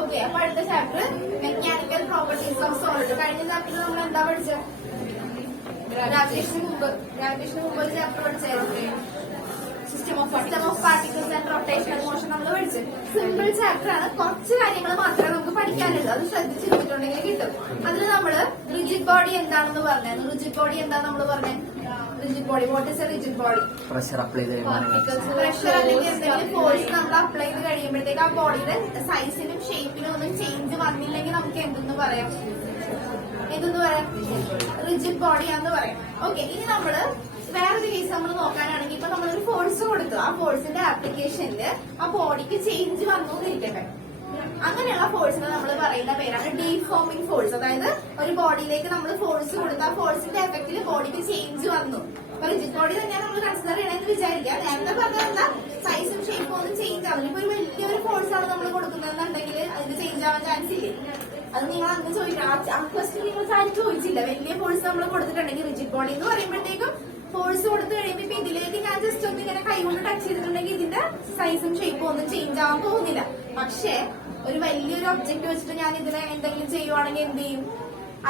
Okay, അപ്പൊ അടുത്ത chapter mechanical properties of solid. കഴിഞ്ഞ ചാപ്റ്ററിൽ നമ്മൾ എന്താ പഠിച്ചത്? ഗ്രാവിറ്റേഷന് മുമ്പ് ഒരു ചാപ്റ്റർ പഠിച്ചായിരുന്നു, system of particles and rotational motion നമ്മൾ പഠിച്ചത്. സിമ്പിൾ ചാപ്റ്റർ ആണ്, കുറച്ച് കാര്യങ്ങൾ മാത്രമേ നമുക്ക് പഠിക്കാനുള്ളൂ. അത് ശ്രദ്ധിച്ചിരുന്നിട്ടുണ്ടെങ്കിൽ കിട്ടും. അതിൽ നമ്മള് റിജിഡ് ബോഡി എന്താണെന്ന് പറഞ്ഞു. റിജിഡ് ബോഡി എന്താണെന്ന് നമ്മൾ പറഞ്ഞത്? Rigid body, what is A rigid body? Pressure apply pressure അല്ലെങ്കിൽ എന്തെങ്കിലും ഫോഴ്സ് നമ്മൾ അപ്ലൈ ചെയ്ത് കഴിയുമ്പോഴത്തേക്ക് ആ ബോഡിയുടെ സൈസിനും ഷേപ്പിനും ഒന്നും ചേഞ്ച് വന്നില്ലെങ്കിൽ നമുക്ക് എന്തെന്ന് പറയാം? റിജിഡ് ബോഡിയാന്ന് പറയാം. ഓക്കെ, ഇനി നമ്മള് വേറൊരു കേസ് നമ്മൾ നോക്കാനാണെങ്കിൽ ഇപ്പൊ നമ്മളൊരു ഫോഴ്സ് കൊടുത്തു, ആ ഫോഴ്സിന്റെ ആപ്ലിക്കേഷനിൽ ആ ബോഡിക്ക് ചേഞ്ച് വന്നു എന്നിരിക്കട്ടെ. അങ്ങനെയുള്ള ഫോഴ്സിനെ നമ്മൾ പറയുന്ന പേരാണ് ഡീഫോമിംഗ് ഫോഴ്സ്. അതായത് ഒരു ബോഡിയിലേക്ക് നമ്മൾ ഫോഴ്സ് കൊടുത്ത് ആ ഫോഴ്സിന്റെ എഫക്റ്റിൽ ബോഡിക്ക് ചേഞ്ച് വന്നു. അപ്പൊ റിജിഡ് ബോഡി തന്നെയാണ് നമ്മൾ കൺസിഡർ ചെയ്യണമെന്ന് വിചാരിക്കുക. നേരത്തെ പറഞ്ഞാൽ എന്താ, സൈസും ഷേപ്പും ഒന്നും ചേഞ്ച് ആവില്ല. ഇപ്പൊ ഒരു വലിയൊരു ഫോഴ്സാണ് നമ്മൾ കൊടുക്കുന്നതെന്നുണ്ടെങ്കിൽ അതിന് ചേഞ്ച് ആവാൻ ചാൻസ് ഇല്ലേ? അത് നിങ്ങൾ അന്ന് ചോദിക്കണം. ആ ക്വസ്റ്റ്യൻ നിങ്ങൾ ആരും ചോദിച്ചില്ല. വലിയ ഫോഴ്സ് നമ്മൾ കൊടുത്തിട്ടുണ്ടെങ്കിൽ റിജിഡ് ബോഡി എന്ന് പറയുമ്പോഴത്തേക്കും ഫോഴ്സ് കൊടുത്തു കഴിയുമ്പോൾ ഇപ്പൊ ഇതിലേക്ക് ഞാൻ ജസ്റ്റ് ഒന്ന് ഇങ്ങനെ കൈ കൊണ്ട് ടച്ച് ചെയ്തിട്ടുണ്ടെങ്കിൽ ഇതിന്റെ സൈസും ഷേപ്പും ഒന്നും ചേഞ്ച് ആവാൻ പോകുന്നില്ല. പക്ഷേ ഒരു വലിയൊരു ഒബ്ജക്ട് വെച്ചിട്ട് ഞാൻ ഇതിനെ എന്തെങ്കിലും ചെയ്യുവാണെങ്കിൽ എന്ത് ചെയ്യും?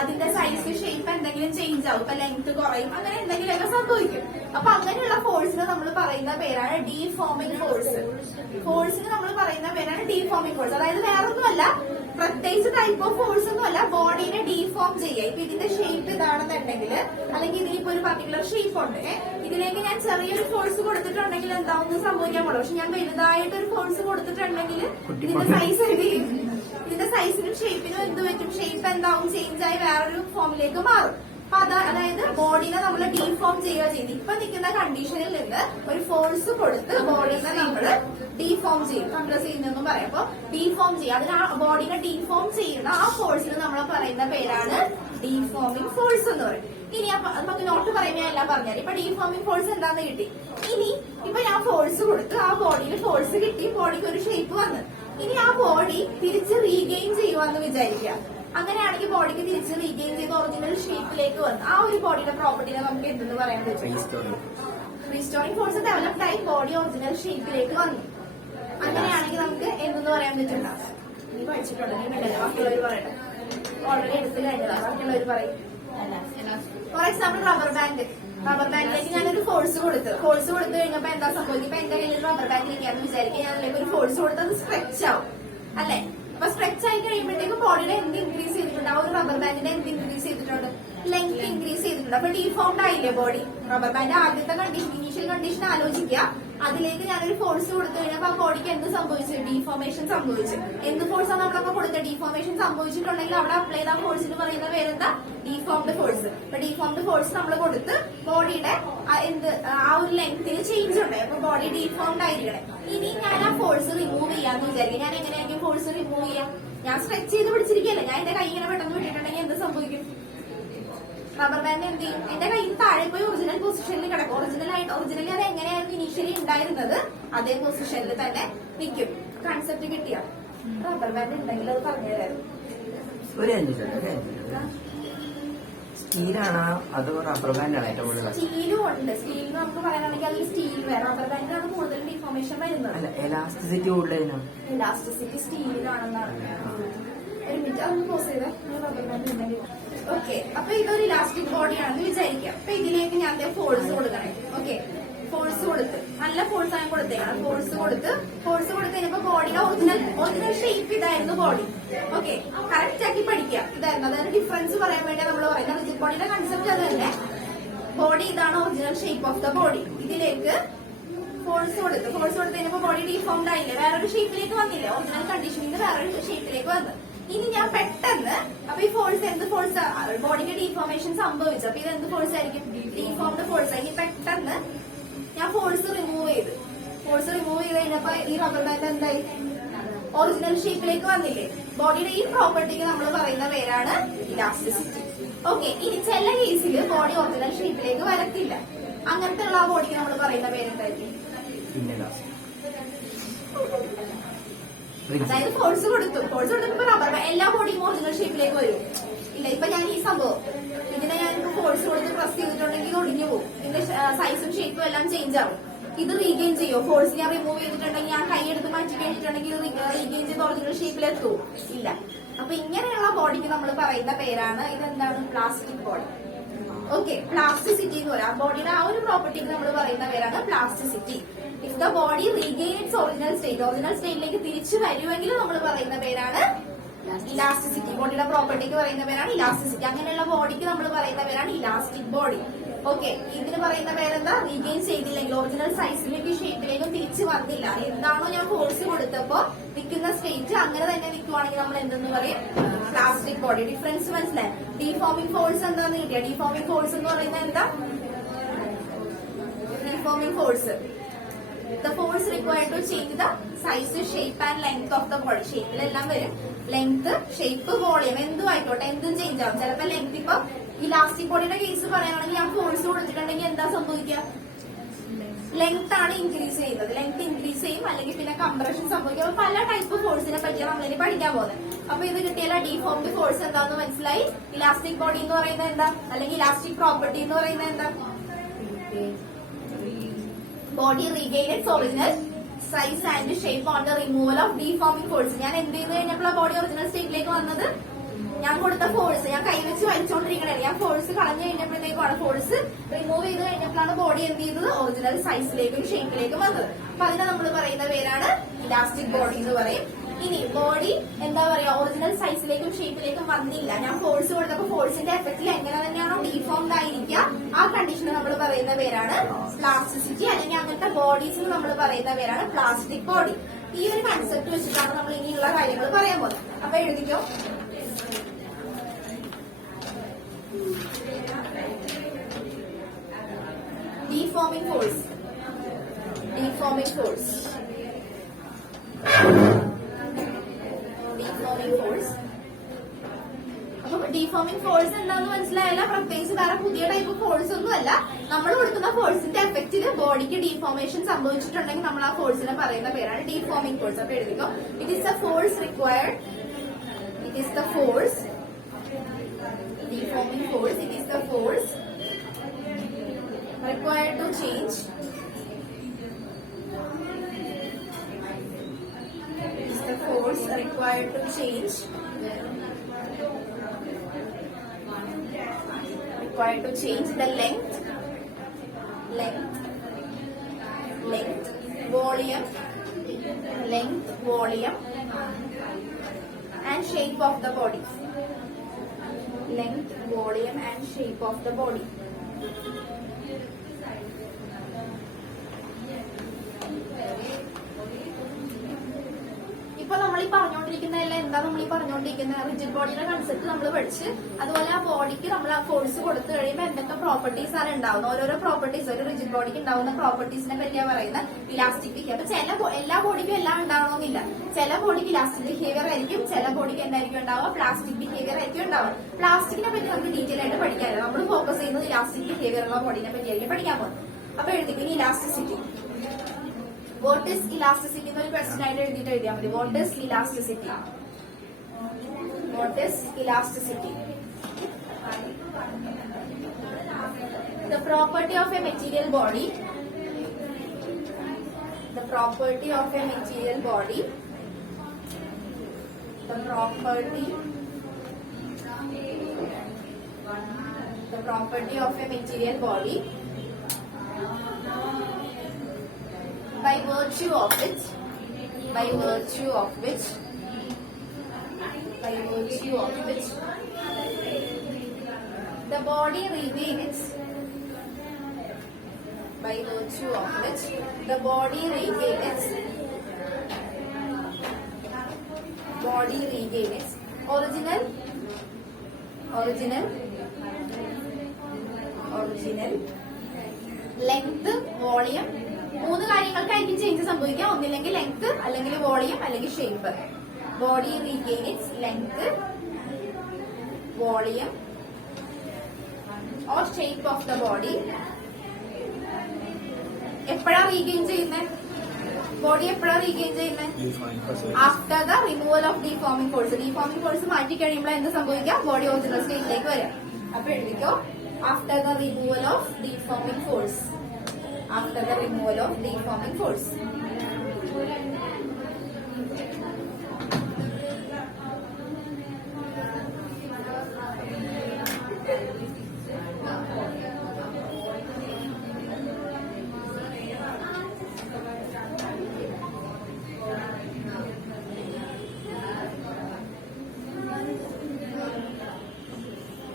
അതിന്റെ സൈസ് ഷേപ്പ് എന്തെങ്കിലും ചേഞ്ച് ആവും. ഇപ്പൊ ലെങ്ത് കുറയും, അങ്ങനെ എന്തെങ്കിലുമൊക്കെ സംഭവിക്കും. അപ്പൊ അങ്ങനെയുള്ള ഫോഴ്സിന് നമ്മൾ പറയുന്ന പേരാണ് ഡീഫോമിംഗ് ഫോഴ്സ്. ഫോഴ്സിന് നമ്മൾ പറയുന്ന പേരാണ് ഡീഫോമിംഗ് ഫോഴ്സ്. അതായത് വേറൊന്നുമല്ല, പ്രത്യേകിച്ച് ടൈപ്പ് ഓഫ് ഫോഴ്സ് ഒന്നുമല്ല, ബോഡീനെ ഡീഫോം ചെയ്യുക. ഇപ്പൊ ഇതിന്റെ ഷേപ്പ് ഇതാണെന്നുണ്ടെങ്കിൽ, അല്ലെങ്കിൽ ഇതിനിപ്പോ ഒരു പർട്ടിക്കുലർ ഷേപ്പ് ഉണ്ട്, ഇതിലേക്ക് ഞാൻ ചെറിയൊരു ഫോഴ്സ് കൊടുത്തിട്ടുണ്ടെങ്കിൽ എന്താവുന്ന സംഭവിക്കാൻ പാടും. പക്ഷെ ഞാൻ വലുതായിട്ടൊരു ഫോഴ്സ് കൊടുത്തിട്ടുണ്ടെങ്കിൽ ഇതിന്റെ സൈസ് എന്ത് ചെയ്യും? ഇതിന്റെ സൈസിനും ഷേപ്പിനും എന്ത് പറ്റും? ഷേപ്പ് എന്താവും? ചേഞ്ച് ആയി വേറൊരു ഫോമിലേക്ക് മാറും. അപ്പൊ അതായത് ബോഡീനെ നമ്മൾ ഡീഫോം ചെയ്യുക ചെയ്ത് ഇപ്പൊ നിൽക്കുന്ന കണ്ടീഷനിൽ നിന്ന് ഒരു ഫോഴ്സ് കൊടുത്ത് ബോഡീനെ നമ്മൾ ഡീഫോം ചെയ്യും. കംപ്രസ് ചെയ്യുന്നതെന്നും പറയാം. അപ്പൊ ഡീഫോം ചെയ്യും. അതിന് ആ ബോഡീനെ ഡീഫോം ചെയ്യുന്ന ആ ഫോഴ്സിന് നമ്മൾ പറയുന്ന പേരാണ് ഡീഫോമിംഗ് ഫോഴ്സ് എന്ന് പറയും. ഇനി നമുക്ക് നോട്ട് പറയുമ്പോൾ എല്ലാം പറഞ്ഞാൽ ഇപ്പൊ ഡീഫോമിംഗ് ഫോഴ്സ് എന്താന്ന് കിട്ടി. ഇനി ഇപ്പൊ ഞാൻ ഫോഴ്സ് കൊടുത്ത് ആ ബോഡിയിൽ ഫോഴ്സ് കിട്ടി, ബോഡിക്ക് ഒരു ഷേപ്പ് വന്ന്. ഇനി ആ ബോഡി തിരിച്ച് റീഗെയിൻ ചെയ്യുവാന്ന് വിചാരിക്കുക. അങ്ങനെയാണെങ്കിൽ ബോഡിക്ക് തിരിച്ച് റീഗെയിൻ ചെയ്ത് ഒറിജിനൽ ഷേപ്പിലേക്ക് വന്നു. ആ ഒരു ബോഡിയുടെ പ്രോപ്പർട്ടിനെ നമുക്ക് എന്തെന്ന് പറയാൻ പറ്റും? റീസ്റ്റോറിംഗ് ഫോഴ്സ് ഡെവലപ്ഡ് ആയി ബോഡി ഒറിജിനൽ ഷേപ്പിലേക്ക് വന്നു. അങ്ങനെയാണെങ്കിൽ നമുക്ക് എന്തെന്ന് പറയാൻ പറ്റില്ല? നീ പഠിച്ചിട്ടുണ്ട്, നീ വേണ്ടല്ലോ, ബാക്കിയുള്ളവർ പറയട്ടെ. ഓൾറെഡി എടുത്ത് കഴിഞ്ഞതാ, ബാക്കിയുള്ളവർ പറയും. For example rubber band. Rubber ബാൻഡിലേക്ക് ഞാനൊരു ഫോഴ്സ് കൊടുത്തു കഴിഞ്ഞപ്പോ എന്താ സംഭവിക്കും? ഇപ്പൊ എന്റെ കയ്യിൽ റബ്ബർ ബാൻഡ് ഇരിക്കാന്ന് വിചാരിക്കും. ഞാൻ അതിലേക്ക് ഒരു ഫോഴ്സ് കൊടുത്ത് അത് സ്ട്രെച്ച് ആവും അല്ലെ? അപ്പൊ സ്ട്രെച്ച് ആയി കഴിയുമ്പോഴത്തേക്കും ബോഡിയുടെ എന്ത് ഇൻക്രീസ് ചെയ്തിട്ടുണ്ട്? ആ ഒരു റബ്ബർ ബാൻഡിന്റെ എന്ത് ഇൻക്രീസ് ചെയ്തിട്ടുണ്ട്? ലെങ്ത് ഇൻക്രീസ് ചെയ്തിട്ടുണ്ട്. അപ്പൊ ഡീഫോംഡ് ആയില്ലേ ബോഡി? റബ്ബർ ബാൻഡ് ആദ്യത്തെ കണ്ടീഷൻ, ഇനീഷ്യൽ കണ്ടീഷൻ ആലോചിക്കുക. അതിലേക്ക് ഞാനൊരു ഫോഴ്സ് കൊടുത്തു കഴിഞ്ഞപ്പോ ആ ബോഡിക്ക് എന്ത് സംഭവിച്ചു? ഡീഫോമേഷൻ സംഭവിച്ചു. എന്ത് ഫോഴ്സാണ് നമ്മളൊക്കെ കൊടുത്തത്? ഡീഫോമേഷൻ സംഭവിച്ചിട്ടുണ്ടെങ്കിൽ അവിടെ അപ്ലൈ ചെയ്ത ഫോഴ്സിന് പറയുന്ന പേരെന്താ? Deformed force. അപ്പൊ ഡീഫോംഡ് ഫോഴ്സ് നമ്മൾ കൊടുത്ത് ബോഡിയുടെ ആ ഒരു ലെങ്ത്തിന് ചേഞ്ച് ഉണ്ട്. അപ്പൊ ബോഡി ഡീഫോംഡ് ആയിരിക്കണം. ഇനി ഞാൻ ആ ഫോഴ്സ് റിമൂവ് ചെയ്യാന്ന് വിചാരിക്കും. ഞാൻ എങ്ങനെയായിരിക്കും ഫോഴ്സ് റിമൂവ് ചെയ്യാം? ഞാൻ സ്ട്രെച്ച് ചെയ്ത് പിടിച്ചിരിക്കുകയല്ലേ. ഞാൻ എന്റെ കൈ ഇങ്ങനെ പെട്ടെന്ന് വിട്ടിട്ടുണ്ടെങ്കിൽ എന്ത് സംഭവിക്കും? റബ്ബർ ബാൻഡ് എന്ത് ചെയ്യും? എന്റെ കയ്യിൽ താഴെ പോയി ഒറിജിനൽ പൊസിഷനിൽ കിടക്കും. ഒറിജിനലി അത് എങ്ങനെയായിരുന്നു ഇനീഷ്യലി ഉണ്ടായിരുന്നത് അതേ പൊസിഷനിൽ തന്നെ നിൽക്കും. കൺസെപ്റ്റ് കിട്ടിയ റബ്ബർ ബാൻഡ് ഉണ്ടെങ്കിൽ അത് പറഞ്ഞുതരായിരുന്നു. സ്റ്റീലാണോ അതോ റബ്ബർ ബാൻഡാണ് ഏറ്റവും കൂടുതൽ? സ്റ്റീലും ഉണ്ട്. സ്റ്റീലിന് നമുക്ക് പറയാനാണെങ്കിൽ അതിൽ സ്റ്റീൽ വേറെ. റബ്ബർ ബാൻഡിനാണ് കൂടുതൽ ഡിഫോർമേഷൻ വരുന്നത്. എലാസ്റ്റിസിറ്റി കൂടുതലാണ്. എലാസ്റ്റിസിറ്റി സ്റ്റീലിനാണെന്നാണ്. ഒരു മിനിറ്റ് അതൊന്ന് പോസ് ചെയ്തേ. റബ്ബർ ബാൻഡ് ഉണ്ടെങ്കിൽ ഓക്കെ. അപ്പൊ ഇതൊരു ഇലാസ്റ്റിക് ബോഡിയാണെന്ന് വിചാരിക്കാം. അപ്പൊ ഇതിലേക്ക് ഞാൻ ഫോഴ്സ് കൊടുക്കണേ. ഓക്കെ, ഫോഴ്സ് കൊടുത്ത് നല്ല ഫോഴ്സ് ആണ് കൊടുത്തേക്കണം. ഫോഴ്സ് കൊടുത്ത് കഴിഞ്ഞപ്പോ ബോഡിയുടെ ഒറിജിനൽ ഷേപ്പ് ഇതായിരുന്നു ബോഡി. ഓക്കെ, കറക്റ്റ് ആക്കി പഠിക്കുക. ഇതായിരുന്നു. അതായത് ഡിഫറൻസ് പറയാൻ വേണ്ടി നമ്മൾ പറയുന്നത് റിജിഡ് ബോഡിയുടെ കൺസെപ്റ്റ് അത് തന്നെ. ബോഡി ഇതാണ് original shape of the body. ഇതിലേക്ക് ഫോഴ്സ് കൊടുത്ത് കഴിഞ്ഞപ്പോ ബോഡി ഡീഫോംഡ് ആയില്ലേ? വേറൊരു ഷേപ്പിലേക്ക് വന്നില്ലേ? ഒറിജിനൽ കണ്ടീഷനിൽ നിന്ന് വേറൊരു ഷേപ്പിലേക്ക് വന്നു. ഇനി ഞാൻ പെട്ടെന്ന് അപ്പൊ ഈ ഫോഴ്സ് എന്ത് ഫോഴ്സ്? ബോഡിക്ക് ഡീഫോർമേഷൻ സംഭവിച്ചു. അപ്പൊ ഇത് എന്ത് ഫോഴ്സ് ആയിരിക്കും? Deformed force. ഇനി പെട്ടെന്ന് ഞാൻ ഫോഴ്സ് റിമൂവ് ചെയ്ത് കഴിഞ്ഞപ്പോ ഈ റബ്ബർ ബാൻഡ് എന്തായി? ഒറിജിനൽ ഷേപ്പിലേക്ക് വന്നില്ലേ? ബോഡിയുടെ ഈ പ്രോപ്പർട്ടിക്ക് നമ്മൾ പറയുന്ന പേരാണ് ഇലാസ്റ്റിസിറ്റി. ഓക്കെ, ഇനി ചില കേസിൽ ബോഡി ഒറിജിനൽ ഷേപ്പിലേക്ക് വരത്തില്ല. അങ്ങനത്തെ ഉള്ള ബോഡിക്ക് നമ്മൾ പറയുന്ന പേരെന്തായിരിക്കും? അതായത് ഫോഴ്സ് കൊടുത്തപ്പോ റബ്ബർ എല്ലാ ബോഡിയും ഒറിജിനൽ ഷേപ്പിലേക്ക് വരും ഇല്ല. ഇപ്പൊ ഞാൻ ഈ സംഭവം ഇതിനെ ഞാൻ ഫോഴ്സ് കൊടുത്ത് പ്രസ് ചെയ്തിട്ടുണ്ടെങ്കിൽ ഒടിഞ്ഞു പോകും. ഇതിന്റെ സൈസും ഷേപ്പും എല്ലാം ചേഞ്ച് ആവും. ഇത് റീഗെയിൻ ചെയ്യോ? ഫോഴ്സ് ഞാൻ റിമൂവ് ചെയ്തിട്ടുണ്ടെങ്കിൽ ഞാൻ കൈ എടുത്ത് മാറ്റി കഴിഞ്ഞിട്ടുണ്ടെങ്കിൽ ഇത് റീഗെയിൻ ചെയ്ത് ഒറിജിനൽ ഷേപ്പിലെത്തുമോ? ഇല്ല. അപ്പൊ ഇങ്ങനെയുള്ള ബോഡിക്ക് നമ്മൾ പറയുന്ന പേരാണ് ഇതെന്താണ്? Plastic body. ഓക്കെ, പ്ലാസ്റ്റിസിറ്റി എന്ന് പറയാം. ബോഡിയുടെ ആ ഒരു പ്രോപ്പർട്ടിക്ക് നമ്മൾ പറയുന്ന പേരാണ് plasticity. If the body regain its original സ്റ്റേറ്റിലേക്ക് തിരിച്ചു വരുമെങ്കിൽ നമ്മൾ പറയുന്ന പേരാണ് ഇലാസ്റ്റിസിറ്റി. ബോഡിയുടെ പ്രോപ്പർട്ടിക്ക് പറയുന്ന പേരാണ് ഇലാസ്റ്റിസിറ്റി. അങ്ങനെയുള്ള ബോഡിക്ക് നമ്മൾ പറയുന്ന പേരാണ് ഇലാസ്റ്റിക് ബോഡി. ഓക്കെ, ഇതിന് പറയുന്ന പേരെന്താ? റീഗെയിൻ ചെയ്തില്ലെങ്കിൽ, ഒറിജിനൽ സൈസിലേക്കും ഷേപ്പിലേക്കും തിരിച്ചു വന്നില്ല, എന്താണോ ഞാൻ ഫോഴ്സ് കൊടുത്തപ്പോ നിൽക്കുന്ന സ്റ്റേറ്റ് അങ്ങനെ തന്നെ നിൽക്കുവാണെങ്കിൽ നമ്മൾ എന്തെന്ന് പറയും? Plastic body. ഡിഫറൻസ് മനസ്സിലായി? ഡീഫോമിംഗ് ഫോഴ്സ് എന്താന്ന് കിട്ടിയ? ഡീഫോമിംഗ് ഫോഴ്സ് എന്ന് പറയുന്നത് എന്താ? Deforming force, the force required to change the size, shape and length of the body. ഷേപ്പിലെല്ലാം വരും. ലെങ്ത്, ഷേപ്പ്, വോളിയം എന്തും ആയിക്കോട്ടെ, എന്തും ചേഞ്ച് ആവും. ചിലപ്പോ ലെങ്ത്, ഇപ്പൊ ഇലാസ്റ്റിക് ബോഡിയുടെ കേസ് പറയുകയാണെങ്കിൽ ഞാൻ ഫോഴ്സ് കൊടുത്തിട്ടുണ്ടെങ്കിൽ എന്താ സംഭവിക്കുക? ലെങ്ത് ആണ് ഇൻക്രീസ് ചെയ്യുന്നത്. ലെങ്ത് ഇൻക്രീസ് ചെയ്യും, അല്ലെങ്കിൽ പിന്നെ കംപ്രഷൻ സംഭവിക്കും. അപ്പൊ പല ടൈപ്പ് ഫോഴ്സിനെ പറ്റിയാണ് നമ്മളിനി പഠിക്കാൻ പോകുന്നത്. അപ്പൊ ഇത് കിട്ടിയാൽ ഡീഫോംഡ് ഫോഴ്സ് എന്താണെന്ന് മനസ്സിലായി. ഇലാസ്റ്റിക് ബോഡി എന്ന് പറയുന്നത് എന്താ, അല്ലെങ്കിൽ ഇലാസ്റ്റിക് പ്രോപ്പർട്ടി എന്ന് പറയുന്നത് എന്താ? Body regain its original size and shape on the removal of deforming force. ഞാൻ എന്ത് ചെയ്ത് കഴിഞ്ഞപ്പോൾ ബോഡി ഒറിജിനൽ സ്റ്റേറ്റിലേക്ക് വന്നത്? ഞാൻ കൊടുത്ത ഫോഴ്സ്, ഞാൻ കൈവച്ച് വലിച്ചുകൊണ്ടിരിക്കണേ, ഞാൻ ഫോഴ്സ് കളഞ്ഞു കഴിഞ്ഞപ്പോഴത്തേക്കാണ്, ഫോഴ്സ് റിമൂവ് ചെയ്ത് കഴിഞ്ഞപ്പോഴാണ് ബോഡി എന്ത് ചെയ്തത്? ഒറിജിനൽ സൈസിലേക്കും ഷേപ്പിലേക്കും വന്നത്. അപ്പൊ അതിനെ നമ്മൾ പറയുന്ന പേരാണ് ഇലാസ്റ്റിക് ബോഡി എന്ന് പറയും. ഇനി ബോഡി എന്താ പറയാ, ഒറിജിനൽ സൈസിലേക്കും ഷേപ്പിലേക്കും വന്നില്ല, ഞാൻ ഫോഴ്സ് കൊടുത്തപ്പോ ഫോഴ്സിന്റെ എഫക്റ്റിൽ എങ്ങനെ തന്നെയാണോ ഡീഫോംഡ് ആയിരിക്കുക, ആ കണ്ടീഷന് നമ്മൾ പറയുന്ന പേരാണ് പ്ലാസ്റ്റിസിറ്റി. അല്ലെങ്കിൽ അങ്ങനത്തെ ബോഡീസിന് നമ്മൾ പറയുന്ന പേരാണ് പ്ലാസ്റ്റിക് ബോഡി. ഈ ഒരു കൺസെപ്റ്റ് വെച്ചിട്ടാണ് നമ്മൾ ഇനിയുള്ള കാര്യങ്ങൾ പറയാൻ പോകുന്നത്. അപ്പൊ എഴുതിക്കോ. Deforming force. Deforming force. Deforming force. അപ്പൊ ഡിഫോമിംഗ് ഫോഴ്സ് എന്താന്ന് മനസ്സിലായല്ല. പ്രത്യേകിച്ച് വേറെ പുതിയ ടൈപ്പ് ഫോഴ്സ് ഒന്നും അല്ല. നമ്മൾ കൊടുക്കുന്ന ഫോഴ്സിന്റെ എഫക്റ്റില് ബോഡിക്ക് ഡീഫോമേഷൻ സംഭവിച്ചിട്ടുണ്ടെങ്കിൽ നമ്മൾ ആ ഫോഴ്സിനെ പറയുന്ന പേരാണ് ഡിഫോമിംഗ് ഫോഴ്സ്. അപ്പൊ എഴുതിക്കോ. It is the force required. It is the force. Deforming force. It is the force required to change. It is the force required to change. Required to change the length, volume, and shape of the body. Length, volume and shape of the body. ഇപ്പൊ നമ്മൾ ഈ പറഞ്ഞുകൊണ്ടിരിക്കുന്നതല്ല, എന്താ നമ്മൾ ഈ പറഞ്ഞുകൊണ്ടിരിക്കുന്നത്? Rigid ബോഡിയുടെ concept നമ്മൾ പഠിച്ച്, അതുപോലെ ആ ബോഡിക്ക് നമ്മൾ ആ ഫോഴ്സ് കൊടുത്തു കഴിയുമ്പോൾ എന്തൊക്കെ പ്രോപ്പർട്ടീസ് ആണ് ഉണ്ടാവുന്നത്, ഓരോരോ പ്രോപ്പർട്ടീസ്, ഒരു റിജിഡ് ബോഡിക്ക് ഉണ്ടാവുന്ന പ്രോപ്പർട്ടീസിനെ പറ്റിയാണ് പറയുന്നത്. Elastic behaviour. അപ്പൊ എല്ലാ ബോഡിക്കും എല്ലാം ഉണ്ടാവണമെന്നില്ല. ചില ബോഡിക്ക് ഇലാസ്റ്റിക് ബിഹേവിയർ ആയിരിക്കും, ചില ബോഡിക്ക് എന്തായിരിക്കും ഉണ്ടാവുക? പ്ലാസ്റ്റിക് ബിഹേവിയർ ആയിരിക്കും ഉണ്ടാവുക. പ്ലാസ്റ്റിക്കിനെ പറ്റി നമുക്ക് ഡീറ്റെയിൽ ആയിട്ട് പഠിക്കാനില്ല. നമ്മൾ ഫോക്കസ് ചെയ്യുന്നത് ഇലാസ്റ്റിക് ബിഹേവിയർ ഉള്ള ബോഡിനെ പറ്റിയായിരിക്കും പഠിക്കാൻ പോകുന്നത്. അപ്പൊ എഴുതിക്കും ഇലാസ്റ്റിസിറ്റി. What is elasticity? എന്നൊരു ക്വസ്റ്റ്യൻ ആയിട്ട് എഴുതിയാൽ മതി. What is elasticity? What is elasticity? The property of a material body. The property of a material body. The property. The property of a material body. By virtue of which the body regains original length, volume. മൂന്ന് കാര്യങ്ങൾക്കായിരിക്കും change സംഭവിക്കുക. ഒന്നില്ലെങ്കിൽ length, അല്ലെങ്കിൽ volume, അല്ലെങ്കിൽ shape. Body regain its length, volume or shape of the body. എപ്പോഴാ regain ചെയ്യുന്നത്? Body എപ്പോഴാ regain ചെയ്യുന്നത്? After the removal of deforming force. Deforming force മാറ്റി കഴിയുമ്പോൾ എന്ത് സംഭവിക്കുക? ബോഡി ഒറിജിനൽ സ്റ്റേറ്റിലേക്ക് വരാം. അപ്പൊ എഴുതിക്കോ. After the removal of deforming force. After the removal of deforming force.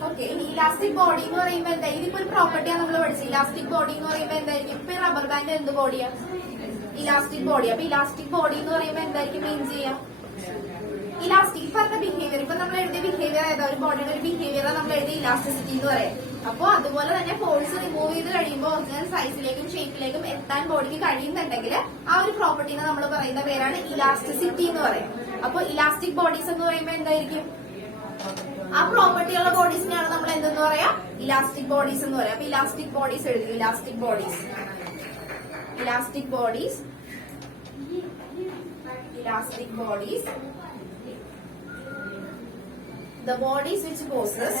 Okay, ഇനി ഇലാസ്റ്റിക് ബോഡി എന്ന് പറയുമ്പോൾ എന്താ, ഇതിപ്പോ ഒരു പ്രോപ്പർട്ടിയാണ് നമ്മൾ പഠിച്ചത്. ഇലാസ്റ്റിക് ബോഡി എന്ന് പറയുമ്പോൾ എന്തായിരിക്കും, ഇപ്പൊ റബ്ബർ ബാൻഡ് എന്ത് ബോഡിയാ, ഇലാസ്റ്റിക് ബോഡി. അപ്പൊ ഇലാസ്റ്റിക് ബോഡി എന്ന് പറയുമ്പോൾ എന്തായിരിക്കും മീൻ ചെയ്യാം, ഇലാസ്റ്റിക് പറഞ്ഞ ബിഹേവിയർ. ഇപ്പൊ നമ്മൾ എഴുതിയ ബിഹേവിയർ ഏതാ, ഒരു ബോഡിയുടെ ഒരു ബിഹേവിയർ നമ്മൾ എഴുതിയ ഇലാസ്റ്റിസിറ്റി എന്ന് പറയാം. അപ്പൊ അതുപോലെ തന്നെ ഫോഴ്സ് റിമൂവ് ചെയ്ത് കഴിയുമ്പോൾ ഒറിജിനൽ സൈസിലേക്കും ഷേപ്പിലേക്കും എത്താൻ ബോഡിക്ക് കഴിയുന്നുണ്ടെങ്കിൽ ആ ഒരു പ്രോപ്പർട്ടിനെ നമ്മൾ പറയുന്ന പേരാണ് ഇലാസ്റ്റിസിറ്റി എന്ന് പറയാം. അപ്പൊ ഇലാസ്റ്റിക് ബോഡീസ് എന്ന് പറയുമ്പോൾ എന്തായിരിക്കും, ആ പ്രോപ്പർട്ടിയുള്ള ബോഡീസിനെയാണ് നമ്മൾ എന്തെന്ന് പറയാം, ഇലാസ്റ്റിക് ബോഡീസ് എന്ന് പറയാം. അപ്പൊ ഇലാസ്റ്റിക് ബോഡീസ് എഴുതി, elastic bodies, elastic bodies, elastic bodies, the bodies which possess,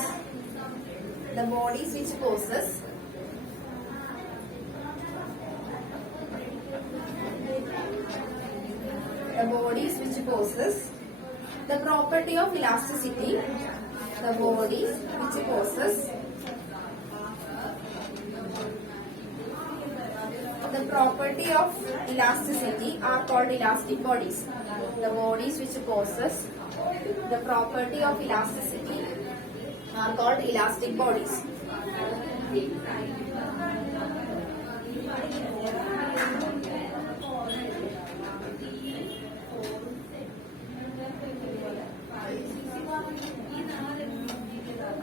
the bodies which possess the bodies which possess the property of elasticity, the bodies which possess the property of elasticity are called elastic bodies. The bodies which possess the property of elasticity are called elastic bodies.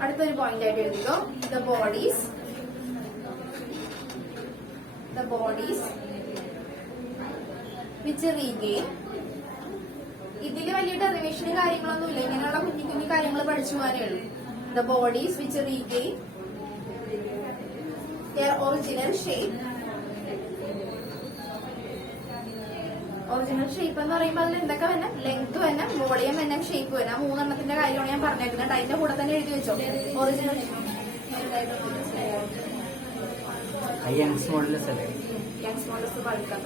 അടുത്തൊരു point ആയിട്ട് എഴുതിക്കോ, the bodies which regain. ഇതില് വലിയ ഡെറിവേഷനും കാര്യങ്ങളൊന്നുമില്ല, ഇങ്ങനെയുള്ള കുഞ്ഞു കുഞ്ഞു കാര്യങ്ങൾ പഠിച്ചു പോകാനേ ഉള്ളൂ. The bodies which regain their original shape. Original shape എന്ന് പറയുമ്പോൾ അതിൽ എന്തൊക്കെ വേണം, ലെങ്ത് വേണം, വോളിയം വേണം, ഷേപ്പ് വേണം. മൂന്നെണ്ണത്തിന്റെ കാര്യമാണ് ഞാൻ പറഞ്ഞേക്കുന്നത്. അതിന്റെ കൂടെ തന്നെ എഴുതി വെച്ചോ, ഒറിജിനൽ യങ്സ് മോഡൽസ് അല്ലേ, യങ്സ് മോഡൽസ് പഠിക്കാത്ത.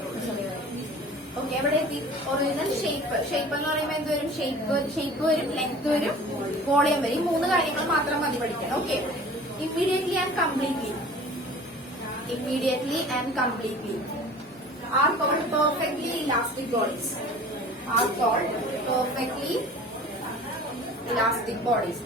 ഓക്കെ, എവിടെ എത്തി, ഒറിജിനൽ ഷേപ്പ്. ഷേപ്പ് എന്ന് പറയുമ്പോൾ എന്ത് വരും, ഷേപ്പ് വരും, ലെങ്ത് വരും, വോളിയം വരും. ഈ മൂന്ന് കാര്യങ്ങൾ മാത്രം മതി പഠിക്കാൻ. Okay, immediately and completely, immediately and completely are called perfectly elastic bodies, are called perfectly elastic bodies.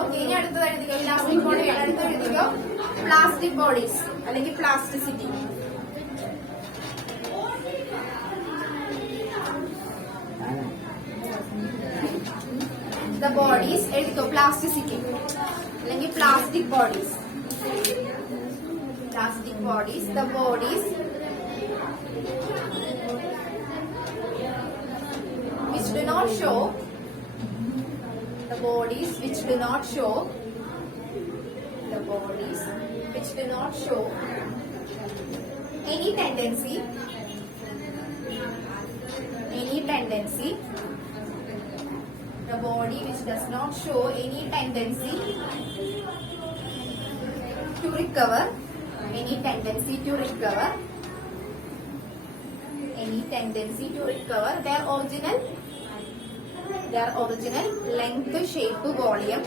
Okay, ഇനി അടുത്തത് എഴുതിക്കോ, ഇലാസ്റ്റിക് ബോഡി. അടുത്ത് എഴുതിക്കോ പ്ലാസ്റ്റിക് ബോഡീസ് അല്ലെങ്കിൽ പ്ലാസ്റ്റിസിറ്റി. The bodies എഴുതിക്കോ, പ്ലാസ്റ്റിസിറ്റി അല്ലെങ്കിൽ plastic bodies, plastic bodies. The bodies which do not show, the bodies which do not show, the bodies which do not show any tendency, the body which does not show any tendency to recover, any tendency to recover, any tendency to recover their original length, shape, volume,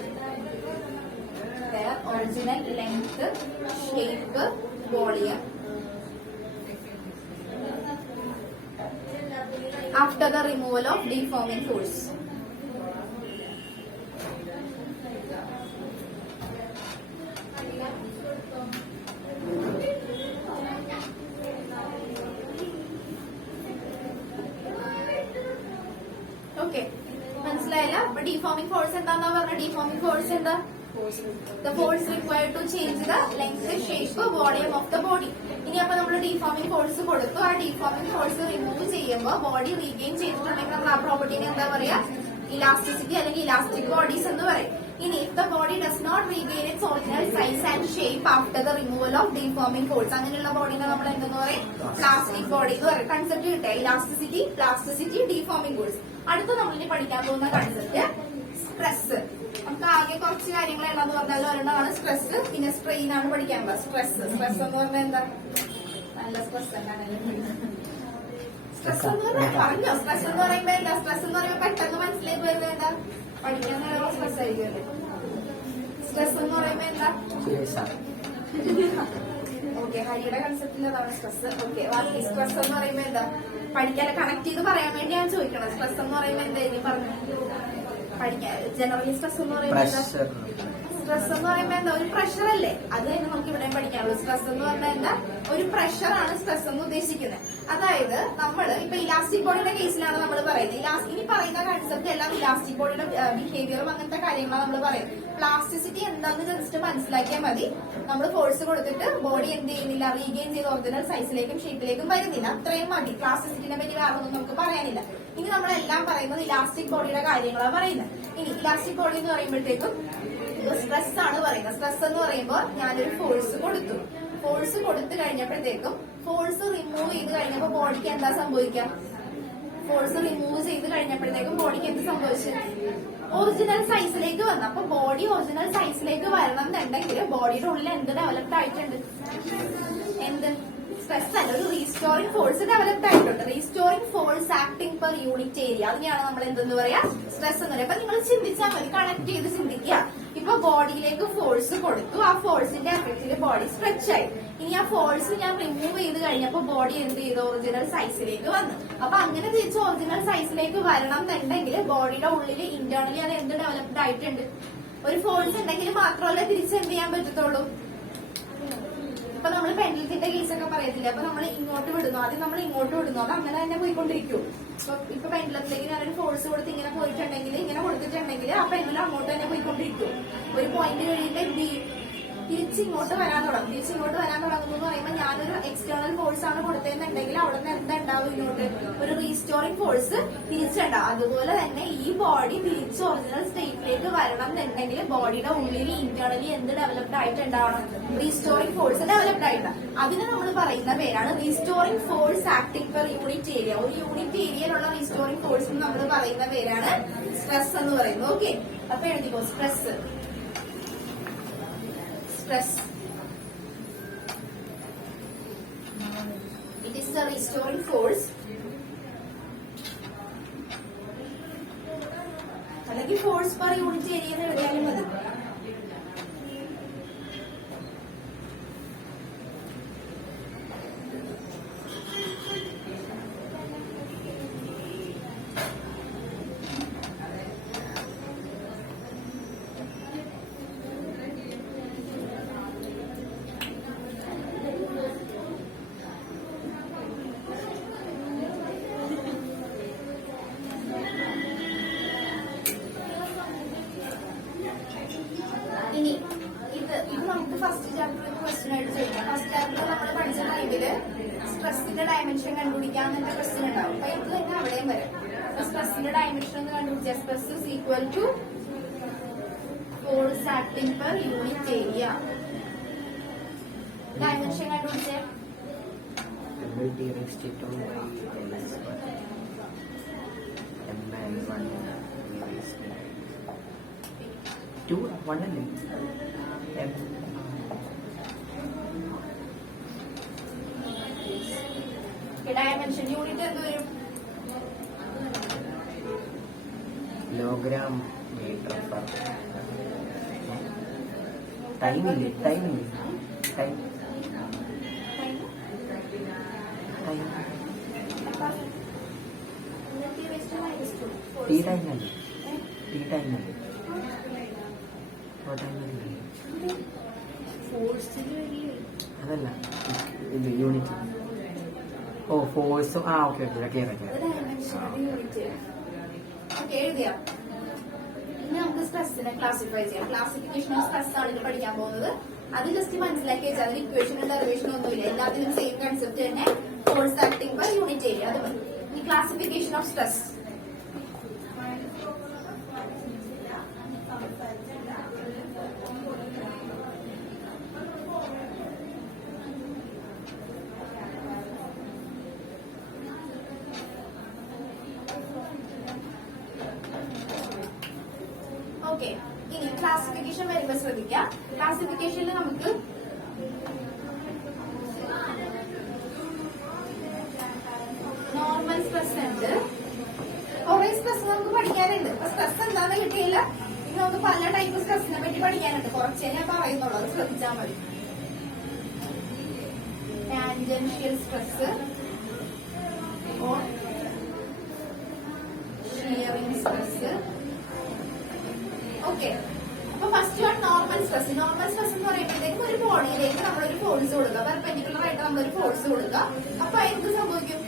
their original length, shape, volume after the removal of deforming force. Okay, മനസ്സിലായില്ല. അപ്പൊ deforming force എന്താന്നാ പറഞ്ഞ, deforming force എന്താ, The force required to change the length, shape, volume of the body. ഇനി അപ്പൊ നമ്മൾ deforming force കൊടുത്തു. ആ deforming force റിമൂവ് ചെയ്യുമ്പോൾ ബോഡി റീഗെയിൻ ചെയ്തിട്ടുണ്ടെങ്കിൽ നമ്മൾ ആ പ്രോപ്പർട്ടിനെ എന്താ പറയാ? ഇലാസ്റ്റിസിറ്റി അല്ലെങ്കിൽ ഇലാസ്റ്റിക് ബോഡീസ് എന്ന് പറയും. ഇനി if the body does not regain its original size and shape after the removal of deforming force, അങ്ങനെയുള്ള ബോഡിനെ നമ്മൾ എന്തെന്ന് പറയും? പ്ലാസ്റ്റിക് ബോഡി എന്ന് പറയും. കൺസെപ്റ്റ് കിട്ടുക ഇലാസ്റ്റിസിറ്റി, പ്ലാസ്റ്റിസിറ്റി, ഡിഫോമിംഗ് ഫോഴ്സ്. അടുത്ത നമ്മളിനി പഠിക്കാൻ പോകുന്ന കൺസെപ്റ്റ് സ്ട്രെസ്. നമുക്ക് ആകെ കുറച്ച് കാര്യങ്ങൾ ഏതാന്ന് പറഞ്ഞാൽ ഒരെണ്ണമാണ് സ്ട്രെസ്, പിന്നെ സ്ട്രെയിൻ ആണ് പഠിക്കാനുള്ളത്. സ്ട്രെസ് എന്ന് പറഞ്ഞാൽ എന്താ? നല്ല സ്ട്രെസ് തന്നെയാണ്. സ്ട്രെസ് എന്ന് പറഞ്ഞാൽ പറഞ്ഞോ? സ്ട്രെസ് എന്ന് പറയുമ്പോ എന്താ? സ്ട്രെസ് എന്ന് പറയുമ്പോ പെട്ടെന്ന് മനസ്സിലേക്ക് വരുന്നത് എന്താ? പഠിക്കാൻ സ്ട്രെസ് ആയിരിക്കും. സ്ട്രെസ് എന്ന് പറയുമ്പോ എന്താ? ഓക്കെ, ഹരിയുടെ കൺസെപ്റ്റിൽ അതാണ് സ്ട്രെസ്. ഓക്കെ, ബാക്കി സ്ട്രെസ് എന്ന് പറയുമ്പോ എന്താ? പഠിക്കാൻ കണക്ട് ചെയ്ത് പറയാൻ വേണ്ടി ഞാൻ ചോദിക്കണം. സ്ട്രെസ് എന്ന് പറയുമ്പോ എന്താ ഇനി പറഞ്ഞു? പഠിക്കാൻ ജനറലി സ്ട്രെസ് എന്ന് പറയുമ്പോ സ്ട്രെസ് എന്ന് പറയുമ്പോ എന്താ? ഒരു പ്രഷർ അല്ലേ? അത് തന്നെ നമുക്ക് ഇവിടെ പഠിക്കാനുള്ളൂ. സ്ട്രെസ് എന്ന് പറഞ്ഞാൽ എന്താ? ഒരു പ്രഷറാണ് സ്ട്രെസ് എന്ന് ഉദ്ദേശിക്കുന്നത്. അതായത് നമ്മൾ ഇപ്പൊ ഇലാസ്റ്റിക് ബോഡിയുടെ കേസിലാണ് നമ്മൾ പറയുന്നത്. ഇനി പറയുന്ന കൺസെപ്റ്റ് എല്ലാം ഇലാസ്റ്റിക് ബോഡിയുടെ ബിഹേവിയറും അങ്ങനത്തെ കാര്യങ്ങളാണ് നമ്മൾ പറയുന്നത്. പ്ലാസ്റ്റിസിറ്റി എന്താന്ന് ജസ്റ്റ് മനസ്സിലാക്കിയാൽ മതി. നമ്മൾ ഫോഴ്സ് കൊടുത്തിട്ട് ബോഡി എന്ത് ചെയ്യുന്നില്ല? റീഗെയിൻ ചെയ്ത് ഒറിജിനൽ സൈസിലേക്കും ഷേപ്പിലേക്കും വരുന്നില്ല. അത്രയും മതി. പ്ലാസ്റ്റിസിറ്റിനെ പറ്റി വേറെ ഒന്നും നമുക്ക് പറയാനില്ല. ഇനി നമ്മളെല്ലാം പറയുന്നത് ഇലാസ്റ്റിക് ബോഡിയുടെ കാര്യങ്ങളാണ് പറയുന്നത്. ഇനി ഇലാസ്റ്റിക് ബോഡി എന്ന് പറയുമ്പോഴത്തേക്കും സ്ട്രെസ് ആണ് പറയുന്നത്. സ്ട്രെസ് എന്ന് പറയുമ്പോൾ ഞാനൊരു ഫോഴ്സ് കൊടുത്തു. ഫോഴ്സ് കൊടുത്തു കഴിഞ്ഞപ്പോഴത്തേക്കും ഫോഴ്സ് റിമൂവ് ചെയ്ത് കഴിഞ്ഞപ്പോ ബോഡിക്ക് എന്താ സംഭവിക്കാം? ഫോഴ്സ് റിമൂവ് ചെയ്ത് കഴിഞ്ഞപ്പോഴത്തേക്കും ബോഡിക്ക് എന്ത് സംഭവിച്ചു? ഒറിജിനൽ സൈസിലേക്ക് വന്നു. അപ്പൊ ബോഡി ഒറിജിനൽ സൈസിലേക്ക് വരണം എന്നുണ്ടെങ്കിൽ ബോഡിയുടെ ഉള്ളിൽ എന്ത് ഡെവലപ്ഡ് ആയിട്ടുണ്ട്? എന്ത്? സ്ട്രെസ് അല്ല, ഒരു റീസ്റ്റോറിംഗ് ഫോഴ്സ് ഡെവലപ്ഡ് ആയിട്ടുണ്ട്. Restoring force acting per unit area, അതിനെയാണ് നമ്മൾ എന്തെന്ന് പറയാ? സ്ട്രെസ് എന്ന് പറയാം. അപ്പൊ നിങ്ങൾ ചിന്തിച്ചാൽ മതി, കണക്ട് ചെയ്ത് ചിന്തിക്കുക. ഇപ്പൊ ബോഡിയിലേക്ക് ഫോഴ്സ് കൊടുത്തു, ആ ഫോഴ്സിന്റെ എഫക്റ്റില് ബോഡി സ്ട്രെച്ച് ആയി. ഇനി ആ ഫോഴ്സ് ഞാൻ റിമൂവ് ചെയ്ത് കഴിഞ്ഞപ്പോ ബോഡി എന്ത് ചെയ്തു? ഒറിജിനൽ സൈസിലേക്ക് വന്നു. അപ്പൊ അങ്ങനെ തിരിച്ച് ഒറിജിനൽ സൈസിലേക്ക് വരണം എന്നുണ്ടെങ്കിൽ ബോഡിയുടെ ഉള്ളിൽ ഇന്റേണലി അത് എന്ത് ഡെവലപ്ഡ് ആയിട്ടുണ്ട്? ഒരു ഫോഴ്സ് ഉണ്ടെങ്കിൽ മാത്രമല്ല തിരിച്ച് എന്ത് ചെയ്യാൻ പറ്റത്തുള്ളൂ. ഇപ്പൊ നമ്മൾ പെൻഡലത്തിന്റെ കേസൊക്കെ പറയത്തില്ല. അപ്പൊ നമ്മൾ ഇങ്ങോട്ട് വിടുന്നു, ആദ്യം നമ്മൾ ഇങ്ങോട്ട് വിടുന്നു, അത് അങ്ങനെ തന്നെ പോയിക്കൊണ്ടിരിക്കും. ഇപ്പൊ പെൻഡലത്തിലേക്ക് ഞാനൊരു ഫോഴ്സ് കൊടുത്ത് ഇങ്ങനെ പോയിട്ടുണ്ടെങ്കിൽ, ഇങ്ങനെ കൊടുത്തിട്ടുണ്ടെങ്കിൽ ആ പെൻഡലം അങ്ങോട്ട് തന്നെ പോയിക്കൊണ്ടിരിക്കും. ഒരു പോയിന്റ് കഴിയുമ്പോൾ എന്ത് ചെയ്യും? തിരിച്ചിങ്ങോട്ട് വരാൻ തുടങ്ങും. തിരിച്ചിങ്ങോട്ട് വരാൻ തുടങ്ങുന്നു എന്ന് പറയുമ്പോൾ ഞാനൊരു എക്സ്റ്റേണൽ ഫോഴ്സ് ആണ് കൊടുത്തതെന്നുണ്ടെങ്കിൽ അവിടെ നിന്ന് എന്തുണ്ടാവും? ഇങ്ങോട്ട് ഒരു റീസ്റ്റോറിംഗ് ഫോഴ്സ് തിരിച്ചുണ്ടാവും. അതുപോലെ തന്നെ ഈ ബോഡി തിരിച്ച് ഒറിജിനൽ സ്റ്റേറ്റിലേക്ക് വരണം എന്നുണ്ടെങ്കിൽ ബോഡിയുടെ ഉള്ളിൽ ഇന്റേണലി എന്ത് ഡെവലപ്ഡ് ആയിട്ടുണ്ടാവണം? റീസ്റ്റോറിംഗ് ഫോഴ്സ് ഡെവലപ്ഡ് ആയിട്ട്. അതിന് നമ്മൾ പറയുന്ന പേരാണ് restoring force acting per unit area. ഒരു യൂണിറ്റ് ഏരിയയിലുള്ള റീസ്റ്റോറിംഗ് ഫോഴ്സ് നമ്മൾ പറയുന്ന പേരാണ് സ്ട്രെസ് എന്ന് പറയുന്നത്. ഓക്കെ, അപ്പൊ എഴുതിക്കോ stress. Stress. It is the restoring force. അല്ലെങ്കിൽ ഫോഴ്സ് പെർ യൂണിറ്റ് ഏരിയ എന്ന് എഴുതിയാലും മതി. ഇനി ഇത് നമുക്ക് ഫസ്റ്റ് ചാപ്റ്ററിൽ ക്വസ്റ്റ്യൻ ആയിട്ട് ചോദിക്കാം. ഫസ്റ്റ് ചാപ്റ്ററിൽ നമ്മൾ പഠിച്ച ടൈമില് സ്ട്രെസ്സിന്റെ ഡയമെൻഷൻ കണ്ടുപിടിക്കാമെന്ന ക്വസ്റ്റ്യൻ ഉണ്ടാവും. അപ്പൊ ഇത് തന്നെ അവിടെയും വരും. സ്ട്രെസ്സിന്റെ ഡയമെൻഷൻ എന്ന് കണ്ടുപിടിച്ച stress is equal to force acting per unit area. Dimension കണ്ടുപിടിച്ചേ. ഡയമെൻഷൻ യൂണിറ്റ് എന്ത് വരും? കിലോഗ്രാം മീറ്റർ പെർ ടൈമില്ലേ? ടൈമില്ലേ? ടൈം ടീ ടൈമല്ലേ? ടീ ടൈമല്ലേ? അതല്ല, ഇത് യൂണിറ്റ്. ഓ ഫോഴ്സും. ആ ഓക്കെ ഓക്കെ ക്ലിയർ. എഴുതിയാ ഇനി നമുക്ക് സ്ട്രെസ്സിനെ ക്ലാസിഫൈ ചെയ്യാം. ക്ലാസിഫിക്കേഷൻ ഓഫ് സ്ട്രെസ് ആണ് ഇത് പഠിക്കാൻ പോകുന്നത്. അത് ജസ്റ്റ് മനസ്സിലാക്കി വെച്ചാൽ അതിൽ ഇക്വേഷനും ഡെറിവേഷനും ഒന്നുമില്ല. എല്ലാത്തിനും സെയിം കൺസെപ്റ്റ് തന്നെ. Force acting per unit area, അത് മതി. ഈ ക്ലാസിഫിക്കേഷൻ ഓഫ് സ്ട്രെസ്. ഓക്കെ, ഇനി ക്ലാസിഫിക്കേഷൻ വരുമ്പോൾ ശ്രദ്ധിക്കാം. ക്ലാസിഫിക്കേഷനിൽ നമുക്ക് നോർമൽ സ്ട്രെസ് ഉണ്ട്. കുറെ സ്ട്രെസ് നമുക്ക് പഠിക്കാനുണ്ട്. അപ്പൊ സ്ട്രെസ് എന്താന്ന് കിട്ടിയില്ല. ഇനി നമുക്ക് പല ടൈപ്പ് സ്ട്രെസ്സിനെ പറ്റി പഠിക്കാനുണ്ട്. കുറച്ചേ ഞാൻ പറയുന്നുള്ളൂ, അത് ശ്രദ്ധിച്ചാൽ മതി. Tangential stress, shearing stress. Okay, അപ്പൊ first one normal stress. Normal stress എന്ന് പറയുമ്പോഴത്തേക്കും ഒരു ബോഡിയിലേക്ക് നമ്മളൊരു ഫോഴ്സ് കൊടുക്കുക, പെർപെൻഡിക്കുലർ ആയിട്ട് നമ്മളൊരു ഫോഴ്സ് കൊടുക്കുക. അപ്പൊ എന്ത് സംഭവിക്കും?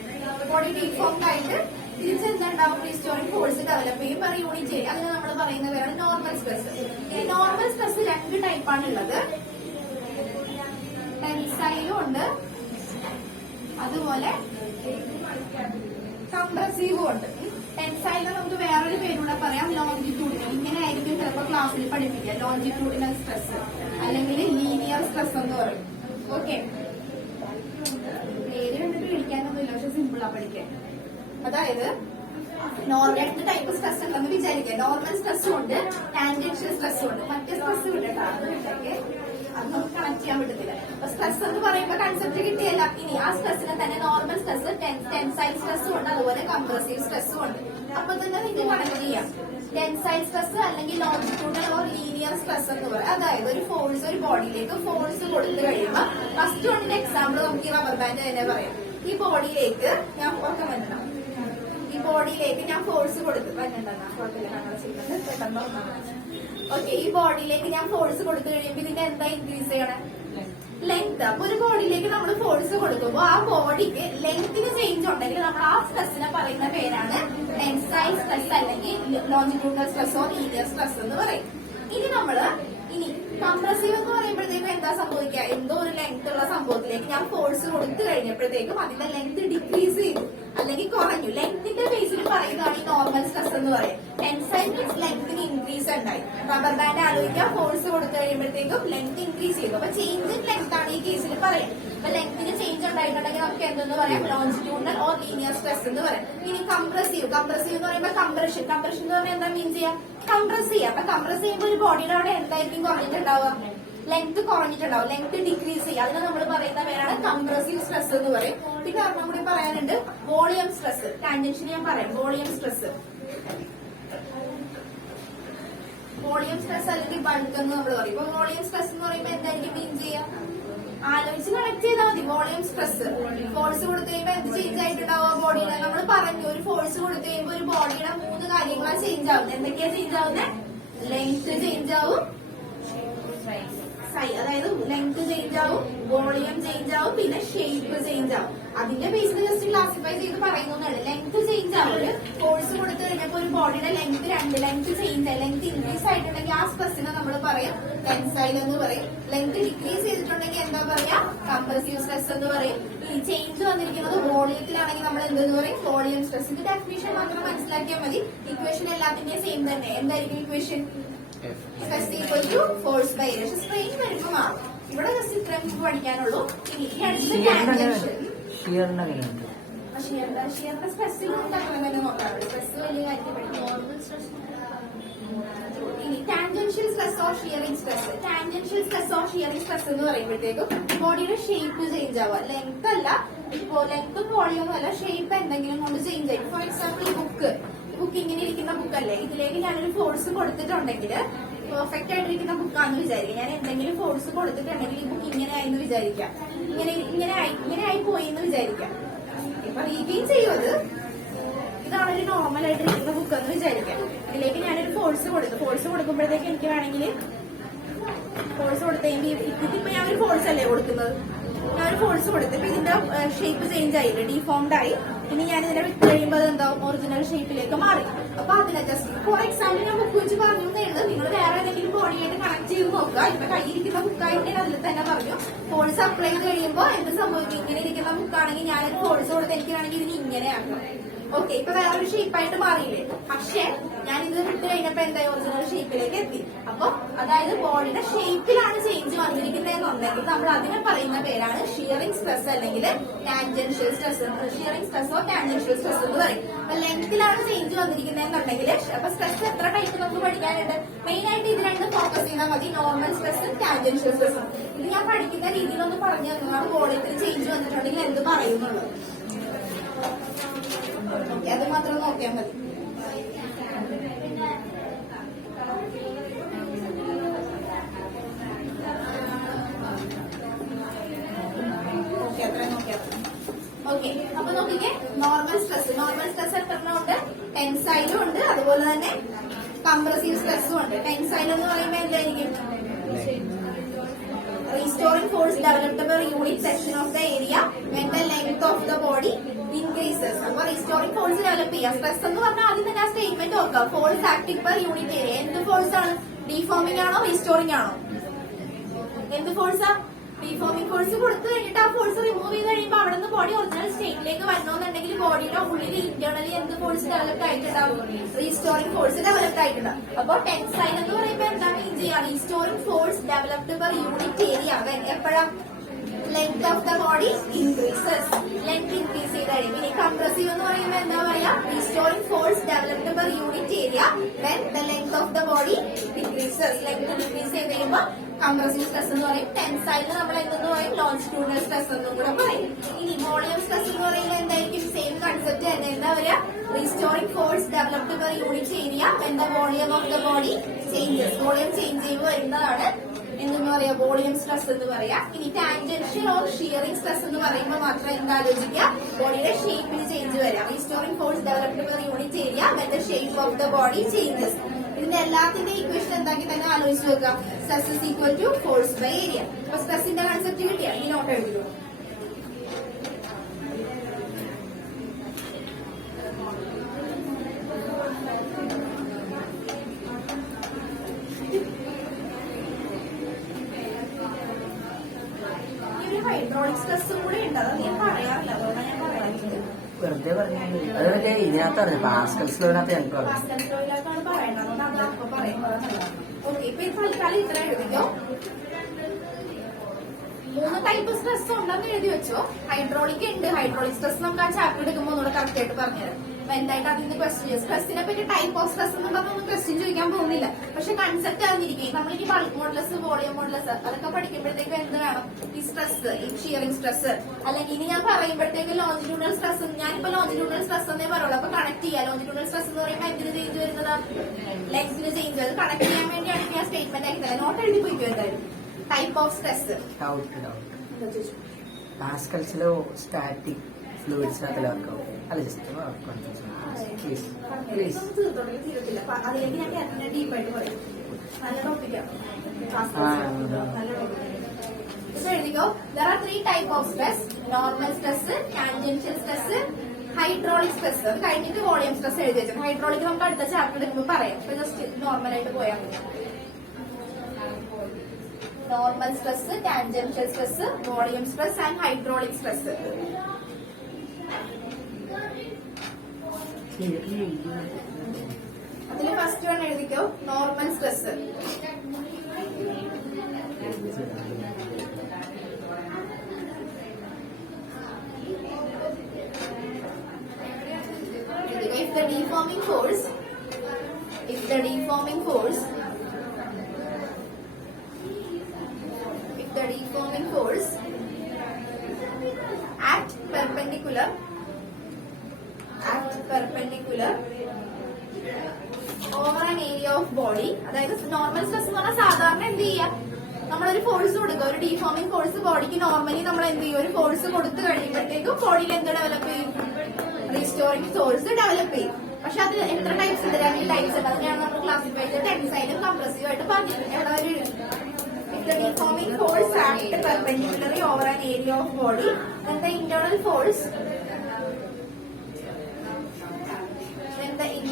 ബോഡി ഡീഫോംഡ് ആയിട്ട് തിരിച്ചെന്തുണ്ടാവും? റീസ്റ്റോറിംഗ് ഫോഴ്സ് ഡെവലപ്പ് ചെയ്യും പെർ യൂണിറ്റ് ഏരിയ. അതിന് നമ്മൾ പറയുന്ന പേരാണ് നോർമൽ സ്ട്രെസ്. ഈ നോർമൽ സ്ട്രെസ് രണ്ട് ടൈപ്പാണ് ഉള്ളത്. ടെൻസൈലും ഉണ്ട്, അതുപോലെ കംപ്രസീവും ഉണ്ട്. ടെൻസൈലിന് നമുക്ക് വേറൊരു പേരൂടെ പറയാം, ലോഞ്ചിറ്റ്യൂഡിനൽ. ഇങ്ങനെ ആയിരിക്കും ചിലപ്പോൾ ക്ലാസ്സിൽ പഠിപ്പിക്കുക, ലോഞ്ചിറ്റ്യൂഡിനൽ സ്ട്രെസ് അല്ലെങ്കിൽ ലീനിയർ സ്ട്രെസ് എന്ന് പറയും. ഓക്കെ, പേര് കണ്ടിട്ട് വിളിക്കാനൊന്നുമില്ല, പക്ഷെ സിമ്പിളാ പഠിക്കാൻ. അതായത് രണ്ട് ടൈപ്പ് സ്ട്രെസ് ഉണ്ടെന്ന് വിചാരിക്കുക. നോർമൽ സ്ട്രെസ്സും ഉണ്ട്, ടാൻജൻഷ്യൽ സ്ട്രെസ്സും ഉണ്ട്. മറ്റേ സ്ട്രെസ് വിടട്ടോ, അത് നമുക്ക് കണക്ട് ചെയ്യാൻ പറ്റത്തില്ല. അപ്പൊ സ്ട്രെസ് എന്ന് പറയുമ്പോൾ കൺസെപ്റ്റ് കിട്ടിയല്ല. ഇനി ആ സ്ട്രെസ്സിനെ തന്നെ നോർമൽ സ്ട്രെസ്, ടെൻസൈൽ സ്ട്രെസ്സും ഉണ്ട്, അതുപോലെ കംപ്രസീവ് സ്ട്രെസ്സും ഉണ്ട്. അപ്പൊ തന്നെ നിങ്ങൾക്ക് കണക്ട് ചെയ്യാം. ടെൻസൈൽ സ്ട്രെസ് അല്ലെങ്കിൽ ലോഞ്ചിറ്റ്യൂഡൽ ഓർ ലീനിയർ സ്ട്രെസ് എന്ന് പറയും. അതായത് ഒരു ഫോഴ്സ്, ഒരു ബോഡിയിലേക്ക് ഫോഴ്സ് കൊടുത്തു കഴിയുമ്പോൾ ഫസ്റ്റ് വണ്ണിന്റെ എക്സാമ്പിൾ നമുക്ക് ഈ റബ്ബർ ബാൻഡ് തന്നെ പറയാം. ഈ ബോഡിയിലേക്ക് ഞാൻ ഓർക്കാൻ പറ്റണം, ഈ ബോഡിയിലേക്ക് ഞാൻ ഫോഴ്സ് കൊടുത്തു പറ്റുന്നുണ്ടെന്നാ കുഴപ്പമില്ല, ഞങ്ങൾ ചെയ്യുന്നത് പെട്ടെന്ന്. ഓക്കെ, ഈ ബോഡിയിലേക്ക് ഞാൻ ഫോഴ്സ് കൊടുത്തു കഴിയുമ്പോൾ ഇതിന്റെ എന്താ ഇൻക്രീസ് ചെയ്യണം? ലെങ്ത്. അപ്പൊ ഒരു ബോഡിയിലേക്ക് നമ്മൾ ഫോഴ്സ് കൊടുക്കുമ്പോൾ ആ ബോഡിക്ക് ലെങ്ത്തിന് ചേഞ്ച് ഉണ്ടെങ്കിൽ നമ്മൾ ആ സ്ട്രെസ്സിനെ പറയുന്ന പേരാണ് ടെൻസൈൽ സ്ട്രെസ് അല്ലെങ്കിൽ ലോഞ്ചിറ്റ്യൂഡൽ സ്ട്രെസ്സോ ലീനിയർ സ്ട്രെസ് എന്ന് പറയും. ഇനി കംപ്രസീവ് എന്ന് പറയുമ്പോഴത്തേക്കും എന്താ സംഭവിക്കുക? എന്തോ ഒരു ലെങ്ത് ഉള്ള സംഭവത്തിലേക്ക് ഞാൻ ഫോഴ്സ് കൊടുത്തു കഴിഞ്ഞപ്പോഴത്തേക്കും അതിന്റെ ലെങ്ത് ഡിക്രീസ് ചെയ്തു അല്ലെങ്കിൽ കുറഞ്ഞു. ലെങ്ത്തിന്റെ ബേസിൽ പറയുന്നതാണ് ഈ നോർമൽ സ്ട്രെസ് എന്ന് പറയും. ടെൻസൈൽ മീൻസ് ലെങ്ത്തിന് ഇൻക്രീസ് ഉണ്ടായി. റബ്ബർ ബാൻഡ് ആലോചിക്കുക, ഫോഴ്സ് കൊടുത്തു കഴിയുമ്പോഴത്തേക്കും ലെങ്ത് ഇൻക്രീസ് ചെയ്തു. അപ്പൊ ചേഞ്ച് ഇൻ ലെങ്ത് ആണ് ഈ കേസിൽ പറയുന്നത്. അപ്പൊ ലെങ്ത്തിന് ചേഞ്ച് ഉണ്ടായിട്ടുണ്ടെങ്കിൽ നമുക്ക് എന്തെന്ന് പറയാം? ലോഞ്ചിറ്റ്യൂഡൽ ഓർ ലീനിയർ സ്ട്രെസ് എന്ന് പറയാം. ഇനി കംപ്രസീവ് എന്ന് പറയുമ്പോൾ കംപ്രഷൻ എന്ന് പറഞ്ഞാൽ എന്താ മീൻ ചെയ്യാം? കംപ്രസ് ചെയ്യാം. അപ്പൊ കംപ്രസ് ചെയ്യുമ്പോൾ ഒരു ബോഡിയുടെ അവിടെ എന്തായിരിക്കും കുറഞ്ഞിട്ടുണ്ടാവുക? ലെങ്ത് കുറഞ്ഞിട്ടുണ്ടാവും, ലെങ്ത് ഡിക്രീസ് ചെയ്യുക. അതിനെ നമ്മൾ പറയുന്ന പേരാണ് കംപ്രസീവ് സ്ട്രെസ് എന്ന് പറയും. പിന്നെ ഒരെണ്ണം കൂടി പറയാനുണ്ട്, വോളിയം സ്ട്രെസ്. ടാൻജൻഷ്യൽ ഞാൻ പറയാം, വോളിയം സ്ട്രെസ് അല്ലെങ്കിൽ ബൾക്ക് എന്ന് നമ്മൾ പറയും. ഇപ്പൊ വോളിയം സ്ട്രെസ് എന്ന് പറയുമ്പോൾ എന്തായിരിക്കും മീൻ ചെയ്യാം? ആലോചിച്ച് കണക്ട് ചെയ്താൽ മതി. വോളിയം സ്ട്രെസ് ഫോഴ്സ് കൊടുത്തു കഴിയുമ്പോൾ എന്ത് ചേഞ്ച് ആയിട്ടുണ്ടാവുക ബോഡിയുടെ? നമ്മൾ പറഞ്ഞു, ഒരു ഫോഴ്സ് കൊടുത്തു കഴിയുമ്പോൾ ഒരു ബോഡിയുടെ 3 കാര്യങ്ങളാണ് ചേഞ്ച് ആവുന്നത്. എന്തൊക്കെയാ ചേഞ്ച് ആവുന്നത്? ലെങ്ത് ചേഞ്ച് ആവും, അതായത് ലെങ്ത് ചേഞ്ച് ആവും, വോളിയം ചേഞ്ച് ആവും, പിന്നെ ഷേപ്പ് ചേഞ്ച് ആവും. അതിന്റെ ബേസിൽ ജസ്റ്റ് ക്ലാസിഫൈ ചെയ്ത് പറയുന്നതാണ്. ലെങ്ത് ചേഞ്ച് ആവും. ഒരു ഫോഴ്സ് കൊടുത്തു കഴിഞ്ഞപ്പോൾ ഒരു ബോഡിയുടെ ലെങ്ത് ലെങ്ത് ചേഞ്ച് ആയി, ലെങ്ത് ഇൻക്രീസ് ആയിട്ടുണ്ടെങ്കിൽ ആ സ്ട്രെസ്സിനെ നമ്മൾ പറയും ടെൻസൈൽ എന്ന് പറയും. ലെങ്ത് ഡിക്രീസ് ചെയ്തിട്ടുണ്ടെങ്കിൽ എന്താ പറയാ? കംപ്രസീവ് സ്ട്രെസ് എന്ന് പറയും. ഈ ചേഞ്ച് വന്നിരിക്കുന്നത് വോളിയത്തിലാണെങ്കിൽ നമ്മൾ എന്തെന്ന് പറയും? Volume stress. ഇത് ഡെഫിനിഷൻ മാത്രം മനസ്സിലാക്കിയാൽ മതി. ഇക്വേഷൻ എല്ലാത്തിന്റെയും സെയിം തന്നെ. എന്തായിരിക്കും equation? Stress equal to force by area. Strain വരുമ്പോൾ മാറും. ഇവിടെ ജസ്റ്റ് ഇത്രയും പഠിക്കാനുള്ളൂ. ഇനി ഷിയറിന്റെ സ്ട്രെസ്സിൽ തന്നെ നോക്കാറുണ്ട്. സ്ട്രെസ് വലിയ കാര്യം ഇനി tangential stress or shearing stress. Tangential stress or shearing stress എന്ന് പറയുമ്പോഴത്തേക്കും ബോഡിയുടെ ഷേപ്പ് ചേഞ്ച് ആവുക. ലെങ്ത് അല്ല, ഇപ്പോ ലെങ്ത്തും വോളിയൊന്നും അല്ല, ഷേപ്പ് എന്തെങ്കിലും കൊണ്ട് ചേഞ്ച് ആയി. ഫോർ എക്സാമ്പിൾ ഈ ബുക്ക് ഇങ്ങനെ ഇരിക്കുന്ന ബുക്കല്ലേ, ഇതിലേക്ക് ഞാനൊരു ഫോഴ്സ് കൊടുത്തിട്ടുണ്ടെങ്കിൽ പെർഫെക്റ്റ് ആയിട്ടിരിക്കുന്ന ബുക്കാണെന്ന് വിചാരിക്കുക. ഞാൻ എന്തെങ്കിലും ഫോഴ്സ് കൊടുത്തിട്ടുണ്ടെങ്കിൽ ഈ ബുക്ക് ഇങ്ങനെ ആയി എന്ന് വിചാരിക്കാം, ഇങ്ങനെ ആയി പോയി എന്ന് വിചാരിക്കാം. ഇപ്പൊ റീഗെയിൻ ചെയ്യുന്നത് ഇതാണ് ഒരു നോർമൽ ആയിട്ടിരിക്കുന്ന ബുക്ക് എന്ന് വിചാരിക്കാം. ഇതിലേക്ക് ഞാനൊരു ഫോഴ്സ് കൊടുക്കുമ്പോഴത്തേക്ക് എനിക്ക് വേണമെങ്കിൽ ഫോഴ്സ് കൊടുത്തെങ്കിൽ ഇതിപ്പോ ഞാൻ ഒരു ഫോഴ്സ് അല്ലേ കൊടുക്കുന്നത്, ഞാനൊരു ഫോഴ്സ് കൊടുത്തപ്പോ ഇതിന്റെ ഷേപ്പ് ചേഞ്ച് ആയില്ലേ, ഡീഫോംഡ് ആയി. ഇനി ഞാൻ ഇതിനെ വിട്ട് കഴിയുമ്പോൾ അത് എന്താവും? ഒറിജിനൽ ഷേപ്പിലേക്ക് മാറി. അപ്പൊ അതിനെ ജസ്റ്റ് ഫോർ എക്സാമ്പിൾ ഞാൻ ബുക്ക് വെച്ച് പറഞ്ഞു എന്നുള്ളത് നിങ്ങൾ വേറെ ഏതെങ്കിലും ബോഡിയായിട്ട് കണക്ട് ചെയ്ത് നോക്കുക. ഇപ്പൊ കയ്യിരിക്കുന്ന ബുക്കായിട്ട് അതിൽ തന്നെ പറഞ്ഞു ഫോഴ്സ് അപ്ലൈ ചെയ്ത് കഴിയുമ്പോൾ എന്ത് സംഭവിക്കും, ഇങ്ങനെ ഇരിക്കുന്ന ബുക്കാണെങ്കിൽ ഞാനൊരു ഫോഴ്സ് കൊടുത്ത് എനിക്കാണെങ്കിൽ ഇതിന് ഇങ്ങനെ ആക്കണം. ഓക്കെ, ഇപ്പൊ വേറൊരു ഷേപ്പായിട്ട് മാറിയില്ലേ? പക്ഷെ ഞാൻ ഇത് വിട്ട് കഴിഞ്ഞപ്പോ എന്തായി ഒറിജിനൽ ഷേപ്പിലേക്ക് എത്തി. അപ്പൊ അതായത് ബോഡിയുടെ ഷേപ്പിലാണ് ചേഞ്ച് വന്നിരിക്കുന്നതെന്നുണ്ടെങ്കിൽ നമ്മൾ അതിനെ പറയുന്ന പേരാണ് ഷിയറിംഗ് സ്ട്രെസ് അല്ലെങ്കിൽ ടാൻജൻഷ്യൽ സ്ട്രെസ്. ഷിയറിംഗ് സ്ട്രെസ്സോ ടാൻജൻഷ്യൽ സ്ട്രെസ് എന്ന് പറയും. അപ്പൊ ലെങ്തിലാണ് ചേഞ്ച് വന്നിരിക്കുന്നതെന്നുണ്ടെങ്കിൽ അപ്പൊ സ്ട്രെസ് എത്ര ടൈപ്പ് നമുക്ക് പഠിക്കാനുണ്ട്? മെയിൻ ആയിട്ട് ഇത് രണ്ടും ഫോക്കസ് ചെയ്താൽ മതി, നോർമൽ സ്ട്രെസ്സും ടാൻജൻഷ്യൽ സ്ട്രെസ്സും. ഇത് ഞാൻ പഠിക്കുന്ന രീതിയിലൊന്ന് പറഞ്ഞു തന്നതാണ് ബോഡിയിൽ ചേഞ്ച് വന്നിട്ടുണ്ടെങ്കിൽ എന്ത് പറയുന്നുള്ളത്. അത് മാത്രം നോക്കിയാൽ മതി. ഓക്കെ, അപ്പൊ നോക്കിക്കേ, നോർമൽ സ്ട്രെസ് എത്ര ഉണ്ട്? ടെൻസൈലും ഉണ്ട്, അതുപോലെ തന്നെ കംപ്രസീവ് സ്ട്രെസ്സും ഉണ്ട്. ടെൻസൈൽ എന്ന് പറയുമ്പോൾ എന്തായിരിക്കും? Restoring force developed per unit section of the area when the length of the body increases. അപ്പൊ restoring force ഡെവലപ്പ് ചെയ്യാം. സ്ട്രെസ് എന്ന് പറഞ്ഞാൽ ആദ്യം തന്നെ ആ സ്റ്റേറ്റ്മെന്റ് ഓർക്കുക. Force acting per unit area. എന്ത് ഫോഴ്സ് ആണ്? ഡീഫോമിംഗ് ആണോ റീസ്റ്റോറിംഗ് ആണോ? എന്ത് ഫോഴ്സാ? ഡീഫോമിംഗ് ഫോഴ്സ് കൊടുത്തു കഴിഞ്ഞിട്ട് ആ ഫോഴ്സ് റിമൂവ് ചെയ്ത് കഴിയുമ്പോൾ അവിടെ നിന്ന് ബോഡി ഒറിജിനൽ സ്റ്റേറ്റിലേക്ക് വരണമെന്നുണ്ടെങ്കിൽ ബോഡിയുടെ ഉള്ളിൽ ഇന്റേണലി എന്ത് ഫോഴ്സ് ഡെവലപ്ഡ് ആയിട്ടുണ്ടാവും? റീസ്റ്റോറിംഗ് ഫോഴ്സ് ഡെവലപ്ഡ് ആയിട്ടുണ്ടാവും. അപ്പൊ ടെൻസൈൽ എന്ന് പറയുമ്പോൾ എന്താണ് ചെയ്യുക? Restoring force developed per unit area. എപ്പോഴാ? Length of the body increases. Length increase ചെയ്ത് കഴിയും. ഇനി കംപ്രസീവ് എന്ന് പറയുമ്പോൾ എന്താ പറയാ? Restoring force developed per unit area when the length of the body decreases. Length decrease ചെയ്ത് കഴിയുമ്പോൾ കംപ്രസീവ് സ്ട്രെസ് എന്ന് പറയും. ടെൻസൈലിന് നമ്മൾ എന്തെന്ന് പറയും? ലോഞ്ചിറ്റ്യൂഡിനൽ സ്ട്രെസ് എന്നും കൂടെ പറയും. ഇനി വോളിയം സ്ട്രെസ് എന്ന് പറയുമ്പോൾ എന്തായിരിക്കും? സെയിം കൺസെപ്റ്റ് തന്നെ. എന്താ പറയാ? Restoring force developed per unit area when the volume of the body changes. Volume change ചെയ്യുമ്പോൾ വരുന്നതാണ് എന്തെന്ന് പറയാ? വോളിയം സ്ട്രെസ് എന്ന് പറയാ. ഇനി ടാൻജൻഷ്യൽ ഓർ ഷിയറിംഗ് സ്ട്രെസ് എന്ന് പറയുമ്പോൾ മാത്രം എന്താ ആലോചിക്കുക? ബോഡിയുടെ ഷേപ്പിൽ ചേഞ്ച് വരാം. Restoring force developed per unit area when the shape of the body changes. ഇതിന്റെ എല്ലാത്തിന്റെ ഇക്വേഷൻ എന്താക്കി തന്നെ ആലോചിച്ച് വെക്കുക. Stress is equal to force by area. അപ്പൊ സ്ട്രെസിന്റെ കൺസെപ്റ്റ് കിട്ടിയ ഈ നോട്ട് എഴുതുക. ഹൈഡ്രോളിക് സ്ട്രെസ്സും കൂടെ ഉണ്ട്. അത് ഞാൻ പറയാറില്ല, അതുകൊണ്ടാണ് ഞാൻ പറയാറുള്ളത്. വെറുതെ പറഞ്ഞു. അത് മറ്റേ ഇതിനകത്താണ് പാസ്കൽസ് ലോയിനകത്ത് ഞങ്ങൾക്ക് പറഞ്ഞു. പാസ്കൽസ് ലോയിനകത്താണ് പറയേണ്ടത്, അതുകൊണ്ട് അത് അപ്പൊ പറയുന്നത്. ഓക്കെ, ഇപ്പൊ ഇത് തൽക്കാലം ഇത്ര എഴുതിക്കോ. 3 ടൈപ്പ് സ്ട്രെസ് ഉണ്ടെന്ന് എഴുതി വെച്ചോ. ഹൈഡ്രോളിക് ഉണ്ട്. ഹൈഡ്രോളിക് സ്ട്രെസ് നമുക്ക് ആ ചാപ്റ്റർ എടുക്കുമ്പോൾ ഒന്നുകൂടെ കറക്റ്റ് ആയിട്ട് പറഞ്ഞുതരാം. അപ്പൊ എന്തായിട്ട് അതിന് ക്വസ്റ്റ്യൻ ചെയ്യും. സ്ട്രെസ്സിനെ പറ്റി ടൈപ്പ് ഓഫ് സ്ട്രെസ് എന്ന് പറഞ്ഞൊന്നും ക്വസ്റ്റ്യൻ ചോദിക്കാൻ പോകുന്നില്ല. പക്ഷെ കൺസെപ്റ്റ് അറിഞ്ഞിരിക്കും. നമ്മളിനി ബൾക്ക് മോഡുലസ്, വോളിയം മോഡുലസ് അതൊക്കെ പഠിക്കുമ്പോഴത്തേക്ക് എന്ത് വേണം? ഈ സ്ട്രെസ്, ഈ ഷിയറിംഗ് സ്ട്രെസ്, അല്ലെങ്കിൽ ഇനി ഞാൻ പറയുമ്പോഴത്തേക്ക് ലോഞ്ചിറ്റ്യൂഡിനൽ സ്ട്രെസ്. ഞാനിപ്പോ ലോഞ്ചിറ്റ്യൂഡിനൽ സ്ട്രെസ് എന്നേ പറയുള്ളൂ. അപ്പൊ കണക്ട് ചെയ്യാം. ലോഞ്ചിറ്റ്യൂഡിനൽ സ്ട്രെസ് എന്ന് പറയുമ്പോൾ എന്തിന് ചേഞ്ച് വരുന്നതാ? ലെഗ്സിന് ചേഞ്ച്. അത് കണക്ട് ചെയ്യാൻ വേണ്ടിയാണ് ഞാൻ സ്റ്റേറ്റ്മെന്റ് ആക്കി തരാം. നോട്ട് എഴുതി പോയിക്കോ. എന്തായാലും ടൈപ്പ് ഓഫ് സ്ട്രെസ് പാസ്കൽസിലോ സ്റ്റാറ്റിക് ഫ്ലൂയിഡ്സിനകത്തിലാക്കും. അല്ല ജസ്റ്റ് പ്ലീസ് പ്ലീസ്. തീരത്തില്ല. അതിലേക്ക് ഞാൻ ഡീപ്പായിട്ട് പറയും. നല്ല ടോപ്പിക്കാണ്. എഴുതിക്കോ. There are 3 type of stress. Normal stress, tangential stress, hydraulic stress. അത് കഴിഞ്ഞിട്ട് വോളിയം സ്ട്രെസ് എഴുതി വെച്ചു. ഹൈഡ്രോളിക് നമുക്ക് അടുത്ത ചാപ്റ്റർ എടുക്കുമ്പോൾ പറയാം. ഇപ്പൊ ജസ്റ്റ് നോർമൽ ആയിട്ട് പോയാൽ മതി. Normal stress, tangential stress, volume stress and hydraulic stress. അതിൽ ഫസ്റ്റ് വൺ എഴുതിക്കോ. Normal stress. If the deforming force act perpendicular over an area of body. അതായത് നോർമൽ സ്ട്രെസ് എന്ന് പറഞ്ഞാൽ സാധാരണ എന്ത് ചെയ്യാം? നമ്മളൊരു ഫോഴ്സ് കൊടുക്കുക. ഒരു ഡീഫോമിംഗ് ഫോഴ്സ് ബോഡിക്ക് നോർമലി നമ്മൾ എന്ത് ചെയ്യും? ഒരു ഫോഴ്സ് കൊടുത്തു കഴിയുമ്പോഴത്തേക്കും ബോഡിയിൽ എന്ത് ഡെവലപ്പ് ചെയ്യും? റീസ്റ്റോറിംഗ് ഫോഴ്സ് ഡെവലപ്പ് ചെയ്യും. പക്ഷെ അത് എത്ര ടൈപ്സ് ഉണ്ട്? 2 ടൈപ്സ് ഉണ്ട്. അതിനെയാണ് നമ്മൾ ക്ലാസിഫൈ ചെയ്ത് ടെൻസൈലും കംപ്രസീവ് ആയിട്ട് പറഞ്ഞിട്ടുണ്ട്. എവിടെ വരെ If the deforming force acts perpendicularly over an area of body, then the internal force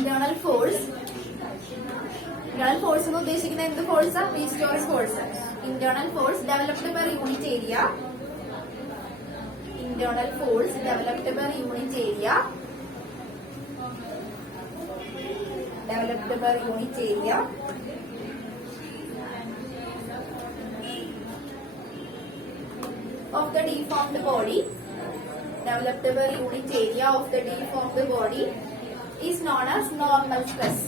internal force. Internal force എന്ന് ഉദ്ദേശിക്കുന്നത് എന്ത് ഫോഴ്സാ? Restoring force. Internal force developed per unit area. Internal force developed per unit area. Developed per unit area of the deformed body. Developed per unit area of the deformed body is known as normal stress.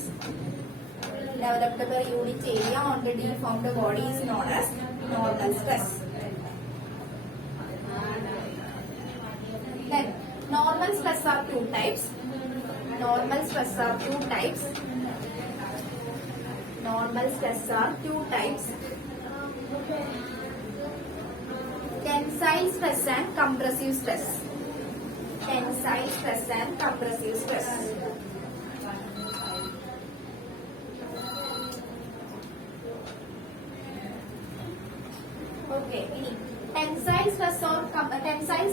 Developed per unit area on the deformed body is known as normal stress. Then normal stress are two types. Normal stress are two types. Normal stress are two types. Tensile stress and compressive stress. Tensile stress and compressive stress. Okay, tensile stress or tensile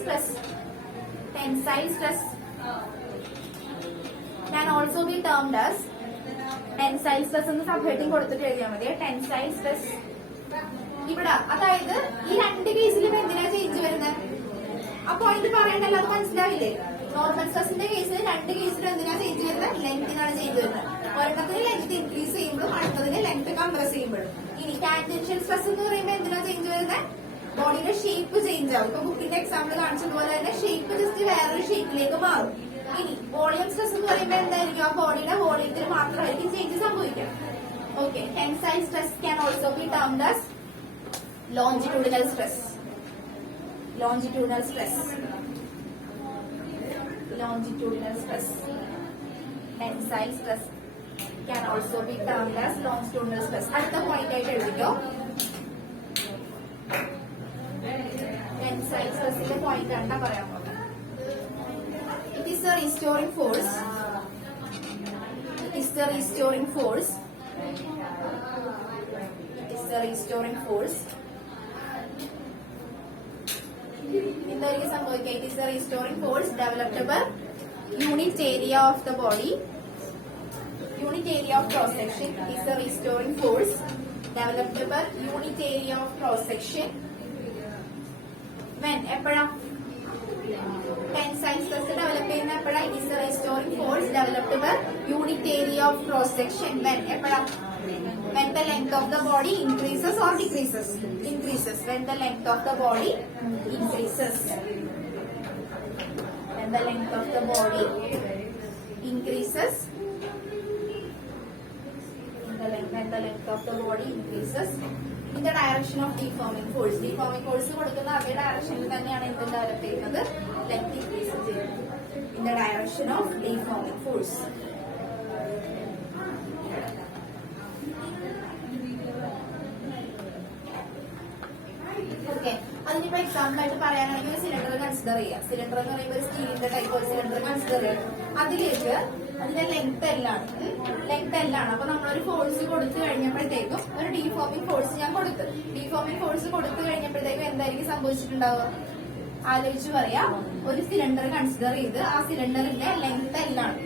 stress can also be termed as tensile stress എന്ന് സബ്ഹെഡിങ് കൊടുത്തിട്ട് എഴുതിയാൽ മതി. Tensile stress ഇവിടെ, അതായത് ഈ രണ്ട് കേസിലും എന്തിനാ ചേഞ്ച് വരുന്നത്? ആ പോയിന്റ് പറയണ്ടല്ലോ, അത് മനസ്സിലാവില്ലേ? നോർമൽ സ്ട്രെസിന്റെ കേസിൽ രണ്ട് കേസിലും എന്തിനാ ചേഞ്ച് വരുന്നത്? ലെങ്തിനാണ് ചേഞ്ച് വരുന്നത്. ഒരെണ്ണത്തിന് ലെങ്ത് ഇൻക്രീസ് ചെയ്യുമ്പോഴും അടുത്തതിന് ലെങ്ത് കംപ്രസ് ചെയ്യുമ്പോഴും. ഇനി ടാൻജൻഷ്യൽ സ്ട്രെസ് എന്ന് പറയുമ്പോൾ എന്തിനാ ചേഞ്ച് വരുന്നത്? ബോഡിയുടെ ഷേപ്പ് ചേഞ്ച് ആവും. ഇപ്പൊ ബുക്കിന്റെ എക്സാമ്പിൾ കാണിച്ചതുപോലെ തന്നെ ഷേപ്പ് ജസ്റ്റ് വേറൊരു ഷേപ്പിലേക്ക് മാറും. ഇനി വോളിയം സ്ട്രെസ് എന്ന് പറയുമ്പോൾ എന്തായിരിക്കും? ആ ബോഡിയുടെ വോളിയത്തിൽ മാത്രമായിരിക്കും ചേഞ്ച് സംഭവിക്കാം. Okay, tensile stress can also be termed as longitudinal stress. Longitudinal stress. Longitudinal stress. Tensile stress can also be termed as longitudinal stress. അടുത്ത പോയിന്റ് ആയിട്ട് എഴുതിക്കോ. ടെൻസൈൽ സ്ട്രെസ്സിന്റെ പോയിന്റ് കണ്ടാ പറയാൻ പോകുന്നത്. It is a restoring force. It is a restoring force. It is a restoring force. എന്തായിരിക്കും സംഭവിക്കുക? It is a restoring force developed by unit area of the body. Unit area of cross section is a restoring force developed by unit area of cross section. When എപ്പോഴാ tensile stress develop ചെയ്യുന്ന എപ്പോഴാ? It is a restoring force developed by unit area of cross section. When എപ്പോഴാ? When the length of the body increases or decreases? Increases. When the length of the body increases. When the length of the body increases. When the length of the body increases in the direction of deforming force. Deforming force കൊടുക്കുന്ന അതേ ഡയറക്ഷനിൽ തന്നെയാണ് എന്ത് develop ചെയ്യുന്നത്? Length increase ചെയ്യുന്നത്. In the direction of deforming force. Okay, അതിനിപ്പോ example ആയിട്ട് പറയാനാണെങ്കിൽ ഒരു സിലിണ്ടർ കൺസിഡർ ചെയ്യാം. സിലിണ്ടർ എന്ന് പറയുമ്പോൾ ഒരു സ്റ്റീലിന്റെ ടൈപ്പ് ഒരു സിലിണ്ടർ കൺസിഡർ ചെയ്യാം. അതിലേക്ക് അതിന്റെ ലെങ്ത് എല്ലാണ്. അപ്പൊ നമ്മളൊരു ഫോഴ്സ് കൊടുത്തു കഴിഞ്ഞപ്പോഴത്തേക്കും ഒരു ഡീഫോമിംഗ് ഫോഴ്സ് ഞാൻ കൊടുത്തു. ഡീഫോമിംഗ് ഫോഴ്സ് കൊടുത്തു കഴിഞ്ഞപ്പോഴത്തേക്കും എന്തായിരിക്കും സംഭവിച്ചിട്ടുണ്ടാവുക? ആലോചിച്ച് പറയാം. ഒരു സിലിണ്ടർ കൺസിഡർ ചെയ്ത് ആ സിലിണ്ടറിന്റെ ലെങ്ത് എല്ലാണ്.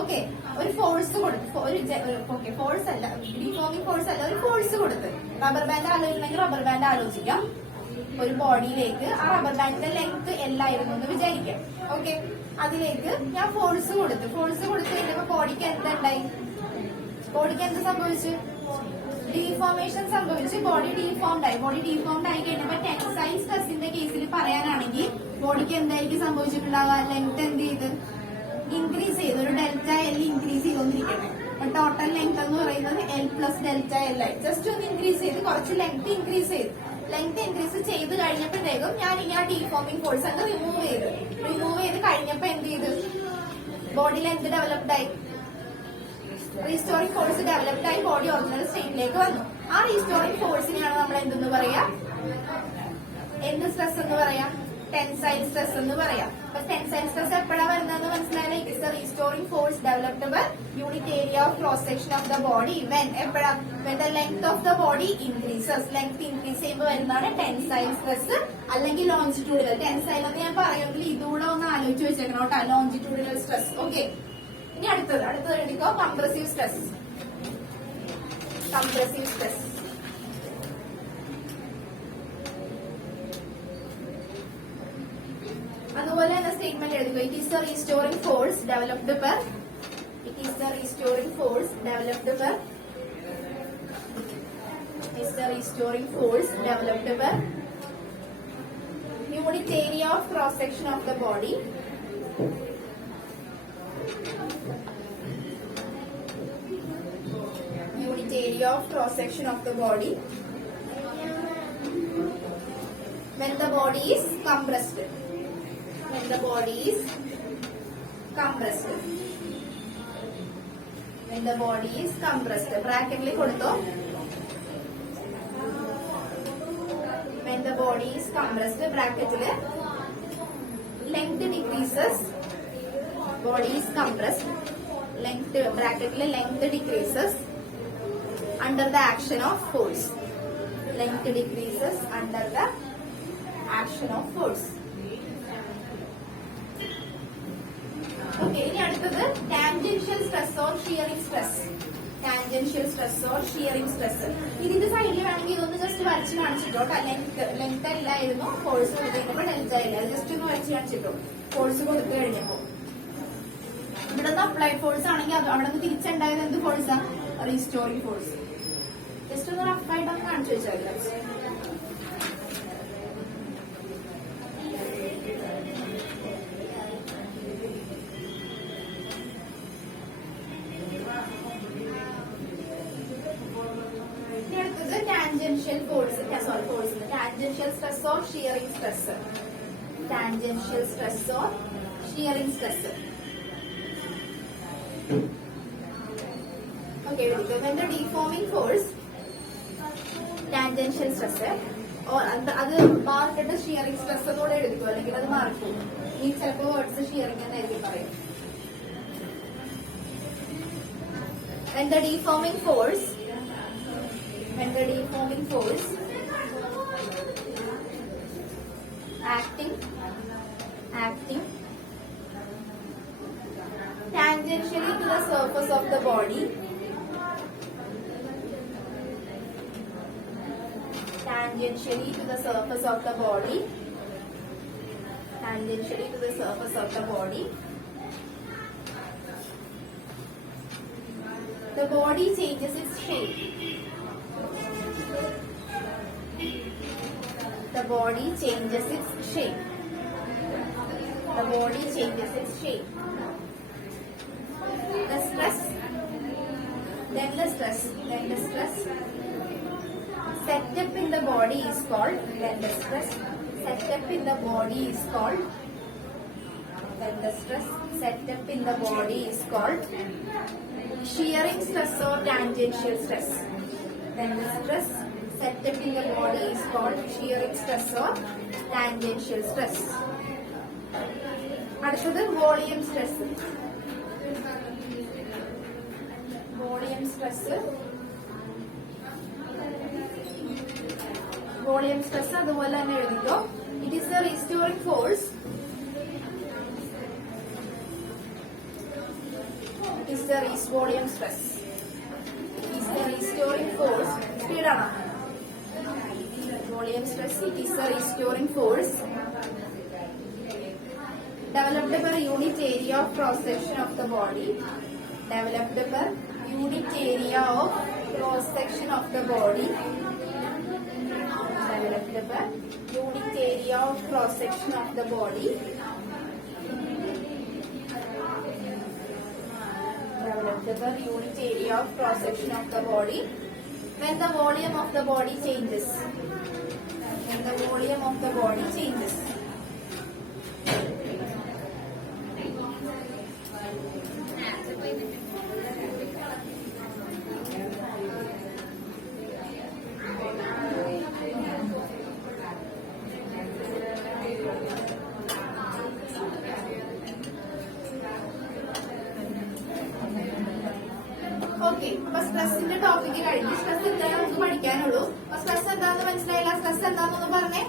ഓക്കെ, ഒരു ഫോഴ്സ് കൊടുത്ത് ഫോഴ്സ് അല്ല, ഡീഫോമിംഗ് ഫോഴ്സ് അല്ല, ഒരു ഫോഴ്സ് കൊടുത്ത്. റബ്ബർ ബാൻഡ് ആലോചിക്കണമെങ്കിൽ റബ്ബർ ബാൻഡ് ആലോചിക്കാം. ഒരു ബോഡിയിലേക്ക് ആ റബ്ബർ ബാൻഡിന്റെ ലെങ്ത് എല്ലായിരുന്നു എന്ന് വിചാരിക്കാം. ഓക്കെ, അതിലേക്ക് ഞാൻ ഫോഴ്സ് കൊടുത്തു കഴിഞ്ഞപ്പോ ബോഡിക്ക് എന്തുണ്ടായി? ബോഡിക്ക് എന്ത് സംഭവിച്ചു? ഡീഫോർമേഷൻ സംഭവിച്ചു. ബോഡി ഡീഫോംഡ് ആയി കഴിഞ്ഞപ്പോ ടെൻസൈൽ സ്ട്രെസ്സിന്റെ കേസിൽ പറയാനാണെങ്കിൽ ബോഡിക്ക് എന്തായിരിക്കും സംഭവിച്ചിട്ടുണ്ടാവുക? ലെങ്ത് എന്ത് ചെയ്ത്? ഇൻക്രീസ് ചെയ്ത്. ഒരു ഡെൽറ്റ എൽ ഇൻക്രീസ് ചെയ്തോണ്ടിരിക്കട്ടെ. ടോട്ടൽ ലെങ്ത് എന്ന് പറയുന്നത് എൽ പ്ലസ് ഡെൽറ്റ എൽ ആയി. ജസ്റ്റ് ഒന്ന് ഇൻക്രീസ് ചെയ്ത് കുറച്ച് ലെങ്ത് ഇൻക്രീസ് ചെയ്ത് കഴിഞ്ഞപ്പോഴത്തേക്കും ഞാൻ ഇനി ആ ഡീഫോമിംഗ് ഫോഴ്സ് അങ്ങ് റിമൂവ് ചെയ്ത് കഴിഞ്ഞപ്പോ എന്ത് ചെയ്ത്? ബോഡിയിൽ എന്ത് ഡെവലപ്ഡ് ആയി? റീസ്റ്റോറിംഗ് ഫോഴ്സ് ഡെവലപ്ഡ് ആയി ബോഡി ഒറിജിനൽ സ്റ്റേറ്റിലേക്ക് വന്നു. ആ റീസ്റ്റോറിംഗ് ഫോഴ്സിനെയാണ് നമ്മൾ എന്തെന്ന് പറയാ? എന്ത് സ്ട്രെസ് എന്ന് പറയാം? ടെൻസൈൽ സ്ട്രെസ് എന്ന് പറയാം. അപ്പൊ ടെൻസൈൽ സ്ട്രെസ് എപ്പോഴാണ് വരുന്നതെന്ന് മനസ്സിലായാലും it is the restoring force developed by unit area of cross section of the body. എപ്പോഴാ? When the length of the body increases. Length increase ചെയ്യുമ്പോൾ വരുന്നതാണ് ടെൻസൈൽ സ്ട്രെസ് അല്ലെങ്കിൽ ലോഞ്ചിറ്റ്യൂഡിനൽ. ടെൻസൈൽ എന്ന് ഞാൻ പറയുമെങ്കിൽ ഇതുകൂടെ ഒന്ന് ആലോചിച്ച് വെച്ചേക്കണം കേട്ടോ. Longitudinal stress. ഓക്കെ, ഇനി അടുത്തത് എഴുതിക്കോ, കംപ്രസീവ് സ്ട്രെസ്. Compressive stress. അതുപോലെ തന്നെ സ്റ്റേറ്റ്മെന്റ് എഴുതുക. It is the restoring force developed per. It is the restoring force developed per. Is the restoring force developed per unit area of cross section of the body. Unit area of cross section of the body when the body is compressed. When the body is compressed. When the body is compressed. Bracket le kodutho. When the body is compressed, bracket length decreases. Body is compressed. Length bracket length decreases under the action of force. Length decreases under the action of force. Okay, ഇനി അടുത്തത് tangential stress or shearing stress. Tangential stress or shearing stress. ഇതിന്റെ സൈഡിൽ വേണമെങ്കിൽ ഇതൊന്ന് just വരച്ച് കാണിച്ചിട്ടോ. Length അല്ലായിരുന്നു force കൊടുത്തു കഴിഞ്ഞപ്പോൾ ഡെൽറ്റ ഇല്ല. അത് ജസ്റ്റ് ഒന്ന് വരച്ച് കാണിച്ചിട്ടോ. ഫോഴ്സ് കൊടുത്തു കഴിഞ്ഞപ്പോ ഇവിടെ നിന്ന് അപ്ലൈഡ് ഫോഴ്സ് ആണെങ്കിൽ അത് അവിടെ നിന്ന് തിരിച്ചുണ്ടായത് എന്ത് ഫോഴ്സാ? Restoring force. ജസ്റ്റ് ഒന്ന് റഫായിട്ടൊന്ന് കാണിച്ചു വെച്ചാൽ tangential force. Tangential stress or shearing stress. Tangential stress or shearing stress. Okay, when the deforming force tangential stress അത് മാർക്കിട്ട് ഷിയറിംഗ് സ്ട്രെസ് കൂടെ എഴുതിക്കോ, അല്ലെങ്കിൽ അത് മാർക്കും. ഈ ചിലപ്പോ വേർഡ്സ് ഷിയറിംഗ് എന്ന് എഴുതി പറയും. when the deforming force acting tangentially to the surface of the body, tangentially to the surface of the body, tangentially to the surface of the body, the body changes its shape. The body changes its shape. The body changes its shape. The stress, then the stress set up in the body is called, then the stress set up in the body is called, then the stress set up in the body is called shearing stress or tangential stress. Then the stress set up in the body is called shearing stress or tangential stress. അടുത്തത് volume stress. Volume stress. Volume stress അതുപോലെ തന്നെ എഴുതിക്കോ. It is a restoring force. It is the volume stress. It is the restoring force. Speed ആണ്. Volume stress. It is the restoring force developed per unit area of cross section of the body. Developed per unit area of cross section of the body. Developed per unit area of cross section of the body. Developed per unit area of cross section of the body when the volume of the body changes. When the volume of the body changes. Okay, അപ്പൊ സ്ട്രെസ്സിന്റെ topic കഴിഞ്ഞു. Stress ഇത്രയും നമുക്ക് പഠിക്കാനുള്ളൂ. അപ്പൊ stress എന്താണെന്ന് മനസ്സിലായില്ല? Stress എന്താണെന്ന് പറഞ്ഞേ.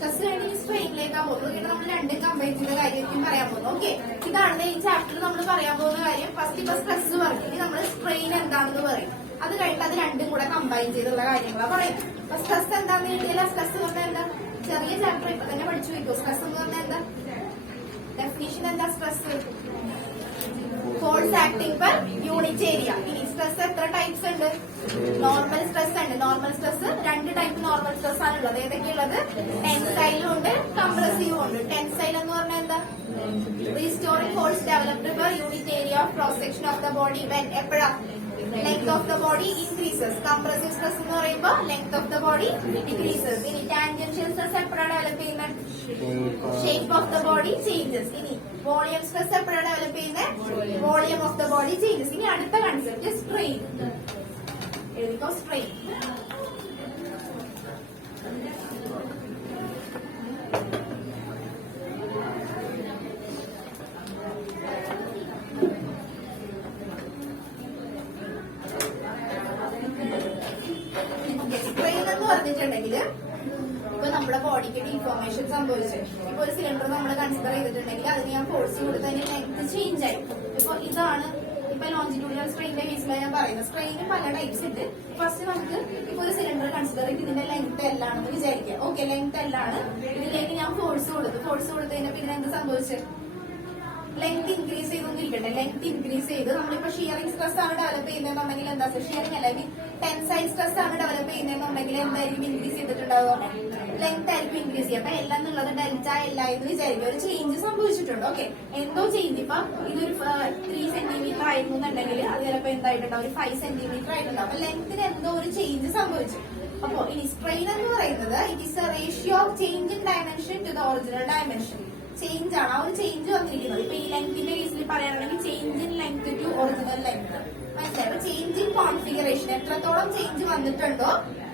സ്ട്രെസ് കഴിഞ്ഞ് സ്ട്രെയിനിലേക്കാണ് പോകുന്നത്. പിന്നെ നമ്മൾ രണ്ടും കമ്പൈൻ ചെയ്ത കാര്യമായിരിക്കും പറയാൻ പോകുന്നത്. ഓക്കെ, ഇതാണ് ഈ ചാപ്റ്ററിൽ നമ്മൾ പറയാൻ പോകുന്ന കാര്യം. ഫസ്റ്റ് ഇപ്പൊ സ്ട്രെസ് പറഞ്ഞു, ഇനി നമ്മൾ സ്ട്രെയിൻ എന്താണെന്ന് പറയും. അത് കഴിഞ്ഞിട്ട് അത് രണ്ടും കൂടെ കമ്പൈൻ ചെയ്തുള്ള കാര്യങ്ങളാണ് പറയും. അപ്പൊ സ്ട്രെസ് എന്താണെന്ന് എഴുതിയാൽ സ്ട്രെസ് എന്ന് പറഞ്ഞാൽ എന്താ? ചെറിയ ചാപ്റ്റർ ഇപ്പൊ തന്നെ പഠിച്ചു വെക്കും. സ്ട്രെസ് എന്ന് പറഞ്ഞാൽ എന്താ? ഡെഫിനിഷൻ എന്താ? Stress force acting per unit area. ഇനി സ്ട്രെസ് എത്ര ടൈപ്സ് ഉണ്ട്? നോർമൽ സ്ട്രെസ് ഉണ്ട്. നോർമൽ സ്ട്രെസ് രണ്ട് ടൈപ്പ് നോർമൽ സ്ട്രെസ് ആണ് ഉള്ളത്. ഏതൊക്കെയുള്ളത്? ടെൻസൈലും ഉണ്ട്, കംപ്രസീവും ഉണ്ട്. ടെൻസൈൽ എന്ന് പറഞ്ഞാൽ എന്താ? Restoring force developed per unit area of cross section of the body when എപ്പോഴാ length of the body increases. Compressive stress എന്ന് പറയുമ്പോൾ length of the body decreases. ഇനി tangential stress എപ്പോഴാണ് ഡെവലപ്പ് ചെയ്യുന്നത്? shape of the body changes. ഇനി volume stress എപ്പോഴാണ് develop ചെയ്യുന്നത്? volume of the body changes. ഇനി അടുത്ത കൺസെപ്റ്റ് strain. എഴുതിക്കോ, strain. പറഞ്ഞിട്ടുണ്ടെങ്കിൽ ഇപ്പൊ നമ്മുടെ ബോഡിക്ക് ഡീഫോർമേഷൻ സംഭവിച്ചു. ഇപ്പൊ ഒരു സിലിണ്ടർ നമ്മൾ കൺസിഡർ ചെയ്തിട്ടുണ്ടെങ്കിൽ അതിന് ഞാൻ ഫോഴ്സ് കൊടുത്ത് അതിന്റെ ലെങ്ത് ചേഞ്ച് ആയി. ഇപ്പൊ ഇതാണ് ഇപ്പൊ ലോഞ്ചിറ്റ്യൂഡിനൽ സ്ട്രെയിനിന്റെ കേസിലാണ് ഞാൻ പറയുന്നത്. സ്ട്രെയിന് പല ടൈപ്സ് ഉണ്ട്. ഫസ്റ്റ് നമുക്ക് ഇപ്പൊ ഒരു സിലിണ്ടർ കൺസിഡർ ചെയ്ത് ഇതിന്റെ ലെങ്ത് എല്ലാണെന്ന് വിചാരിക്കാം. ഓക്കെ, ലെങ്ത് എല്ലാണ്. ഇതിലേക്ക് ഞാൻ ഫോഴ്സ് കൊടുത്തു കഴിഞ്ഞപ്പോൾ ഇതിന് എന്ത് സംഭവിച്ചത്? ലെങ്ത് ഇൻക്രീസ് ചെയ്തൊന്നിരിക്കട്ടെ. ലെങ്ത് ഇൻക്രീസ് ചെയ്ത് നമ്മളിപ്പോ ഷിയറിംഗ് സ്ട്രെസ് ആണ് ഡെവലപ്പ് ചെയ്യുന്നതെന്നുണ്ടെങ്കിൽ എന്താ? ഷിയറിംഗ് അല്ലെങ്കിൽ ടെൻസൈൽ സ്ട്രെസ് ആണ് ഡെവലപ്പ് ചെയ്യുന്നതെന്നുണ്ടെങ്കിൽ എന്തായിരിക്കും ഇൻക്രീസ് ചെയ്തിട്ടുണ്ടാവുക? ലെങ്ത് ആയിരിക്കും ഇൻക്രീസ് ചെയ്യുക. അപ്പൊ എല്ലാം എന്നുള്ളത് ഡെൽറ്റ എല്ല എന്ന് വിചാരിക്കും. ഒരു ചേഞ്ച് സംഭവിച്ചിട്ടുണ്ട്. ഓക്കെ, എന്തോ ചേഞ്ച്. ഇപ്പൊ ഇതൊരു 3 സെന്റിമീറ്റർ ആയിരുന്നു എന്നുണ്ടെങ്കിൽ അത് ചിലപ്പോ എന്തായിട്ടുണ്ടാവും? ഒരു 5 സെന്റിമീറ്റർ ആയിട്ടുണ്ടാവും. അപ്പൊ ലെങ്ത്തിന് എന്തോ ഒരു ചേഞ്ച് സംഭവിച്ചു. അപ്പൊ ഇനി സ്ട്രെയിൻ എന്ന് പറയുന്നത് it is a ratio of change in dimension to the original dimension. Change ആണ്, ആ ഒരു ചേഞ്ച് വന്നിരിക്കുന്നത്. ഇപ്പൊ ഈ ലെങ്ത്തിന്റെ കേസിൽ പറയുകയാണെങ്കിൽ change in length to original length. മനസ്സിലായി? അപ്പൊ ചേഞ്ച് ഇൻ കോൺഫിഗറേഷൻ എത്രത്തോളം ചേഞ്ച് വന്നിട്ടുണ്ടോ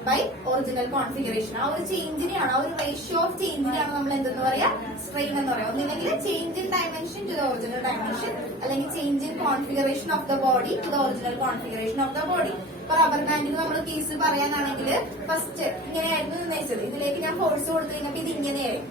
ബൈ ഒറിജിനൽ കോൺഫിഗറേഷൻ, ആ ഒരു ചേഞ്ചിനെയാണ്, ആ ഒരു റേഷ്യോ ഓഫ് ചേഞ്ചിനെയാണ് നമ്മൾ എന്തെന്ന് പറയാ? സ്ട്രെയിൻ എന്ന് പറയാം. ഒന്നില്ലെങ്കിൽ change in dimension to the original dimension, അല്ലെങ്കിൽ change in configuration of the body to the original configuration of the body. ഇപ്പൊ റബ്ബർ ബാൻഡിന് നമ്മൾ കേസ് പറയാനാണെങ്കിൽ ഫസ്റ്റ് ഇങ്ങനെയായിരുന്നു നിർണ്ണയിച്ചത്. ഇതിലേക്ക് ഞാൻ ഫോഴ്സ് കൊടുത്തു കഴിഞ്ഞപ്പോൾ ഇത് ഇങ്ങനെയായി,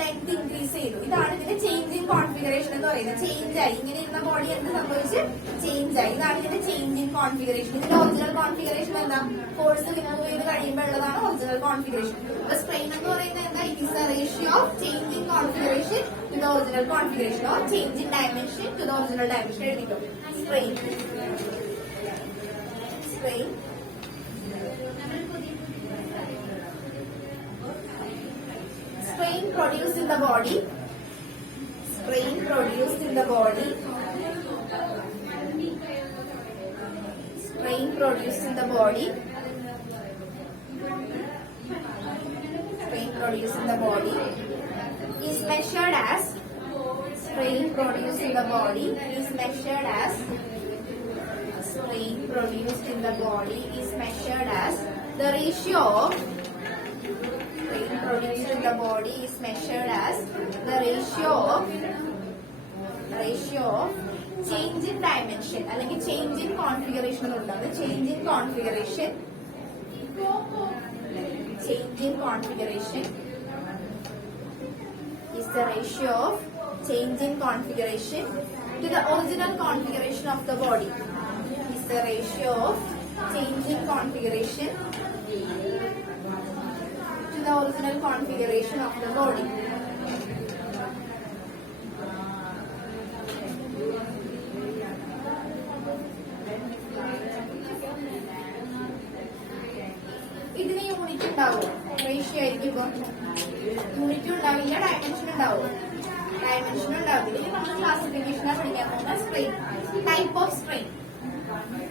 ലെങ്ത് ഇൻക്രീസ് ചെയ്തു. ഇതാണ് ഇതിന്റെ ചേഞ്ച് ഇൻ കോൺഫിഗറേഷൻ എന്ന് പറയുന്നത്. ചേഞ്ച് ആയി, ഇങ്ങനെ ഇരുന്ന ബോഡി എന്ത് സംഭവിച്ച്? ചേഞ്ച് ആയി. ഇതാണ് ഇതിന്റെ ചേഞ്ച് ഇൻ കോൺഫിഗറേഷൻ. ഇതിന്റെ ഒറിജിനൽ കോൺഫിഗറേഷൻ എന്താ? ഫോഴ്സ് റിമൂവ് ചെയ്ത് കഴിയുമ്പോൾ ഉള്ളതാണ് ഒറിജിനൽ കോൺഫിഗറേഷൻ. സ്ട്രെയിൻ എന്ന് പറയുന്നത് എന്താ? It is a ratio of change in configuration to the original configuration or change in dimension to the original dimension. എഴുതിക്കും strain. Strain strain produced in the body. Strain produced in the body. Strain produced in the body. Strain produced in the body is measured as. Strain produced in the body is measured as. Strain produced in the body is measured as the ratio of. Strain produced in the body is measured as the ratio of change in dimension അല്ലെങ്കിൽ change in configuration എന്നുള്ളത്. change in configuration is the ratio of change in configuration to the original configuration of the body. Is the ratio of change in configuration the original configuration of the body. ഇതിന് unit ഉണ്ടാവും, ratio ആയിരിക്കും. ഇപ്പൊ unit ഉണ്ടാവില്ല, dimension ഉണ്ടാവും. Dimension ഉണ്ടാവില്ല. ഇനി നമ്മൾ ക്ലാസിഫിക്കേഷനാണ് പഠിക്കാൻ പോകുന്ന സ്ട്രെയിൻ. ടൈപ്പ് ഓഫ് സ്ട്രെയിൻ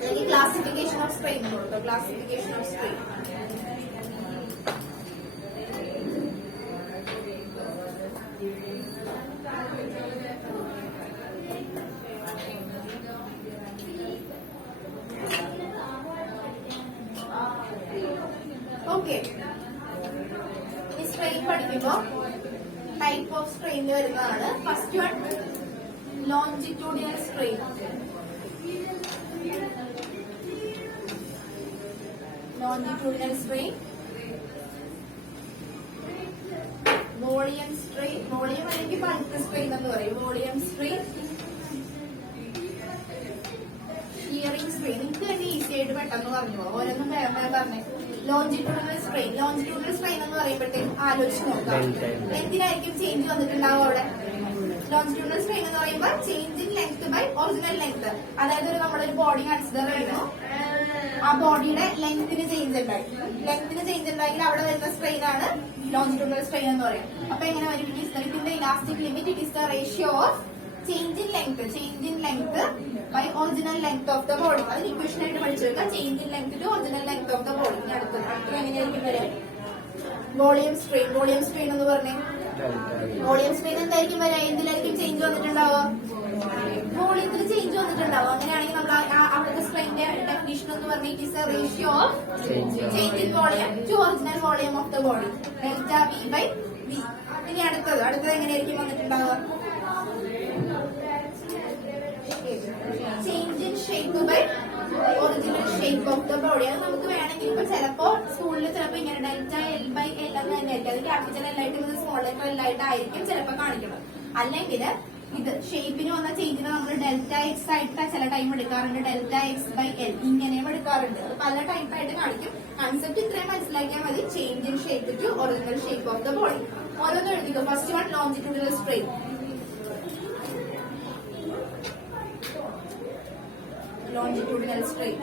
അല്ലെങ്കിൽ ക്ലാസിഫിക്കേഷൻ ഓഫ് സ്ട്രെയിൻ എന്ന് കൊടുക്കും. Classification of strain. ഓക്കെ, ഈ സ്ട്രെയിൻ പഠിക്കുമ്പോ ടൈപ്പ് ഓഫ് സ്ട്രെയിൻ വരുന്നതാണ്. First one longitudinal strain. Longitudinal strain. Volume strain, volume അല്ലെങ്കിൽ ബൾക്ക് സ്ട്രെയിൻ എന്ന് പറയും. Volume strain, shearing strain. ഇത് തന്നെ ഈസി ആയിട്ട് പെട്ടെന്ന് പറഞ്ഞു ഓരോന്നും വേറെ പറഞ്ഞേ. ലോഞ്ചിറ്റ്യൂഡിനൽ സ്ട്രെയിൻ, ലോഞ്ചിറ്റ്യൂഡിനൽ സ്ട്രെയിൻ എന്ന് പറയുമ്പോഴത്തേക്കും ആലോചിച്ച് നോക്കാം എന്തിനായിരിക്കും ചേഞ്ച് വന്നിട്ടുണ്ടാവും അവിടെ. ലോഞ്ചിറ്റ്യൂഡിനൽ സ്ട്രെയിൻ എന്ന് പറയുമ്പോൾ change in length by original length. അതായത് നമ്മളൊരു ബോഡി കൺസിഡർ ചെയ്യുന്നു, ആ ബോഡിയുടെ ലെങ്ത്തിന് ചേഞ്ച് ഉണ്ടായി. ലെങ്ത്തിന് ചേഞ്ച് ഉണ്ടായെങ്കിൽ അവിടെ വരുന്ന സ്ട്രെയിൻ ആണ് ലോഞ്ചിറ്റ്യൂഡിനൽ സ്ട്രെയിൻ എന്ന് പറയും. അപ്പൊ എങ്ങനെ വരും? ഇതിന്റെ elastic limit it is the ratio of change in length by original length of the body. അതിന് ഇക്വേഷൻ ആയിട്ട് പഠിച്ചു വെക്കാം. Change in length to original length of the body. അടുത്തത് എങ്ങനെയായിരിക്കും വരാം? വോളിയം സ്ട്രെയിൻ എന്ന് പറഞ്ഞേ. വോളിയം സ്ട്രെയിൻ എന്തായിരിക്കും വരാ? എന്തിലായിരിക്കും ചേഞ്ച് വന്നിട്ടുണ്ടാവുക? വോളിയത്തിൽ ചേഞ്ച് വന്നിട്ടുണ്ടാവും. അങ്ങനെയാണെങ്കിൽ നമ്മൾ അവിടുത്തെ സ്ട്രെയിന്റെ ഡെഫിനിഷൻ എന്ന് പറഞ്ഞാൽ it is a ratio of change in volume to original volume of the body, delta V by V. ഇനി അടുത്തത് എങ്ങനെയായിരിക്കും വന്നിട്ടുണ്ടാവുക? Change in shape by original shape of the body. അത് നമുക്ക് വേണമെങ്കിൽ ഇപ്പൊ ചിലപ്പോ സ്കൂളിൽ ചിലപ്പോ ഇങ്ങനെ ഡെൽറ്റ എൽ ബൈ എൽ എന്ന് തന്നെ ആയിരിക്കും. അത് ക്യാപിറ്റൽ എൽ ആയിട്ട് ഇത് സ്മോൾ ലെറ്റർ എൽ ആയിട്ടായിരിക്കും ചിലപ്പോ കാണിക്കുന്നത്. അല്ലെങ്കിൽ ഇത് ഷേപ്പിന് വന്ന ചേഞ്ചിന് നമ്മൾ ഡെൽറ്റ എക്സ് ആയിട്ട് ചില ടൈം എടുക്കാറുണ്ട്, ഡെൽറ്റ എക്സ് ബൈ എൽ ഇങ്ങനെയും എടുക്കാറുണ്ട്. അത് പല ടൈപ്പായിട്ട് കാണിക്കും. കൺസെപ്റ്റ് ഇത്രയും മനസ്സിലാക്കിയാൽ മതി. Change in shape to original shape of the body. ഓരോന്നും എഴുതിക്കോ. First one longitudinal strain. Longitudinal strain.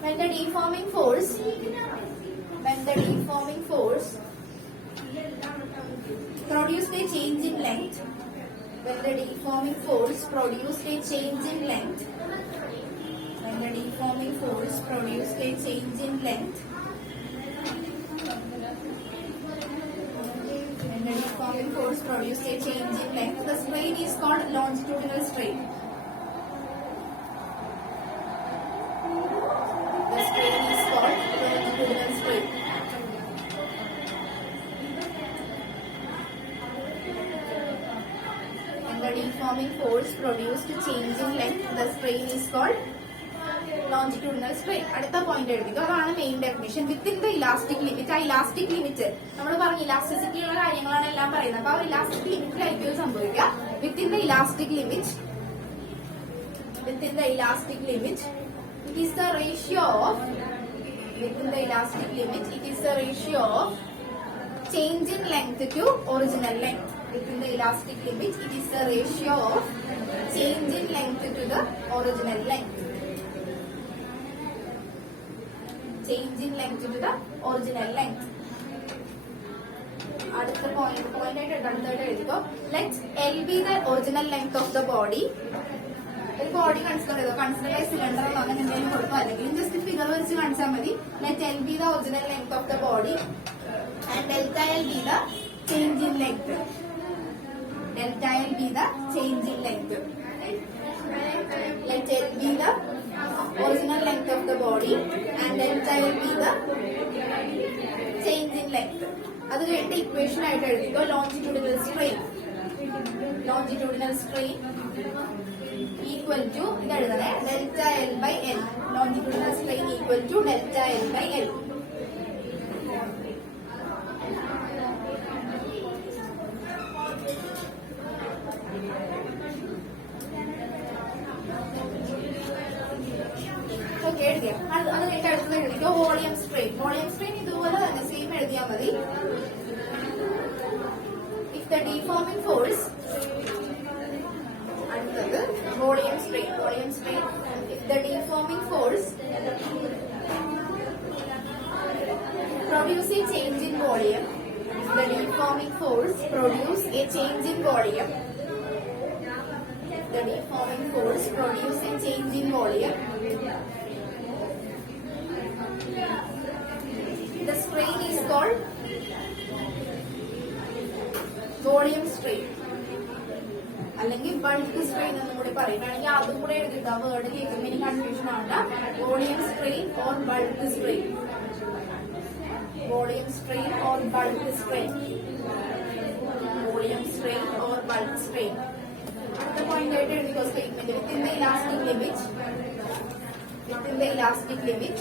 When the deforming force produced a change in length, when the deforming force produced a change in length, when the deforming force produced a change in length, when the deforming force produced a change in length, the strain is called longitudinal strain. The strain is called longitudinal strain. When the deforming force produced a change in length, the strain is called longitudinal strain. അടുത്ത point എഴുതിക്കുക. അതാണ് main definition. Within the elastic limit. ആ elastic limit നമ്മൾ പറഞ്ഞു elasticity ഉള്ള കാര്യങ്ങളാണ് എല്ലാം പറയുന്നത്. അപ്പൊ ആ ഇലാസ്റ്റിക് ലിമിറ്റിലായിരിക്കും സംഭവിക്കുക. Within the elastic limit it is the ratio of change in length to original length. Within the elastic limit it is the ratio of change in length to the original length. Change in length to the original length. അടുത്ത point ആയിട്ട് എഴുതിക്കോ. Let L be the original length of the body. ഒരു body consider ചെയ്തോ. Consider ചെയ്ത cylinder അങ്ങനെ എന്തെങ്കിലും കൊടുക്കും, അല്ലെങ്കിൽ ജസ്റ്റ് ഫിഗർ വെച്ച് കാണിച്ചാൽ മതി. Let L be the original length of the body and delta L be the change in length. Delta L be the change in length. Let L be the original length of the body and delta L be the change in length. അത് കഴിഞ്ഞിട്ട് equation ആയിട്ട് എഴുതിക്കോ. Longitudinal strain equal to ഇത് എഴുതണേ, delta L by L. Longitudinal strain equal to delta L by L. അത് കഴിഞ്ഞിട്ട് അടുത്തത് എഴുതിക്കോ. വോളിയം സ്ട്രെയിൻ ഇതുപോലെ തന്നെ സെയിം എഴുതിയാൽ മതി. ഇഫ് ദ ഡീഫോമിംഗ് ഫോഴ്സ്, അടുത്തത് volume strain. If the deforming force produce a change in volume, if the deforming force produce a change in volume, the deforming force produce a change in volume, the strain is called volume strain. അല്ലെങ്കിൽ bulk strain എന്നും കൂടി പറയുകയാണെങ്കിൽ അതും കൂടെ എഴുതിയിട്ട് ആ word കേൾക്കുമ്പോൾ ഇനി കൺഫ്യൂഷൻ ആവണ്ട. Volume strain or bulk strain. Volume strain or bulk strain. Volume strain or bulk strain. അടുത്ത പോയിന്റ് ആയിട്ട് എഴുതിക്കോ statement. Within the elastic limit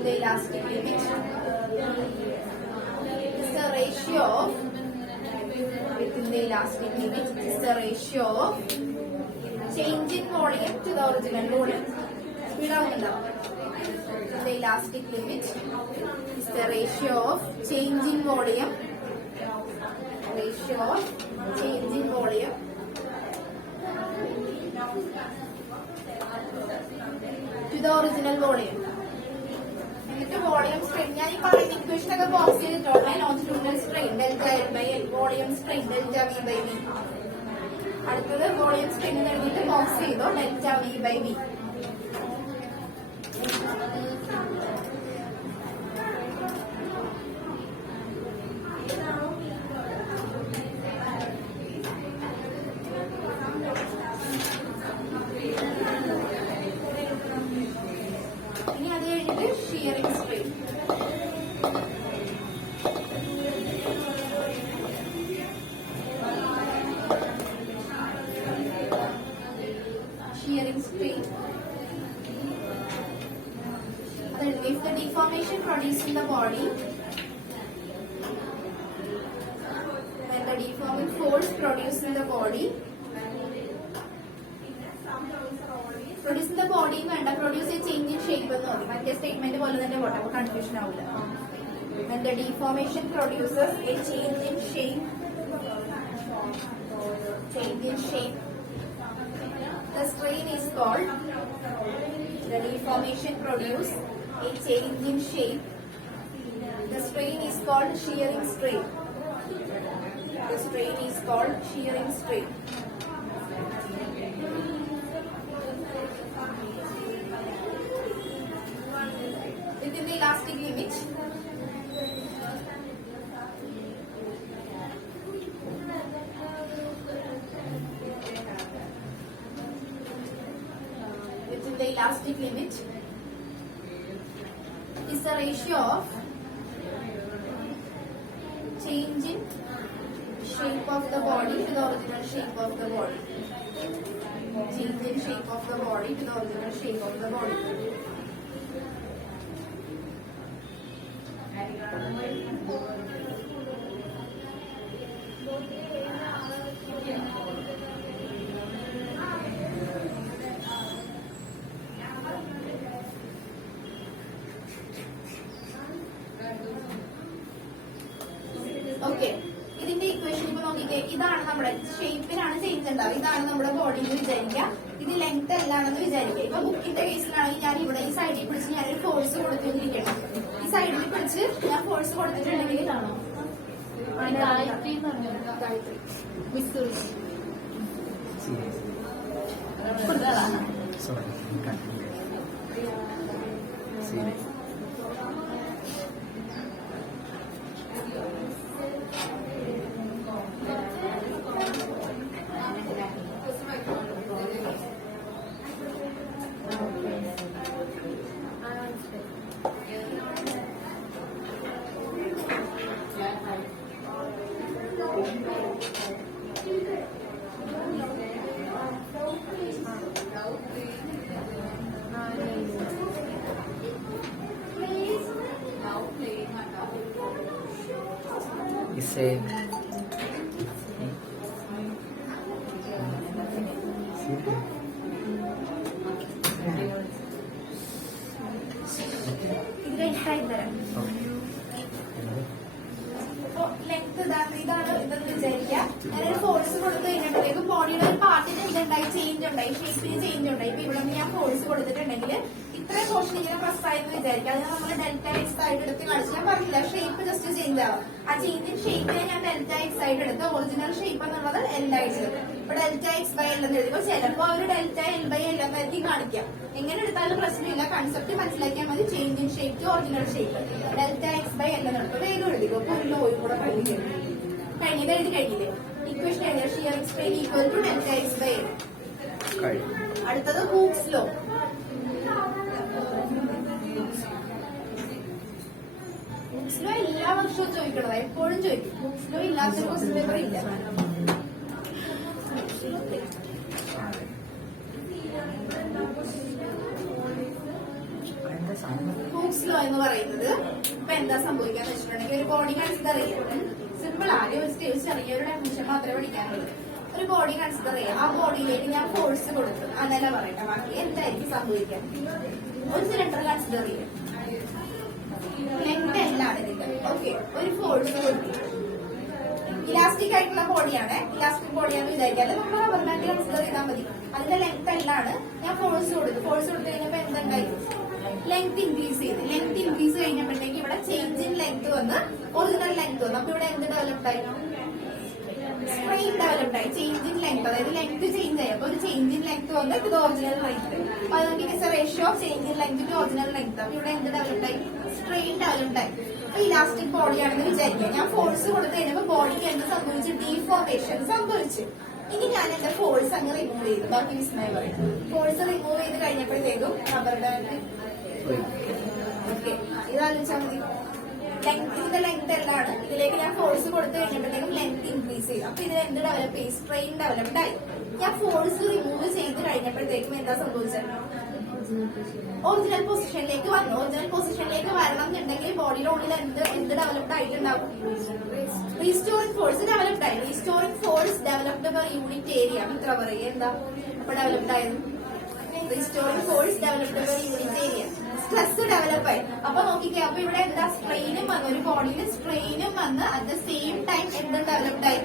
within the elastic limit is the ratio of within the elastic limit is the ratio of change in volume to the original volume. Speed ആവുന്നുണ്ടോ? The elastic limit is the ratio of change in volume to the original volume. എന്നിട്ട് volume strain ഞാൻ ഈ പറയുന്ന equation ഒക്കെ box ചെയ്തിട്ടുണ്ട്. Longitudinal strain delta L by L, volume strain delta V by V. അടുത്തത് volume strain എഴുതിയിട്ട് box ചെയ്തോ delta V by V. If the deformation produced in the body, when the deforming force produced in the body, produce in the body and produce a change in shape എന്ന് പറയും. മറ്റേ statement പോലെ തന്നെ പോട്ടെ, അപ്പോൾ confusion ആവില്ല. When the deformation produces a change in shape, the strain is called. The deformation produce a change in shape. The strain is called shearing strain. The strain is called shearing strain. Within the elastic limit, is the ratio of change in shape of the body to the original shape of the body. Change in shape of the body to the original shape of the body. Okay, ഇതിന്റെ equation ഇപ്പൊ നോക്കിക്കേ. ഇതാണ് നമ്മുടെ ഷേപ്പിനാണ് change ഉണ്ടാവുക. ഇതാണ് നമ്മുടെ body എന്ന് വിചാരിക്കുക. ഇത് ലെങ്ത് എല്ലാണെന്ന് വിചാരിക്കുക. ഇപ്പൊ ബുക്കിന്റെ കേസിലാണെങ്കിൽ ഞാൻ ഇവിടെ ഈ സൈഡിൽ പിടിച്ച് ഞാനൊരു ഫോഴ്സ് കൊടുത്തിരിക്കണം. ഈ സൈഡിൽ പിടിച്ച് ഞാൻ ഫോഴ്സ് കൊടുത്തിട്ടുണ്ടെങ്കിൽ ഇതാണോ same. ലെങ്ത് ഇതാണ് ഇതെന്ന് വിചാരിക്കുക. ഞാനൊരു ഫോഴ്സ് കൊടുത്തു കഴിഞ്ഞിട്ടുണ്ടെങ്കിൽ ബോഡിയുടെ ഒരു പാർട്ടിന് എന്തുണ്ടായി, ചേഞ്ച് ഉണ്ടായി, ഷേപ്പിന് ചേഞ്ച് ഉണ്ടായി. ഇപ്പൊ ഇവിടെ ഞാൻ ഫോഴ്സ് കൊടുത്തിട്ടുണ്ടെങ്കിൽ ഇത്രയും പോർഷൻ ഇങ്ങനെ പ്രസ് ആയെന്ന് വിചാരിക്കുക. അതിന് നമ്മൾ ഡെൽറ്റ എക്സ് ആയിട്ട് എടുത്ത് കാണിച്ചു. ഞാൻ പറഞ്ഞില്ല ഷേപ്പ് ജസ്റ്റ് ചേഞ്ച് ആവും. ആ ചേഞ്ചിൻ ഷേപ്പിനെ ഞാൻ ഡെൽറ്റ എക്സ് ആയിട്ട് എടുത്ത് ഒറിജിനൽ ഷേപ്പ് എന്നുള്ളത് എൽ ആയിട്ട് എടുക്കും. ഇപ്പൊ ഡെൽറ്റ എക്സ് ബൈ എൽ എന്ന് എഴുതുമ്പോൾ ചിലപ്പോ അവർ ഡെൽറ്റ എൽ ബൈ എൽ എന്നായിരിക്കും കാണിക്കാം. എങ്ങനെ എടുത്താലും പ്രശ്നമില്ല, കൺസെപ്റ്റ് മനസ്സിലാക്കിയാൽ മതി. Change in shape to original shape delta X by L എന്ന് എടുക്കും. വേഗം എഴുതിക്കോ. അപ്പൊ ഒരു ലോയും കൂടെ കഴിഞ്ഞത് എഴുതി കഴിഞ്ഞില്ലേ? ഇക്വേഷൻ എഴുതിയ shearing strain equal to delta X by L. അടുത്തത് ഹൂക്സ് ലോ. ഹൂക്സ് ലോ എല്ലാ വർഷവും ചോദിക്കണത്, എപ്പോഴും ചോദിക്കും. ഹൂക്സ് ലോ ഇല്ലാത്തൊരു ക്വസ്റ്റ്യൻ പേപ്പർ ഇല്ല. ഹൂക്സ് ലോ എന്ന് പറയുന്നത് ഇപ്പൊ എന്താ സംഭവിക്കാന്ന് വെച്ചിട്ടുണ്ടെങ്കിൽ ഒരു ബോഡി കൺസിഡർ ചെയ്യാം. സിമ്പിൾ ആദ്യം ഒരു ചെറിയൊരു ഡെഫിനിഷൻ മാത്രമേ പഠിക്കാനുള്ളൂ. ഒരു ബോഡി കൺസിഡർ ചെയ്യാം. ആ ബോഡിയിലേക്ക് ഞാൻ ഫോഴ്സ് കൊടുത്തു അതല്ല പറയട്ടെ, ബാക്കി എന്തായിരിക്കും സംഭവിക്കാൻ. ഒരു സിലിണ്ടർ കൺസിഡർ ചെയ്യാം. ലെങ്ത് എല്ലാണ് ഇതിന്റെ. ഓക്കെ, ഒരു ഫോഴ്സ് കൊടുത്തു. ഇലാസ്റ്റിക് ആയിട്ടുള്ള ബോഡിയാണ്. ഇലാസ്റ്റിക് ബോഡിയാണെന്ന് വിചാരിക്കാതെ നമ്മൾ റബ്ബർ ബാൻഡ് കൺസിഡർ ചെയ്താൽ മതി. അതിന്റെ ലെങ്ത് എല്ലാണ്. ഞാൻ ഫോഴ്സ് കൊടുത്തു. ഫോഴ്സ് കൊടുത്തു കഴിഞ്ഞപ്പോ എന്തുണ്ടായി? ലെങ്ത് ഇൻക്രീസ് ചെയ്ത്. ലെങ്ത് ഇൻക്രീസ് കഴിഞ്ഞപ്പോഴത്തേക്ക് ഇവിടെ ചേഞ്ച് ഇൻ ലെങ്ത് വന്ന് ഒറിജിനൽ ലെങ്ത് വന്നു. അപ്പൊ ഇവിടെ എന്ത് ഡെവലപ്ഡ് ആയി? സ്ട്രെയിൻ ഡെവലപ്ഡ് ആയി. ചേഞ്ച് ഇൻ ലെങ്ത്, അതായത് ലെങ്ത് ചേഞ്ച് ആയി. അപ്പൊ ഒരു ചേഞ്ച് ഇൻ ലെങ്ത് വന്ന് ഇത് ഒറിജിനൽ ലെങ്ത്. അപ്പൊ അത് നമുക്ക് ratio of change in length to original length. അപ്പൊ ഇവിടെ എന്ത് ഡെവലപ്ഡ് ആയി? സ്ട്രെയിൻ ഡെവലപ്ഡ് ആയി. അപ്പൊ ഇലാസ്റ്റിക് ബോഡിയാണെന്ന് വിചാരിക്കുക. ഞാൻ ഫോഴ്സ് കൊടുത്തു കഴിഞ്ഞപ്പോ ബോഡിക്ക് എന്ത് സംഭവിച്ചു? ഡീഫോർമേഷൻ സംഭവിച്ചു. ഇനി ഞാൻ എന്റെ ഫോഴ്സ് അങ്ങ് റിമൂവ് ചെയ്തു. ബാക്കി വിസ്മയം പറയും. ഫോഴ്സ് റിമൂവ് ചെയ്ത് കഴിഞ്ഞപ്പോഴത്തേക്കും റബ്ബർ ബാൻഡ് ഓക്കെ ഇതാലോചിച്ചാൽ മതി. ഇതിന്റെ ലെങ്ത് എല്ലാണ്. ഇതിലേക്ക് ഞാൻ ഫോഴ്സ് കൊടുത്തു കഴിഞ്ഞപ്പോഴത്തേക്കും ലെങ്ത് ഇൻക്രീസ് ചെയ്തു. അപ്പൊ ഇതിൽ എന്ത് ഡെവലപ്പ് ചെയ്യും? സ്ട്രെയിൻ ഡെവലപ്ഡ് ആയി. ഞാൻ ഫോഴ്സ് റിമൂവ് ചെയ്ത് കഴിഞ്ഞപ്പോഴത്തേക്കും എന്താ സംഭവിച്ചത്? ഒറിജിനൽ പൊസിഷനിലേക്ക് വന്നു. ഒറിജിനൽ പൊസിഷനിലേക്ക് വരണം എന്നുണ്ടെങ്കിൽ ബോഡിയുടെ ഉള്ളിൽ എന്ത് ഡെവലപ്ഡ് ആയിട്ടുണ്ടാവും? റീസ്റ്റോറിംഗ് ഫോഴ്സ് ഡെവലപ്ഡ് ആയി. Restoring force developed per unit area. ഇത്ര പറയുക എന്താ അപ്പൊ ഡെവലപ്ഡ് ആയത്? Restoring force developed per unit area. Stress develop ആയി. അപ്പൊ നോക്കിക്കേ, അപ്പൊ ഇവിടെ എന്താ? സ്ട്രെയിനും വന്നു. ഒരു ബോഡിയിൽ സ്ട്രെയിനും വന്ന് അറ്റ് ദ സെയിം ടൈം എന്ത് ഡെവലപ്ഡ് ആയി?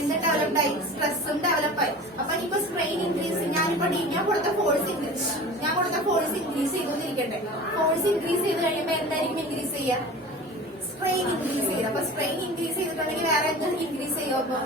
എന്ത് ഡെവലപ്ഡ് ആയി? സ്ട്രെസ്സും ഡെവലപ്പ് ആയി. അപ്പൊ ഇപ്പൊ സ്ട്രെയിൻ ഇൻക്രീസ്. ഞാൻ കൊടുത്ത ഫോഴ്സ് ഇൻക്രീസ് ചെയ്തോന്നിരിക്കട്ടെ. ഫോഴ്സ് ഇൻക്രീസ് ചെയ്ത് കഴിയുമ്പോ എന്തായിരിക്കും ഇൻക്രീസ് ചെയ്യുക? സ്ട്രെയിൻ ഇൻക്രീസ് ചെയ്ത്. അപ്പൊ സ്ട്രെയിൻ ഇൻക്രീസ് ചെയ്തിട്ടുണ്ടെങ്കിൽ വേറെ എന്ത് ഇൻക്രീസ് ചെയ്യും? അപ്പൊ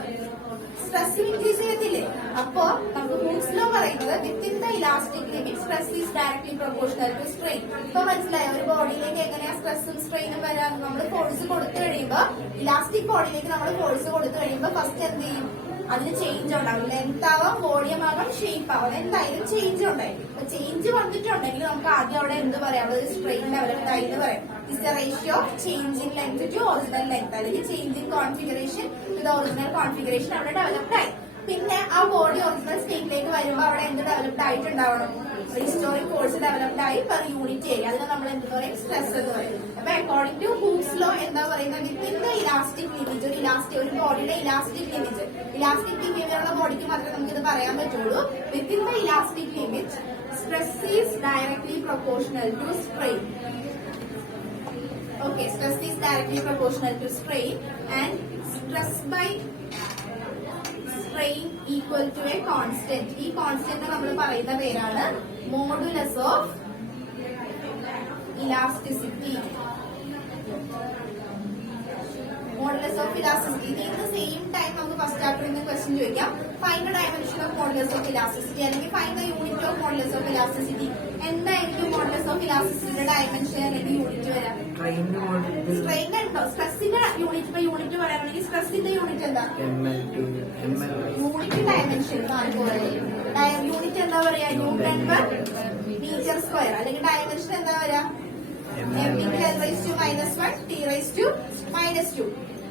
സ്ട്രെസ് ഇൻക്രീസ് ചെയ്യത്തില്ലേ? അപ്പൊ നമുക്ക് ഹൂക്സ് ലോ പറയുന്നത് within the elastic limit stress is directly proportional to strain. ഇപ്പൊ മനസ്സിലായോ ഒരു ബോഡിയിലേക്ക് എങ്ങനെയാ സ്ട്രെസ്സും സ്ട്രെയിനും വരാൻ? നമ്മൾ ഫോഴ്സ് കൊടുത്തു കഴിയുമ്പോ ഇലാസ്റ്റിക് ബോഡിയിലേക്ക് നമ്മൾ ഫോഴ്സ് കൊടുത്തു കഴിയുമ്പോ ഫസ്റ്റ് എന്ത് ചെയ്യും? അതിന് ചേഞ്ച് ഉണ്ടാവും. ലെങ്ത് ആവാം, വോളിയം ആവാം, ഷേപ്പ് ആവാം, എന്തായാലും ചേഞ്ച് ഉണ്ടായി. അപ്പൊ ചേഞ്ച് വന്നിട്ടുണ്ടെങ്കിൽ നമുക്ക് ആദ്യം അവിടെ എന്ത് പറയാം? അവിടെ സ്ട്രെയിൻ ഡെവലപ്ഡ് ആയി എന്ന് പറയാം. Is the ratio of change in length to original length, അല്ലെങ്കിൽ change in configuration to the original configuration അവിടെ ഡെവലപ്ഡ് ആയി. പിന്നെ ആ ബോഡി ഒറിജിനൽ സ്റ്റേറ്റിലേക്ക് വരുമ്പോൾ അവിടെ എന്ത് ഡെവലപ്ഡ് ആയിട്ടുണ്ടാവണം? റീസ്റ്റോറിംഗ് ഫോഴ്സ് ഡെവലപ്ഡ് ആയി പെർ യൂണിറ്റ് ഏരിയ. അതിനെ നമ്മൾ എന്ത് പറയും? സ്ട്രെസ് എന്ന് പറയും. അപ്പൊ അക്കോർഡിംഗ് ടു ഹൂക്സ് ലോ എന്താ പറയുന്നത്? വിത്തിൻ ദ ഇലാസ്റ്റിക് ലിമിറ്റ്, ഒരു ബോഡിയുടെ ഇലാസ്റ്റിക് ലിമിറ്റ്, ഇലാസ്റ്റിക് ബിഹേവിയറുള്ള ബോഡിക്ക് മാത്രമേ നമുക്ക് ഇത് പറയാൻ പറ്റുള്ളൂ. Within the elastic limit stress is directly proportional to strain. Okay, stress is directly proportional to strain and stress by strain equal to a constant. ഈ constant നമ്മൾ പറയുന്ന പേരാണ് modulus of elasticity. Modulus of elasticity. ഇതിന് same time നമുക്ക് first ചാപ്റ്ററിൽ നിന്ന് question ചോദിക്കാം. Find the dimension of modulus of elasticity, അല്ലെങ്കിൽ find the unit of modulus of elasticity. എന്തായിരിക്കും മോഡുലസ് ഓഫ് ഇലാസ്റ്റിസിറ്റിയുടെ ഡയമെൻഷൻ അല്ലെങ്കിൽ യൂണിറ്റ് വരാം? സ്ട്രെയിൻ ഉണ്ടോ? സ്ട്രെസ്സിന്റെ യൂണിറ്റ്. ഇപ്പൊ യൂണിറ്റ് പറയാണെങ്കിൽ സ്ട്രെസ്സിന്റെ യൂണിറ്റ് എന്താ? യൂണിറ്റ് ഡയമെൻഷൻ യൂണിറ്റ് എന്താ പറയാ? Newton per metre square. അല്ലെങ്കിൽ ഡയമെൻഷൻ എന്താ പറയാ? m×10⁻⁻⁻⁻⁻⁻.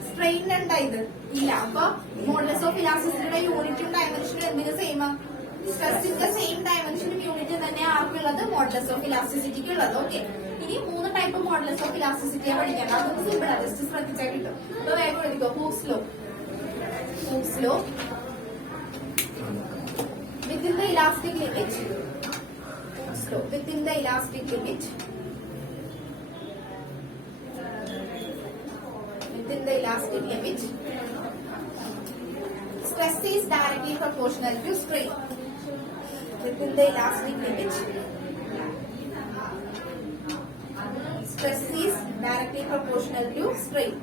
സ്ട്രെയിൻ ഉണ്ടോ ഇത്? ഇല്ല. അപ്പൊ മോഡുലസ് ഓഫ് ഇലാസ്റ്റിസിറ്റിയുടെ യൂണിറ്റും ഡയമെൻഷനും എന്തിനു സെയിമാ? സ്ട്രെസ്സിന്റെ സെയിം ഡയമെൻഷനും യൂണിറ്റ് തന്നെ ആർക്കുള്ളത്? മോഡുലസ് ഓഫ് ഇലാസ്റ്റിസിറ്റിക്ക് ഉള്ളത്. ഓക്കെ, ഇനി 3 ടൈപ്പ് മോഡുലസ് ഓഫ് ഇലാസ്റ്റിസിറ്റിയെ പഠിക്കണം. അതൊന്നും സിമ്പിൾ ആണ്, ജസ്റ്റ് ശ്രദ്ധിച്ചാൽ കിട്ടും. അപ്പൊ വേഗം എഴുതിക്കോ. Hooke's law within the elastic limit. Within the elastic limit within the elastic limit stress is directly proportional to strain. Within the elastic limit stress is directly proportional to strain.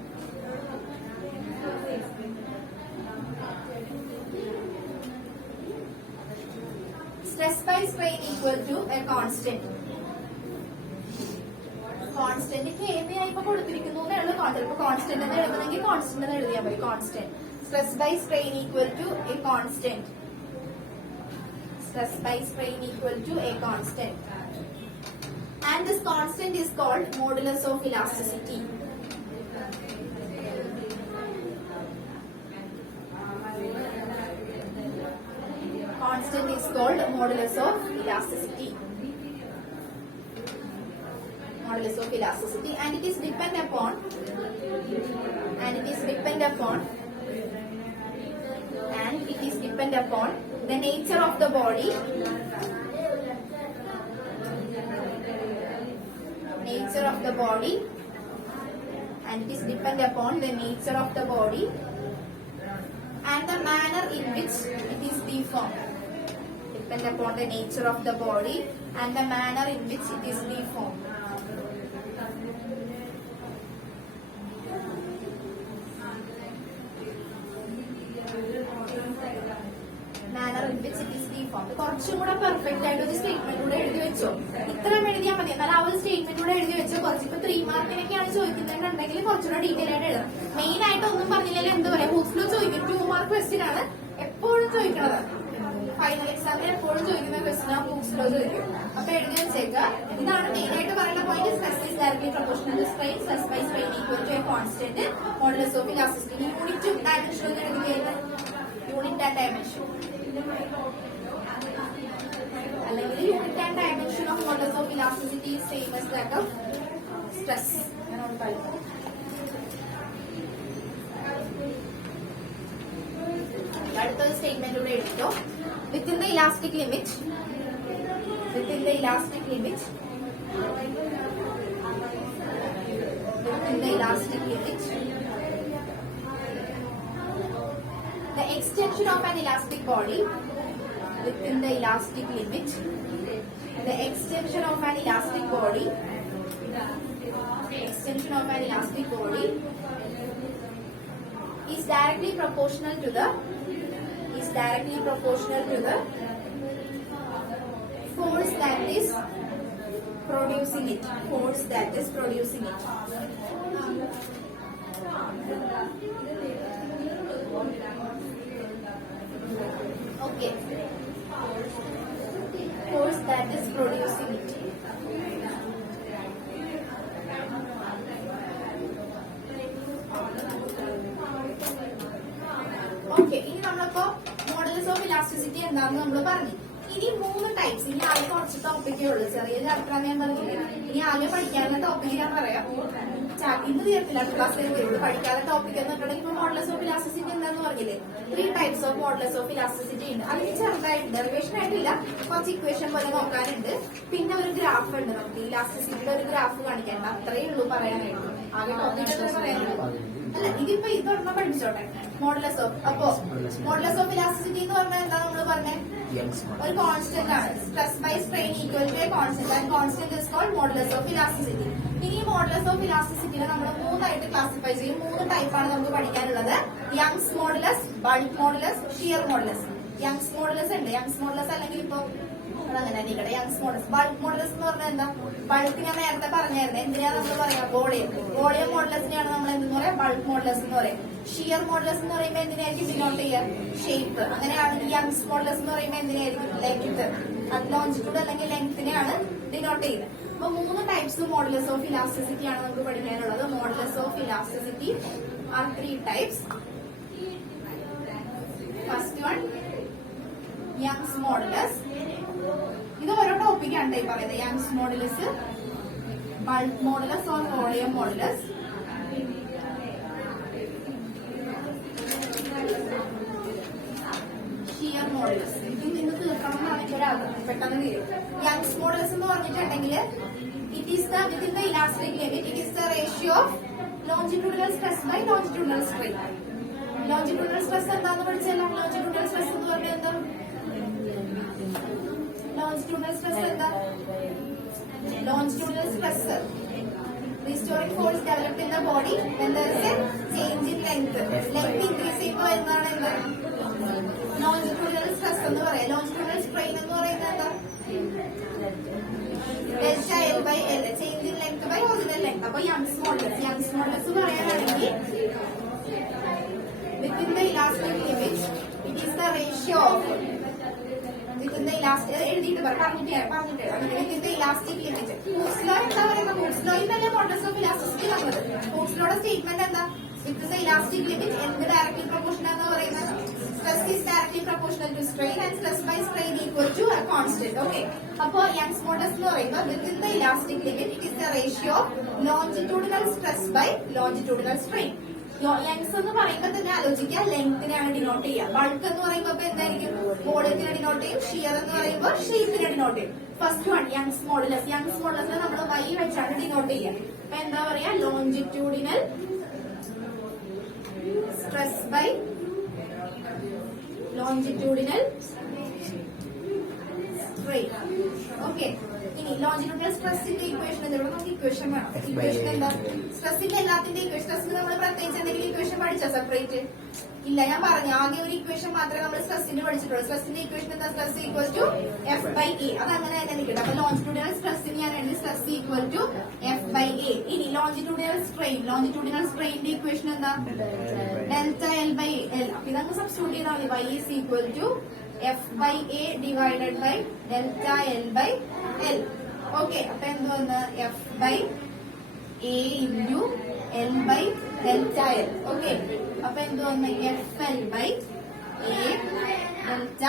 Stress by strain equal to a constant. Constant കേന്ദ്രമായി ഇപ്പൊ കൊടുത്തിരിക്കുന്നു എന്നുള്ള constant. Constant എന്ന് എഴുതണമെങ്കിൽ constant എന്ന് എഴുതിയാൽ മതി. Constant stress by strain equal to a constant. Stress by strain equal to a constant. And this constant is called modulus of elasticity. Constant is called modulus of elasticity. modulus of elasticity, and it is depend upon the nature of the body, and it is depend upon the nature of the body and the manner in which it is deformed. Depend upon the nature of the body and the manner in which it is deformed. Manner in which it is deformed. കുറച്ചും കൂടെ perfect ആയിട്ട് ഒരു statement കൂടെ എഴുതി വെച്ചോ. ഇത്രയും എഴുതിയാൽ മതി. എന്നാൽ ആ ഒരു സ്റ്റേറ്റ്മെന്റ് കൂടെ എഴുതി വെച്ചോ. കുറച്ച് ഇപ്പൊ 3 മാർക്കിനൊക്കെയാണ് ചോദിക്കുന്നുണ്ടെങ്കിൽ കുറച്ചുകൂടെ ഡീറ്റെയിൽ ആയിട്ട് എഴുതണം. മെയിൻ ആയിട്ട് ഒന്നും പറഞ്ഞില്ലെങ്കിൽ എന്ത് പറയാം, ഹൂക്സ്ലോ ചോദിക്കും. 2 മാർക്ക് ക്വസ്റ്റ്യൻ ആണ് എപ്പോഴും ചോദിക്കണത്. ഫൈനൽ എക്സാമിന് എപ്പോഴും ചോദിക്കുന്ന ക്വസ്റ്റ്യൻ ആ ഹൂക്സ്ലോ ചോദിക്കും. അപ്പൊ എഴുതി വെച്ചേക്ക. ഇതാണ് മെയിൻ ആയിട്ട് പറയുന്ന point. Stress is directly proportional to strain. Stress by strain equal to a constant modulus of elasticity. യൂണിറ്റും ഡയമെൻഷനും എഴുതിയത് യൂണിറ്റ് ആൻഡ് ഡയമെൻഷൻ, അല്ലെങ്കിൽ unit and dimension of modulus of elasticity is same as that of stress. അടുത്തൊരു statement കൂടെ എഴുതിട്ടോ. Within the elastic limit the extension of an elastic body is directly proportional to the force that is producing it. Okay. Force that is producing it. Okay. ഇനി നമ്മളിപ്പോ models of elasticity എന്താണെന്ന് നമ്മൾ പറഞ്ഞു. ഇനി 3 types. ഇനി ആകെ കുറച്ച് ടോപ്പിക്കേ ഉള്ളൂ. ചെറിയ ചാപ്റ്റർ ഞാൻ പറഞ്ഞില്ല. ഇനി ആകെ പഠിക്കാവുന്ന ടോപ്പിക് ഞാൻ പറയാം. ഇന്ന് തീർത്തില്ല, ക്ലാസ്സിൽ വരുള്ളൂ. പഠിക്കാതെ ടോപ്പിക് എന്ന് പറഞ്ഞിട്ടുണ്ടെങ്കിൽ മോഡൽസ് ഓഫ് ഇലാസ്റ്റിസിറ്റി എന്താന്ന് പറഞ്ഞില്ലേ? 3 types of models of elasticity ഉണ്ട്. അതിന് ചെറുതായിട്ട് ഡെറിവേഷൻ ആയിട്ടില്ല, കുറച്ച് ഇക്വേഷൻ പോലെ നോക്കാനുണ്ട്. പിന്നെ ഒരു ഗ്രാഫ് ഉണ്ട്. നമുക്ക് ഇലാസ്റ്റിസിറ്റിയുടെ ഒരു ഗ്രാഫ് കാണിക്കാനുണ്ട്. അത്രയേ ഉള്ളൂ പറയാനായിട്ട്. ആകെ ടോപ്പിക് പറയാനുള്ളൂ. അല്ല, ഇതിപ്പോ ഇതൊരെണ്ണം പഠിപ്പിച്ചോട്ടെ. മോഡൽസ് ഓഫ് ഇലാസ്റ്റിസിറ്റി എന്ന് പറഞ്ഞാൽ എന്താ നമ്മൾ പറഞ്ഞത്? ഒരു കോൺസ്റ്റന്റ് ആണ്. Stress by strain equal to a constant. And constant is called modulus of elasticity. ഇനി മോഡൽസ് ഓഫ് ഇലാസ്റ്റിസിറ്റിനെ നമ്മൾ 3 ആയിട്ട് ക്ലാസിഫൈ ചെയ്യും. 3 ടൈപ്പാണ് നമുക്ക് പഠിക്കാനുള്ളത്. Young's modulus, bulk modulus, shear modulus. Young's modulus ഉണ്ട്. യങ്സ് മോഡുലസ് അല്ലെങ്കിൽ ഇപ്പൊ അങ്ങനെ നിങ്ങളുടെ യങ്സ് മോഡൽസ്. ബൾക്ക് മോഡൽസ് എന്ന് പറഞ്ഞാൽ എന്താ? ബൾക്ക് ഞാൻ നേരത്തെ പറഞ്ഞായിരുന്നു. എന്തിനാ നമ്മൾ പറയാ? വോളിയം മോഡൽസിനെയാണ് നമ്മൾ എന്തെന്ന് പറയാം? ബൾക്ക് മോഡൽസ് എന്ന് പറയാം. ഷിയർ മോഡൽസ് എന്ന് പറയുമ്പോൾ എന്തിനായിരിക്കും ഡിനോട്ട് ചെയ്യുക? ഷേപ്പ്. അങ്ങനെയാണെങ്കിൽ യങ്സ് മോഡൽസ് എന്ന് പറയുമ്പോൾ എന്തിനായിരിക്കും? ലെങ്ത്. ലോഞ്ചിറ്റ്യൂഡ് അല്ലെങ്കിൽ ലെങ്തിനെയാണ് ഡിനോട്ട് ചെയ്യുന്നത്. അപ്പൊ 3 ടൈപ്സ് മോഡൽസ് ഓഫ് ഇലാസ്റ്റിസിറ്റി ആണ് നമുക്ക് പഠിക്കാനുള്ളത്. Modulus of elasticity are 3 types. First one Young's modulus. ഇത് ഓരോ ടോപ്പിക്കാണ് ഈ പറയുന്നത്. Young's modulus, bulk modulus or volume modulus, shear modulus. ഇതിൽ നിന്ന് തീർക്കണം എന്നാണ് എന്റെ ഒരു ആഗ്രഹം. പെട്ടെന്ന് തീരും. യങ്സ് മോഡുലസ് എന്ന് പറഞ്ഞിട്ടുണ്ടെങ്കിൽ it is the within the elastic limit, it is the ratio of longitudinal stress by longitudinal strain. Longitudinal stress എന്താന്ന് പഠിച്ചല്ലോ. longitudinal stress എന്ന് പറഞ്ഞാൽ എന്താ? longitudinal stress എന്താ? longitudinal stress restoring force developed in the body when there is a change in length. Length increase ചെയ്യുമ്പോൾ എന്താണ്? എന്താ longitudinal stress എന്ന് പറയാം. longitudinal strain എന്ന് പറയുന്നത് എന്താ? delta L by L, change in length by original length. അപ്പൊ Young's models പറയാനാണെങ്കിൽ within the elastic limit, it is the ratio of within the elastic എഴുതിയിട്ട് പറഞ്ഞിട്ട് within the elastic limit. ഹൂക്സ്ലോ എന്താ പറയുന്നത്? ഹൂക്സ്ലോയിൽ തന്നെ മോഡൽസ് ഓഫ് ഇലാസ്റ്റിസിറ്റി വന്നത്. ഹൂക്സ്ലോയുടെ statement എന്താ? within the elastic limit എന്ത് ഡയറക്ട്ലി പ്രൊപ്പോർഷണൽ എന്ന് പറയുന്നത്? Stress is directly proportional to strain and stress by strain equal to a constant. Okay, അപ്പൊ യങ്സ് മോഡുലസ് എന്ന് പറയുമ്പോൾ within the elastic limit it is the ratio of longitudinal stress by longitudinal strain. Length എന്ന് പറയുമ്പോൾ തന്നെ ആലോചിക്കുക, ലെങ്തിനാണ് denote ചെയ്യുക. Bulk എന്ന് പറയുമ്പോൾ എന്തായിരിക്കും, വോളിയത്തിനെ ഡിനോട്ട് ചെയ്യും. ഷിയർ എന്ന് പറയുമ്പോൾ ഷേപ്പിനെ ഡിനോട്ട് ചെയ്യും. First one Young's modulus. Young's modulus നമ്മൾ വൈ വെച്ചാണ് ഡിനോട്ട് ചെയ്യുക. അപ്പൊ എന്താ പറയാ, longitudinal stress by longitudinal strain. Okay, ഇനി ലോഞ്ചിറ്റ്യൂഡിനൽ സ്ട്രെസിന്റെ ഇക്വേഷൻ എന്താണ്? നമുക്ക് ഇക്വേഷൻ വേണം. ഇക്വേഷൻ എന്താ? സ്ട്രെസിന്റെ എല്ലാത്തിന്റെ ഇക്വേഷൻ. സ്ട്രെസിന് നമ്മൾ പ്രത്യേകിച്ച് എന്തെങ്കിലും ഇക്വേഷൻ പഠിച്ചോ സെപ്പറേറ്റ്? ഇല്ല, ഞാൻ പറഞ്ഞു ആകെ ഒരു ഇക്വേഷൻ മാത്രമേ നമ്മൾ സ്ട്രെസിന് പഠിച്ചിട്ടുള്ളൂ. സ്ട്രെസിന്റെ ഇക്വേഷൻ എന്താ? Stress equal to F by A. അത് അങ്ങനെ തന്നെ നിൽക്കട്ടെ. അപ്പൊ ലോഞ്ചിറ്റ്യൂഡിനൽ സ്ട്രെസിന് ഞാൻ എഴുതി stress equal to F by A. ഇനി ലോഞ്ചിറ്റ്യൂഡിനൽ സ്ട്രെയിൻ. ലോഞ്ചിറ്റ്യൂഡിനൽ സ്ട്രെയിന്റെ ഇക്വേഷൻ എന്താ? Delta L by L. അപ്പൊ ഇതങ്ങ് സബ്സ്റ്റിറ്റ്യൂട്ട് ചെയ്താൽ മതി. Y is equal to F by A divided by delta L by L. Okay, അപ്പൊ എന്ത് വന്ന് F by A into L by delta L. Okay, അപ്പൊ എന്ത് വന്ന് F L by A delta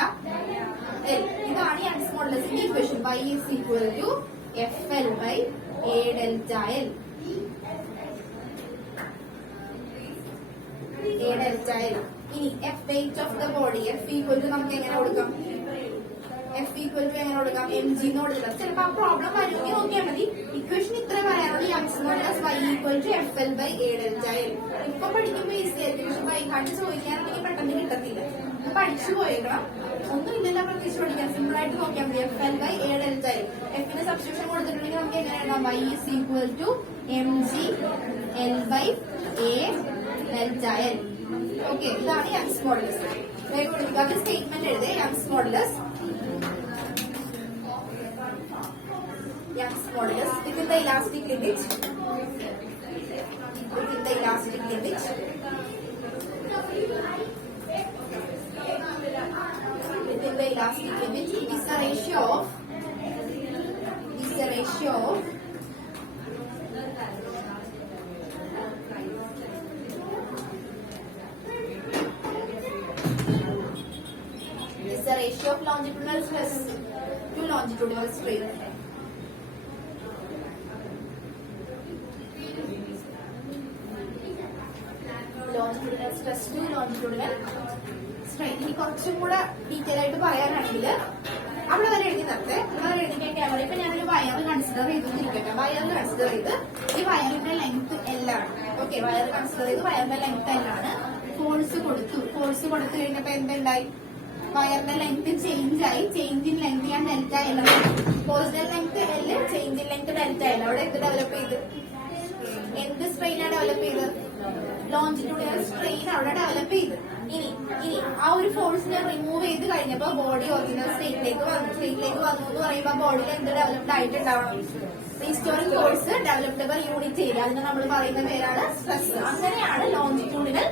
L. ഇതാണ് യങ്സ് മോഡുലസിന്റെ equation. Y is equal to F L by A delta L. A delta L. ഇനി F weight of the body. F equal to നമുക്ക് എങ്ങനെ കൊടുക്കാം? F equal to എങ്ങനെ കൊടുക്കാം? M G എന്ന് കൊടുക്കാം. ചിലപ്പോ ആ പ്രോബ്ലം വരുമെങ്കിൽ നോക്കിയാൽ മതി. ഇക്വേഷൻ ഇത്ര പറയാനുള്ളൂ. Young's modulus Y equal to F L by A delta L. ഇപ്പൊ പഠിക്കുമ്പോൾ ഈസി ആയിരിക്കും. പക്ഷെ ബൈ ഹാർട്ട് ചോദിക്കാനാണെങ്കിൽ പെട്ടെന്ന് കിട്ടത്തില്ല. പഠിച്ചു പോയേക്കണം. ഒന്നും ഇല്ലല്ലോ പ്രത്യേകിച്ച് പഠിക്കാൻ. സിമ്പിൾ ആയിട്ട് നോക്കിയാൽ മതി. F L by A delta L. എഫിന് സബ്സ്റ്റിറ്റ്യൂഷൻ കൊടുത്തിട്ടുണ്ടെങ്കിൽ നമുക്ക് എങ്ങനെ എഴുതാം? Y is equal to M G L by A delta L. Okay, ഇതാണ് യങ്സ് മോഡുലസ്. അത് സ്റ്റേറ്റ്മെന്റ് എഴുതേ. Young's modulus Young's modulus within the elastic limit. Within the elastic limit. Within the elastic limit, it is a ratio of. It is a ratio of. It is a ratio of longitudinal stress to longitudinal strain. Longitudinal stress to longitudinal strain. ഇനി കുറച്ചും കൂടെ detail ആയിട്ട് പറയാനാണെങ്കിൽ അവിടെ വരെ എഴുതി നിർത്തേ. അവിടെ എഴുതി കഴിഞ്ഞാൽ ഇപ്പൊ ഞാനൊരു വയർ കൺസിഡർ ചെയ്തിരിക്കട്ടെ. വയർ കൺസിഡർ ചെയ്ത് ഈ വയറിന്റെ ലെങ്ത് എല്ലാണ്. ഓക്കെ, വയർ കൺസിഡർ ചെയ്ത് വയറിന്റെ ലെങ്ത് എല്ലാണ്. ഫോഴ്സ് കൊടുത്തു. ഫോഴ്സ് കൊടുത്തു കഴിഞ്ഞപ്പോ എന്തുണ്ടായി? വയറിന്റെ ലെങ്ത് ചേഞ്ച് ആയി. ചേഞ്ച് ഇൻ ലെങ്ത് ഞാൻ delta L. Original length L, change in length delta L. അവിടെ എന്ത് ഡെവലപ്പ് ചെയ്ത്? എന്ത് സ്ട്രെയിനാണ് ഡെവലപ്പ് ചെയ്തത്? ലോഞ്ചിറ്റ്യൂഡിനൽ സ്ട്രെയിൻ അവിടെ ഡെവലപ്പ് ചെയ്ത്. ഇനി ആ ഒരു ഫോഴ്സിനെ റിമൂവ് ചെയ്ത് കഴിഞ്ഞപ്പോ ബോഡി ഒറിജിനൽ സ്റ്റേറ്റിലേക്ക് വന്നു എന്ന് പറയുമ്പോൾ ബോഡിയിൽ എന്ത് ഡെവലപ്ഡ് ആയിട്ടുണ്ടാവണം? Restoring force developed per unit area. അതിന് നമ്മൾ പറയുന്ന പേരാണ് സ്ട്രെസ്. അങ്ങനെയാണ് ലോഞ്ചിറ്റ്യൂഡിനൽ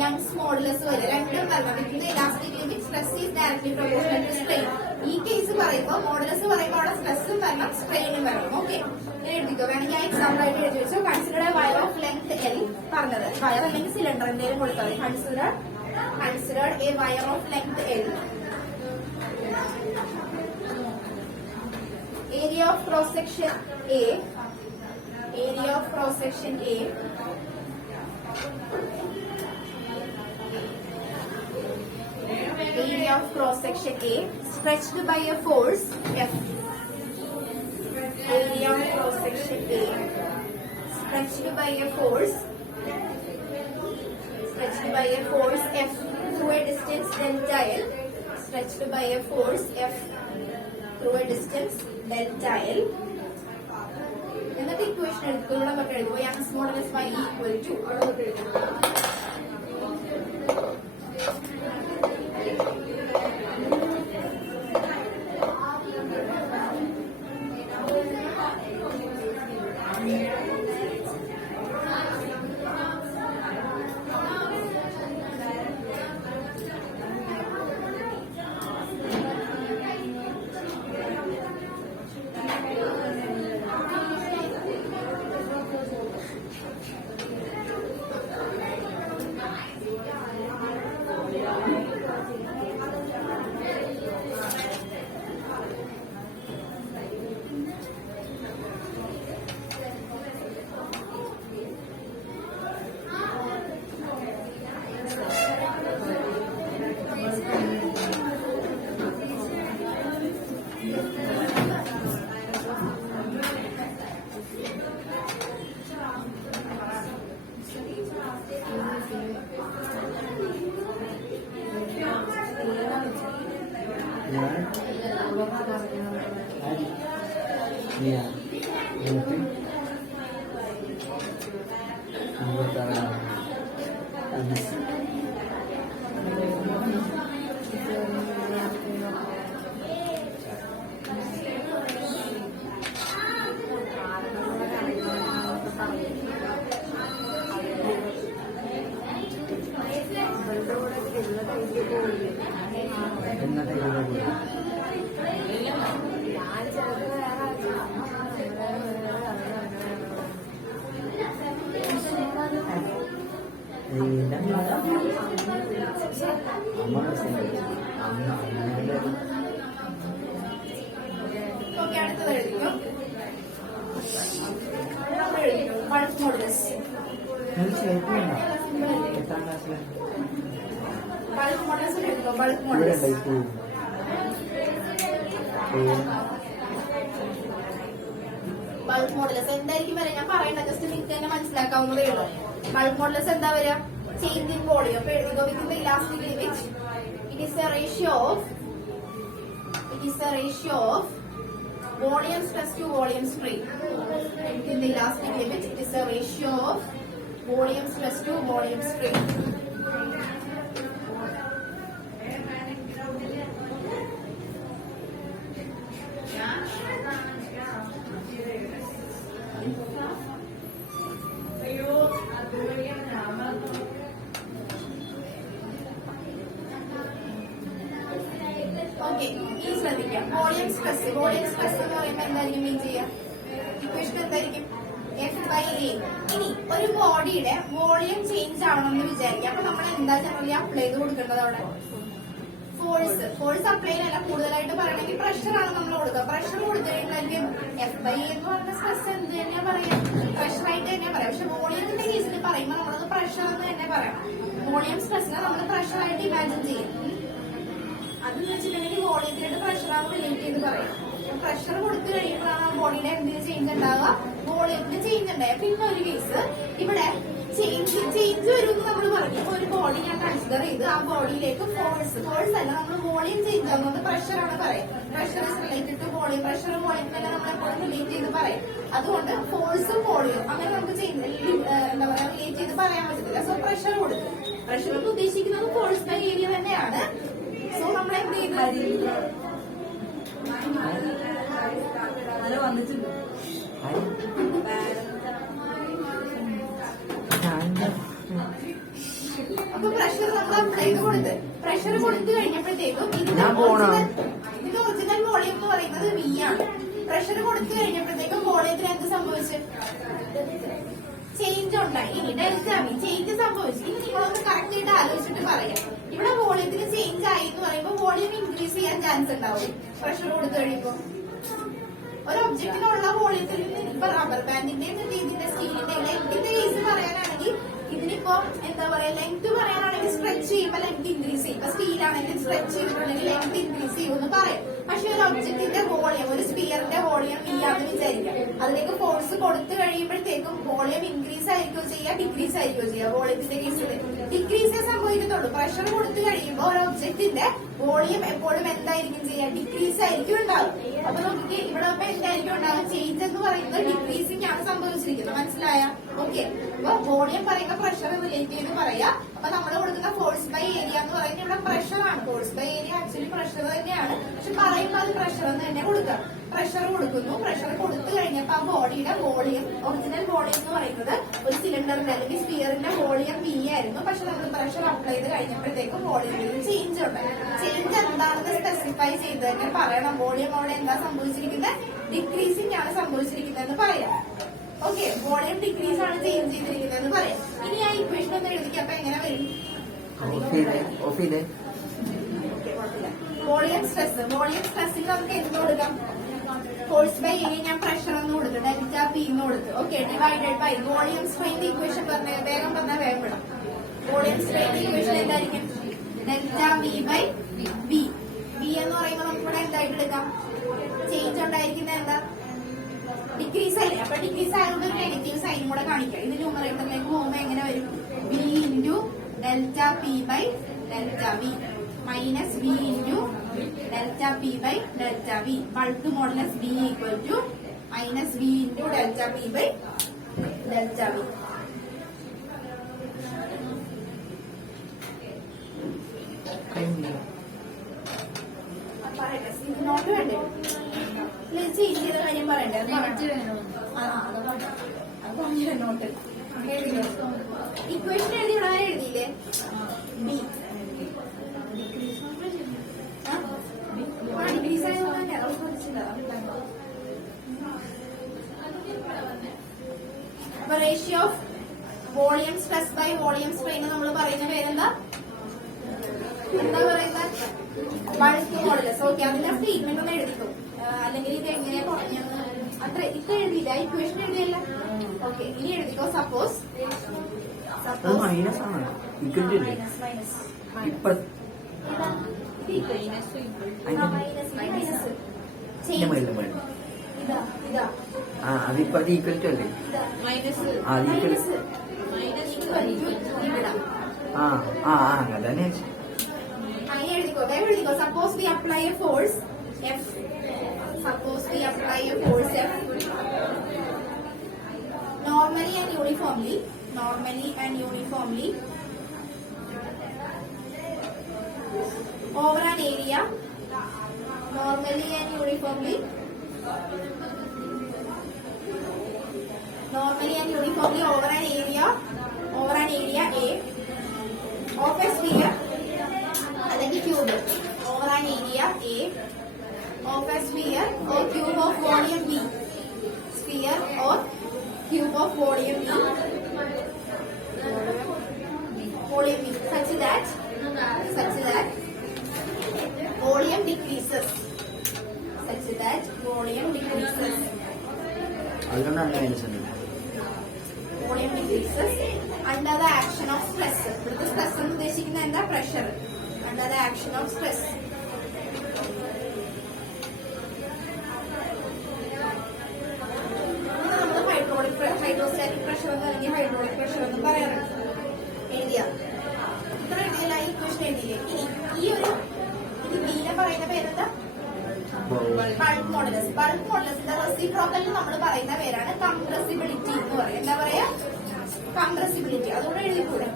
യങ്സ് മോഡുലസ് വരെ. രണ്ടും വരണം. ഇതിന്റെ elastic limit stress is directly proportional to strain. ഈ കേസ് പറയുമ്പോൾ മോഡുലസ് പറയുമ്പോൾ അവിടെ സ്ട്രെസ്സും വരണം, സ്ട്രെയിനും വരണം. ഓക്കെ, എഴുതിക്കോ. വേണമെങ്കിൽ ഞാൻ എക്സാമ്പിൾ ആയിട്ട് എഴുതി വെച്ചു. Consider wire of length L പറഞ്ഞത്. വയർ അല്ലെങ്കിൽ സിലിണ്ടർ എന്തെങ്കിലും കൊടുത്താൽ മതി. Consider A wire of length L. Area of cross section A. Area of cross section A. Area of cross section A stretched by a force F. Area of cross section A stretched by a force F through a distance delta L. Stretched by a force F through a distance delta L. എന്നിട്ട് equation എടുക്കുക. ഇവിടെ തൊട്ട് എഴുതുക. Young's modulus y equal to അവിടെ തൊട്ട് എഴുതുക. Okay, അടുത്തത് എഴുതിക്കോ. Bulk modulus. ബൾക്ക് മോഡുലസ് എഴുതിക്കോ. Bulk modulus. ബൾക്ക് മോഡുലസ് എന്തായിരിക്കും വരിക? ഞാൻ പറയണ്ട, ജസ്റ്റ് നിങ്ങൾക്ക് തന്നെ മനസ്സിലാക്കാവുന്നതേ ഉള്ളൂ. ബൾക്ക് മോഡുലസ് എന്താ വരിക? Change in volume. അപ്പൊ എഴുതിക്കോ. With the elastic limit it is a ratio of volume stress to volume strain. In the elastic limit, it is a ratio of volume stress to volume strain. Okay, ഈ ശ്രദ്ധിക്കാം. Volume stress എന്ന് പറയുമ്പോൾ എന്തായിരിക്കും മീൻ ചെയ്യുക? Equation എന്തായിരിക്കും? F/A. ഇനി ഒരു ബോഡിയുടെ വോളിയം ചേഞ്ച് ആവണമെന്ന് വിചാരിക്കാം. അപ്പൊ നമ്മൾ എന്താ ജനറലി അപ്ലൈ ചെയ്ത് കൊടുക്കേണ്ടത്? അവിടെ ഫോഴ്സ് അപ്ലൈ ചെയ്യാനല്ല, കൂടുതലായിട്ട് പറയണമെങ്കിൽ പ്രഷറാണ് നമ്മൾ കൊടുക്കുക. പ്രഷർ കൊടുത്തു കഴിഞ്ഞാൽ F/A എന്ന് പറയുന്ന സ്ട്രെസ് എന്ത് തന്നെയാ പറയാം? പ്രഷറായിട്ട് തന്നെ പറയാം. പക്ഷെ വോളിയത്തിന്റെ കേസിൽ പറയുമ്പോൾ നമ്മളത് പ്രഷർ എന്ന് തന്നെ പറയാം. വോളിയം സ്ട്രെസ്സിനെ നമ്മൾ പ്രഷറായിട്ട് ഇമാജിൻ ചെയ്യും. അതെന്ന് വെച്ചിട്ടുണ്ടെങ്കിൽ വോളിയത്തിലായിട്ട് പ്രഷറാണ് റിലേറ്റ് ചെയ്ത് പറയാം. പ്രഷർ കൊടുത്തു കഴിയുമ്പോഴാണ് ആ ബോഡിയുടെ എന്തിന് ചേഞ്ച് ഉണ്ടാവുക? വോളിയത്തിന് ചേഞ്ച് ഉണ്ടായ. പിന്നെ ഒരു കേസ് ഇവിടെ ചേഞ്ച് വരുമെന്ന് നമ്മൾ പറഞ്ഞു. അപ്പൊ ഒരു ബോഡി ഞാൻ കൺസിഡർ ചെയ്ത് ആ ബോഡിയിലേക്ക് ഫോഴ്സ് അല്ല, നമ്മൾ വോളിയം ചേഞ്ച് ആവുന്നത് പ്രഷറാണ് പറയാം. Pressure is related to volume. പ്രഷറും വോളിയത്തിനെല്ലാം നമ്മൾ എപ്പോഴും റിലേറ്റ് ചെയ്ത് പറയും. അതുകൊണ്ട് ഫോഴ്സും വോളിയം അങ്ങനെ നമുക്ക് എന്താ പറയാ റിലേറ്റ് ചെയ്ത് പറയാൻ പറ്റത്തില്ല. സോ പ്രഷർ കൊടുക്കും. പ്രഷർ കൊണ്ട് ഉദ്ദേശിക്കുന്നത് ഫോഴ്സ് ബൈ ഏരിയ തന്നെയാണ്. സോ നമ്മൾ എന്ത് ചെയ്യുന്നത്? അപ്പൊ പ്രഷർ നമ്മൾ അപ്ലൈ ചെയ്ത് കൊടുത്ത് പ്രഷർ കൊടുത്തു കഴിഞ്ഞപ്പോഴത്തേക്കും ഇതിന്റെ ഒറിജിനൽ വോളിയം എന്ന് പറയുന്നത് V ആണ്. പ്രഷർ കൊടുത്തു കഴിഞ്ഞപ്പോഴത്തേക്കും വോളിയത്തിന് എന്ത് സംഭവിച്ചു? ചേഞ്ച് ഉണ്ടായി. ഇനി ഡെൽറ്റ V ചേഞ്ച് സംഭവിച്ചു. ഇനി നിങ്ങളൊന്ന് കറക്റ്റ് ആയിട്ട് ആലോചിച്ചിട്ട് പറയാം. ഇവിടെ വോളിയത്തിന് ചേഞ്ച് ആയി എന്ന് പറയുമ്പോൾ വോളിയം ഇൻക്രീസ് ചെയ്യാൻ ചാൻസ് ഉണ്ടാവും പ്രഷർ കൊടുത്തു കഴിയുമ്പോൾ. ഒരു ഒബ്ജക്റ്റിനുള്ള വോളിയത്തിൽ ഇപ്പൊ റബ്ബർ ബാൻഡിന്റെയും ഇതിന്റെ സ്റ്റീലിന്റെ ലെങ്ത്തിന്റെ കേസ് പറയാനാണെങ്കിൽ ഇതിനിപ്പോ എന്താ പറയാ ലെങ്ത് പറയാനാണെങ്കിൽ സ്ട്രെച്ച് ചെയ്യുമ്പോൾ ലെങ്ത് ഇൻക്രീസ് ചെയ്യും. ഇപ്പൊ സ്റ്റീലാണെങ്കിൽ സ്ട്രെച്ച് ചെയ്തിട്ടുണ്ടെങ്കിൽ ലെങ്ത് ഇൻക്രീസ് ചെയ്യുമെന്ന് പറയാം. പക്ഷെ ഒരു ഒബ്ജക്റ്റിന്റെ വോളിയം, ഒരു സ്പിയറിന്റെ വോളിയം ഇല്ലാന്ന് വിചാരിക്കാം. അതിലേക്ക് ഫോഴ്സ് കൊടുത്തു കഴിയുമ്പോഴത്തേക്കും വോളിയം ഇൻക്രീസ് ആയിരിക്കോ ചെയ്യുക, ഡിക്രീസ് ആയിരിക്കോ ചെയ്യുക? വോളിയത്തിന്റെ കേസിൽ ഡിക്രീസേ സംഭവിക്കത്തുള്ളൂ. പ്രഷർ കൊടുത്തു കഴിയുമ്പോൾ ഒരു ഒബ്ജക്റ്റിന്റെ വോളിയം എപ്പോഴും എന്തായിരിക്കും ചെയ്യുക? ഡിക്രീസ് ആയിരിക്കും ഉണ്ടാവും. അപ്പൊ നമുക്ക് ഇവിടെ എന്തായിരിക്കും ഉണ്ടാകുക? ചേഞ്ച് എന്ന് പറയുന്നത് ഡിക്രീസിംഗ് ആണ് സംഭവിച്ചിരിക്കുന്നത്. മനസ്സിലായ? ഓക്കെ. അപ്പൊ വോളിയം പറയുന്ന പ്രഷർ റിലേറ്റ് ചെയ്ത് പറയാം. അപ്പൊ നമ്മൾ കൊടുക്കുന്ന ഫോഴ്സ് ബൈ ഏരിയ എന്ന് പറയുന്നത് ഇവിടെ പ്രഷറാണ്. Force by area actually pressure തന്നെയാണ്. പക്ഷെ പറയുമ്പോൾ അത് പ്രഷർ എന്ന് തന്നെ കൊടുക്കുക. പ്രഷർ കൊടുക്കുന്നു. പ്രഷർ കൊടുത്തു കഴിഞ്ഞപ്പോ ആ ബോഡിയുടെ വോളിയം, ഒറിജിനൽ വോളിയം എന്ന് പറയുന്നത് ഒരു സിലിണ്ടറിന്റെ അല്ലെങ്കിൽ സ്പിയറിന്റെ വോളിയം V ആയിരുന്നു. പക്ഷെ നമ്മൾ പ്രഷർ അപ്ലൈ ചെയ്ത് കഴിഞ്ഞപ്പോഴത്തേക്കും വോളിയത്തിൽ ചേഞ്ച് ഉണ്ട്. ചേഞ്ച് എന്താണെന്ന് സ്പെസിഫൈ ചെയ്ത് തന്നെ പറയണം. വോളിയം അവിടെ എന്താ സംഭവിച്ചിരിക്കുന്നത്? ഡിക്രീസിംഗ് ആണ് സംഭവിച്ചിരിക്കുന്നതെന്ന് പറയാം. ഓക്കെ, വോളിയം ഡിക്രീസ് ആണ് ചേഞ്ച് ചെയ്തിരിക്കുന്നതെന്ന് പറയാം. ഇനി ആ ഇക്വേഷൻ ഒന്ന് എഴുതിക്കാം. അപ്പൊ എങ്ങനെ വരും? വോളിയം സ്ട്രെസ്സിൽ നമുക്ക് എന്ത് കൊടുക്കാം? ഫോഴ്സ് ബൈ ഏരിയ ഞാൻ പ്രഷർ എന്ന് കൊടുത്തു, ഡെൽറ്റ P എന്ന് കൊടുത്തു. Okay, divided by volume strain equation പറഞ്ഞ വേഗം പറഞ്ഞാൽ വേഗം വിടാം. വോളിയം സ്ട്രെയിൻ ഇക്വേഷൻ എന്തായിരിക്കും? Delta V by V. V എന്ന് പറയുമ്പോൾ നമുക്കിവിടെ എന്തായിട്ട് എടുക്കാം? ചേഞ്ച് ഉണ്ടായിരിക്കുന്നത് എന്താ? ഡിക്രീസ് അല്ലേ? അപ്പൊ ഡിക്രീസ് ആയതുകൊണ്ട് ഒരു നെഗറ്റീവ് സൈനും കൂടെ കാണിക്കാം. ഇത് ന്യൂമറേറ്ററിലേക്ക് പോകുമ്പോൾ എങ്ങനെ വരും? V into delta P by delta V minus V into delta P by delta V. Bulk modulus B equal to minus V into delta P by delta V. പറയട്ടെ, നോട്ട് വേണ്ടേ? ചേഞ്ച് ചെയ്ത കാര്യം പറയണ്ടേ? അത് പറഞ്ഞ നോട്ട് ഇക്വേഷൻ എഴുതി ഇവിടെ എഴുതിയില്ലേ? ബി അപ്പൊ ratio of volume stress by volume strain നമ്മൾ പറയുന്ന പേരെന്താ? എന്താ പറയുന്നത്? Bulk modulus. ഓക്കെ, അതിന്റെ സ്റ്റേറ്റ്മെന്റ് ഒന്ന് എഴുതിക്കും, അല്ലെങ്കിൽ ഇത് എങ്ങനെയാ കുറഞ്ഞെന്ന് അത്ര ഇപ്പൊ എഴുതിയില്ല, ഇക്വേഷൻ എഴുതിയല്ല. ഓക്കെ, ഇനി എഴുതിക്കോ. സപ്പോസ് മൈനസ് ആണ് ഇപ്പൊ അതിപ്പോ അത് ഈക്വൽ ടു അല്ലേ? അങ്ങനെ എഴുതിക്കോ, വേഗം എഴുതിക്കോ. Suppose we apply a force F. Suppose we apply a force F normally and uniformly over an area, normally and uniformly over an area A of a sphere അല്ലെങ്കിൽ cube over an area A of a sphere or cube of volume V. Sphere or cube of volume V. Volume V. Such that volume decreases. Volume decreases under the action of stress. ഇവിടുത്തെ stress എന്ന് ഉദ്ദേശിക്കുന്നത് എന്താ? Pressure. Under the action of stress. Hydrostatic pressure എന്ന് അല്ലെങ്കിൽ hydraulic pressure എന്ന് പറയാറുണ്ട്. എഴുതിയ ഇത്ര എഴുതിയില്ല, ഈ ക്വസ്റ്റൻ എഴുതിയില്ലേ? ഇനി ഈ ഒരു ബീനെ പറയുന്ന പേരെന്താ? Bulk modulus. ബൾക്ക് മോഡുലസിന്റെ റെസിപ്രോക്കലിന് നമ്മൾ പറയുന്ന പേരാണ് കംപ്രസിബിലിറ്റി എന്ന് പറയും. എന്താ പറയാ? കംപ്രസിബിലിറ്റി. അതുകൊണ്ട് എഴുതിക്കൂടെ?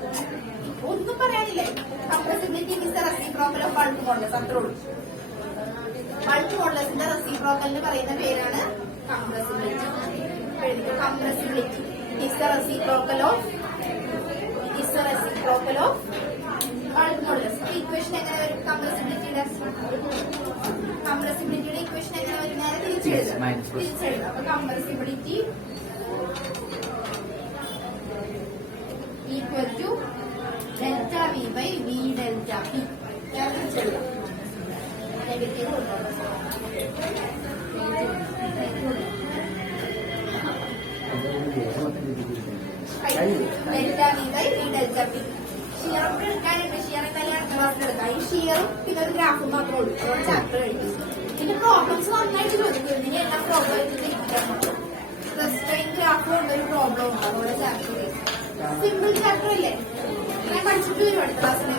ഒന്നും പറയാനില്ലേ? Compressibility is the reciprocal of bulk modulus. അത്രേ ഉള്ളൂ. ബൾക്ക് മോഡുലസിന്റെ റെസിപ്രോക്കലിന് പറയുന്ന പേരാണ് compressibility. Compressibility is the reciprocal of bulk modulus. Equation എങ്ങനെ വരും? കംപ്രസിബിലിറ്റിയുടെ ഇക്വേഷൻ എങ്ങനെ വരും? നേരെ തിരിച്ചെഴുതാം. അപ്പൊ compressibility equal to delta V by V delta P. നേരെ തിരിച്ചെഴുതാം. Negative delta V by V delta P. ഷിയറും എടുക്കാനുണ്ട്. ഷിയർ എന്തായാലും അടുത്ത ക്ലാസ്സിൽ എടുക്കാം. ഈ ഷിയറും പിന്നെ ഒരു ഗ്രാഫും മാത്രമേ ഉള്ളൂ. അതുകൊണ്ട് ചാപ്റ്റർ കഴിക്കും. പിന്നെ പ്രോബ്ലംസ് നന്നായിട്ട് ചോദിക്കും. ഇതിന് എല്ലാ പ്രോബ്ലം സ്ട്രെയിൻ ഗ്രാഫും ഉണ്ട്, ഒരു പ്രോബ്ലം ഉണ്ട്. അതുപോലെ ചാപ്റ്റർ സിമ്പിൾ ചാപ്റ്റർ അല്ലേ? ഞാൻ പഠിച്ചിട്ട് വരും അടുത്ത ക്ലാസ്സിൽ.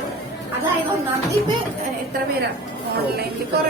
അതായത് ഒന്നാമത് ഇപ്പൊ എത്ര പേരാണ് ഓൺലൈനിൽ കുറെ